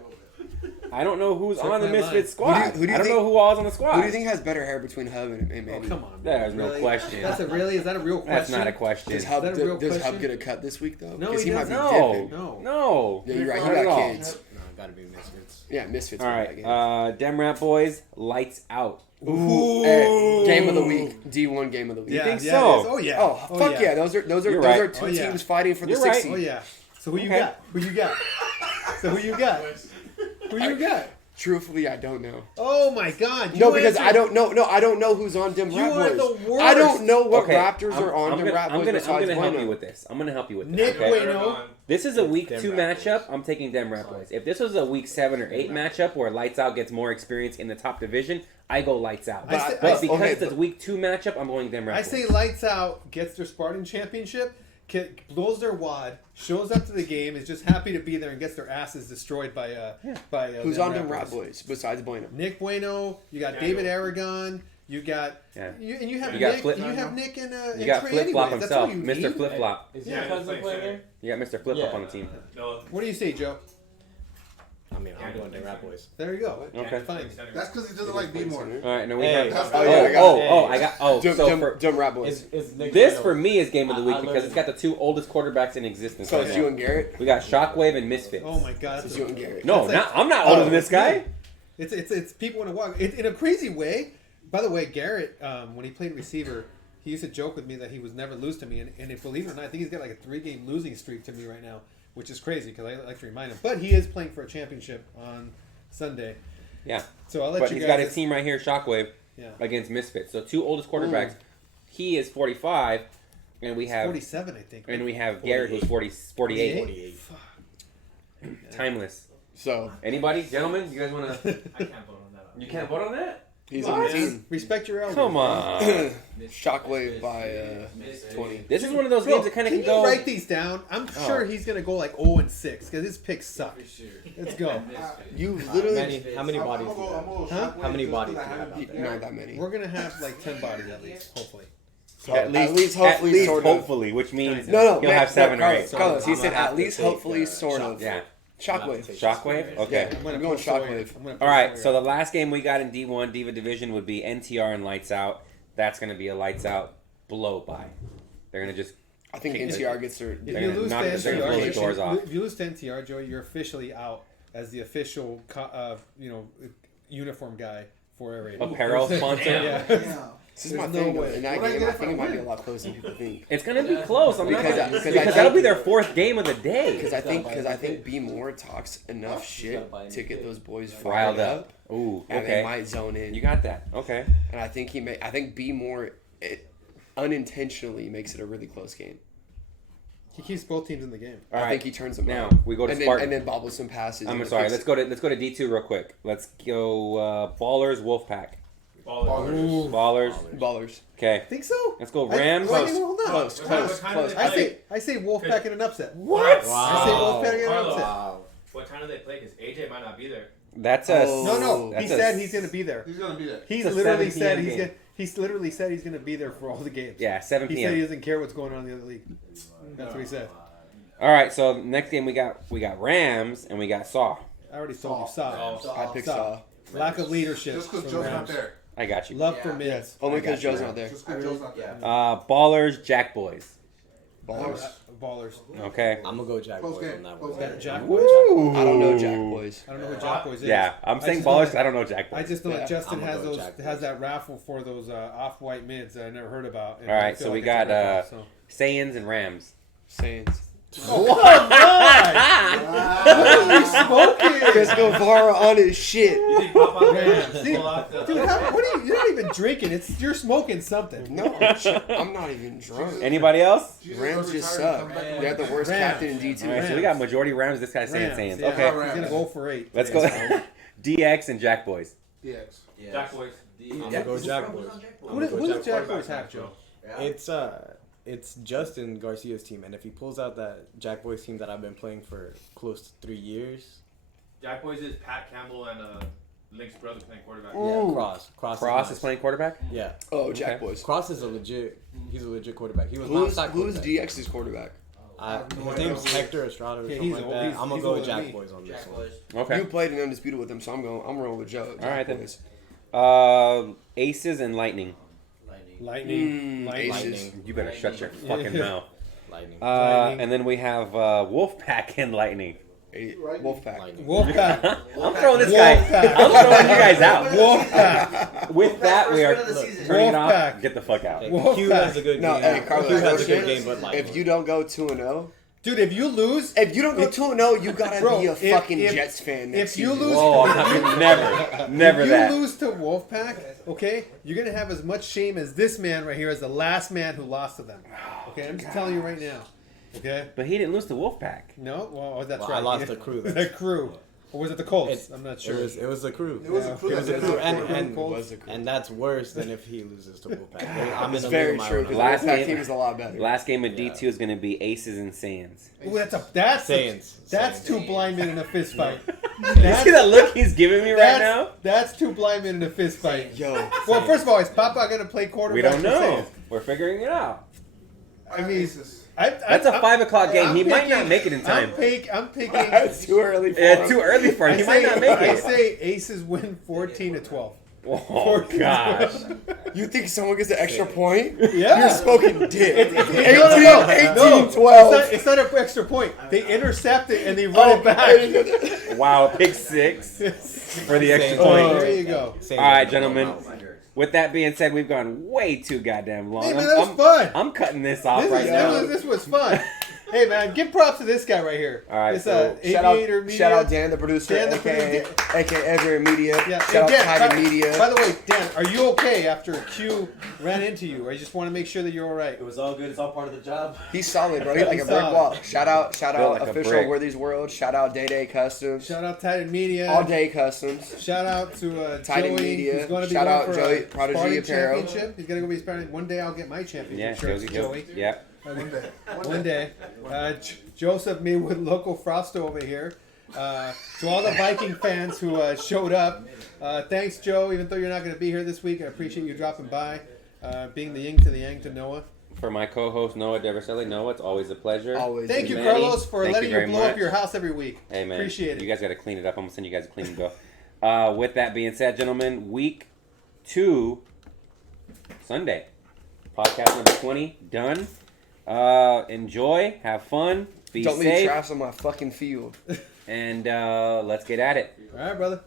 I don't know who's Check on the my Misfits line. squad. Who do you I don't think- know who all's on the squad. Who do you think has better hair between Hub and Oh, Manny? come on. There's no Really? question. Is that a real question? That's not a question. Does Hub, Is that a real does Hub question? get a cut this week though? No, 'Cause he might be No. dipping. No. No. Yeah, you're right. Not He at got all. kids. No, gotta be Misfits. Yeah, Misfits. All won right. that game. Dem Rat Boys, lights out. Ooh. Hey, game of the week. D1 game of the week. Yeah, think yeah, so? it is. Oh yeah. Oh, fuck yeah. Those are You're right. those are 2 Oh, yeah. teams fighting for the You're 6th right. seed. Oh yeah. So who you Okay. got? Who you got? So who you got? Who you got? Truthfully, I don't know. Oh my God! No, because I don't know. No, I don't know who's on Dem You Rat are Boys. the worst. I don't know what Okay, Raptors are on I'm Dem gonna, Rat I'm Boys gonna, besides help Bueno. you with this. I'm gonna help you with this. Nick okay? Bueno. This is a week Dem 2 Rat matchup. I'm taking Dem Rat Boys. If this was a week 7 or 8 matchup where Lights Out gets more experience in the top division, I go Lights Out. I say- But because okay, it's a week 2 matchup, I'm going Dem Rat I Boys. say Lights Out gets their Spartan championship, blows their wad, shows up to the game, is just happy to be there, and gets their asses destroyed by Who's on Dem Rat Boys besides Bueno? Nick Bueno. You got David Aragon. You got Yeah. and you have You got Nick. Flip- You have Nick and You and got Trey Flip Flop anyways. That's all himself, you Mr. need. Flip Flop. Is Yeah, your cousin it's like playing there? You got Mr. Flip Flop on the team. No. What do you say, Joe? I mean, I'm going to Rat Boys. There you go. Okay. Fine. That's because he doesn't like B-more. All right, now we Hey. have. Oh, yeah, I got I got. So Dem Rat Boys. Nick this Bueno. for me is game of the week I because it's got the 2 oldest quarterbacks in existence. So right it's now. you and Garrett. We got Shockwave and Misfits. Oh my God. It's you and Garrett. No, That's I'm not older than this guy. It's people in a walk. In a crazy way. By the way, Garrett, when he played receiver, he used to joke with me that he was never lose to me, and if, believe it or not, I think he's got like a 3-game losing streak to me right now, which is crazy because I like to remind him. But he is playing for a championship on Sunday. Yeah. So I'll let But you he's guys. got his team right here, Shockwave, Yeah. against Misfits. So 2 oldest quarterbacks. He is 45, and we have 47, I think. and we have Garrett who's 48. 48. Timeless. So Anybody, gentlemen? You guys want to? I can't vote on that. You can't vote on that. he's on the team. Respect your elders. Come on. Shockwave by 20. This is one of those Bro, games that kind of can can you go. write these down? I'm sure he's gonna go like 0-6 because his picks suck. Let's go. You literally Manny, how many bodies do you have? Huh? How many bodies do you have out there? not that many. We're gonna have like 10 bodies at least, hopefully. At least, hopefully, sort of. hopefully, which means No, he'll have 7 or 8. Carlos, he I'm said gonna have at to least, take, hopefully, sort of. Yeah. Shockwave. Shockwave? Okay. I'm I'm going pull Sawyer. Shockwave. I'm gonna All pull right, Sawyer. so the last game we got in D1 Diva Division would be NTR and Lights Out. That's going to be a Lights Out blow by. They're going to just I think NCR gets their. If They're you gonna lose to knock the thing NCR, blow the doors off. if you lose to NCR, Joey, you're officially out as the official, uniform guy for Air Raid. apparel sponsor. Yeah. This is my There's thing. no though. way. In that What do I game, get I if think I it might be a win? lot closer than people think. It's going to be close. I'm not Because gonna, because because I that'll think- be their 4th game of the day. Because I think B Moore talks enough shit to get those boys Riled fired up. up, Ooh, and they okay. might zone in. You got that. Okay. And I think I think B Moore unintentionally makes it a really close game. He keeps both teams in the game. All I right. think he turns them Now, out. we go to and Spartan. then bobbles some passes. I'm and sorry. picks- Let's go to D2 real quick. Let's go Ballers Wolfpack. Ballers. Ballers. Okay. Think so? Let's go I- Rams. wait, hold on. Close. I say Wolfpack in an upset. What? I say Wolfpack in an Carlos. upset. Wow. What time do they play? Because AJ might not be there. That's a Oh. No, That's he a- said he's gonna be there. He's gonna be there. He's It's a literally 7 said p.m. he's game. gonna. He's literally said he's gonna be there for all the games. Yeah, 7 He said he p.m. doesn't care what's going on in the other league. That's what he said. All right, so next game we got Rams and we got Saw. I already told you. Saw. I pick Saw. Saw. Lack of leadership. Just because from Joe's not Rams. there. I got you. Love for mids. Only I got because you, Joe's man. not there. Just because Joe's not there. Ballers, Jack Boys. Ballers. Ballers. Okay. I'm gonna go Jack Close Boys game. on that Close one. game. Jack Boys. I don't know Jack Boys. I don't know who Jack Boys is. Yeah, I'm saying just know Ballers. that- 'Cause I don't know Jack Boys. I just know Yeah. that Justin I'm has gonna go those Jack has Boys. that raffle for those off-white mids that I never heard about. And All I right, feel so we like it's a got ripoff, so. Saiyans and Rams. Saints. Oh, come on! What are you smoking? Chris Guevara on his shit. You think Papa Man, Rams dude, pull off the... dude, what are you? You're not even drinking. You're smoking something. No, I'm not even drunk. Anybody else? Rams just suck. They have the worst Rams. captain in D2. All right, so we got majority Rams. This guy's saying Rams, Saints. yeah, Okay, He's gonna go for 8. let's go. DX and Jack Boys. DX. Jack Boys. I'm gonna go Jack Boys. Who does Jack Boys have, Joe? It's Justin Garcia's team, and if he pulls out that Jack Boys team that I've been playing for close to 3 years, Jack Boys is Pat Campbell and Link's brother playing quarterback. yeah, Cross Is playing quarterback. Yeah, Oh, Jack Okay. Boys. Cross is he's a legit quarterback. He was Who's not who's DX's quarterback? his name's Hector Estrada or Yeah, something he's like that. he's I'm gonna older go with than Jack me. Boys on this Jack one. Boys. Okay. You played in Undisputed with him, so I'm rolling with Joe. All right, then. Boys. Aces and Lightning. Lightning. Aces. You better shut your fucking mouth. Lightning. Lightning. And then we have Wolfpack and Lightning. Wolfpack. Lightning. Wolfpack. I'm throwing this guy. Wolfpack. I'm throwing you guys out. Wolfpack. With that, we are First win of the season. turning it off. Wolfpack. Get the fuck out. Q Wolfpack. has a good No, game. hey, Carlos, Q has a real good shit. game, but Lightning. If you don't go 2-0, Dude, if you lose, if you don't go 2-0, you gotta Bro, be a if- fucking if- Jets fan. if Next you season. lose, Whoa, I'm never if that. you lose to Wolfpack, okay, you're gonna have as much shame as this man right here as the last man who lost to them. Okay, I'm just telling you right now. Okay. But he didn't lose to Wolfpack. No, well, that's Well, right. I lost the crew. The crew, or was it the Colts? I'm not sure. It was the crew. It was a crew. It was a that crew, did it. and and that's worse than if he loses to Wolfpack. I'm It's in a very league of my true own. because Last that game- team is a lot better. Last game of D2 is going to be Aces and Sands. Ooh, that's Saints. two blind men in a fist fight. You see that look he's giving me right now? That's two blind men in a fist fight. Yo, Well, first of all, is Papa gonna play quarterback? We don't for know. Saints? We're figuring it out. I mean, Aces. That's a 5 o'clock game. He might not make it in time. I'm picking. that's too early for Yeah, him. too early for him. I He might not make I it. say Aces win 14-12. Oh, gosh. You think someone gets an extra point? Yeah. You're smoking dick. 18, No, 12. it's not an extra point. They intercept it and they run it back. Wow, pick 6 for the extra Oh, point. There you go. All right, gentlemen. With that being said, we've gone way too goddamn long. Hey, man, that was fun. I'm cutting this off right now. This was fun. Hey, man, give props to this guy right here. All right, This so Aviator Media. Shout out Dan, the producer, Dan, the aka Everett Media. Yeah. Shout Hey, out Dan, Titan Media. By the way, Dan, are you okay after Q ran into you? I just want to make sure that you're all right. It was all good. It's all part of the job. He's solid, bro. He's like a He's brick solid. wall. Shout out Built like a official brick. Worthy's World. Shout out Day Day Customs. Shout out Titan Media. All Day Customs. Shout out to Titan Joey, Media. who's going to be Shout going out for Joey, a Prodigy Spartan Apparel. championship. He's going to go be Spartan. One day I'll get my Yeah, championship shirts, Joey. Yeah. One day. One day. Joseph Maywood, local Frosto over here. To all the Viking fans who showed up, thanks, Joe. Even though you're not going to be here this week, I appreciate you dropping by, being the yin to the yang to Noah. For my co-host Noah Deverselli, Noah, it's always a pleasure. Always. Thank you, Manny, Carlos, for thank letting you you very blow up much. your house every week. Hey man, Appreciate it. You guys got to clean it up. I'm gonna send you guys a clean bill. With that being said, gentlemen, week 2, Sunday, podcast number 20 done. Enjoy, have fun, be Don't leave safe, trash on my fucking field. and let's get at it. All right, brother.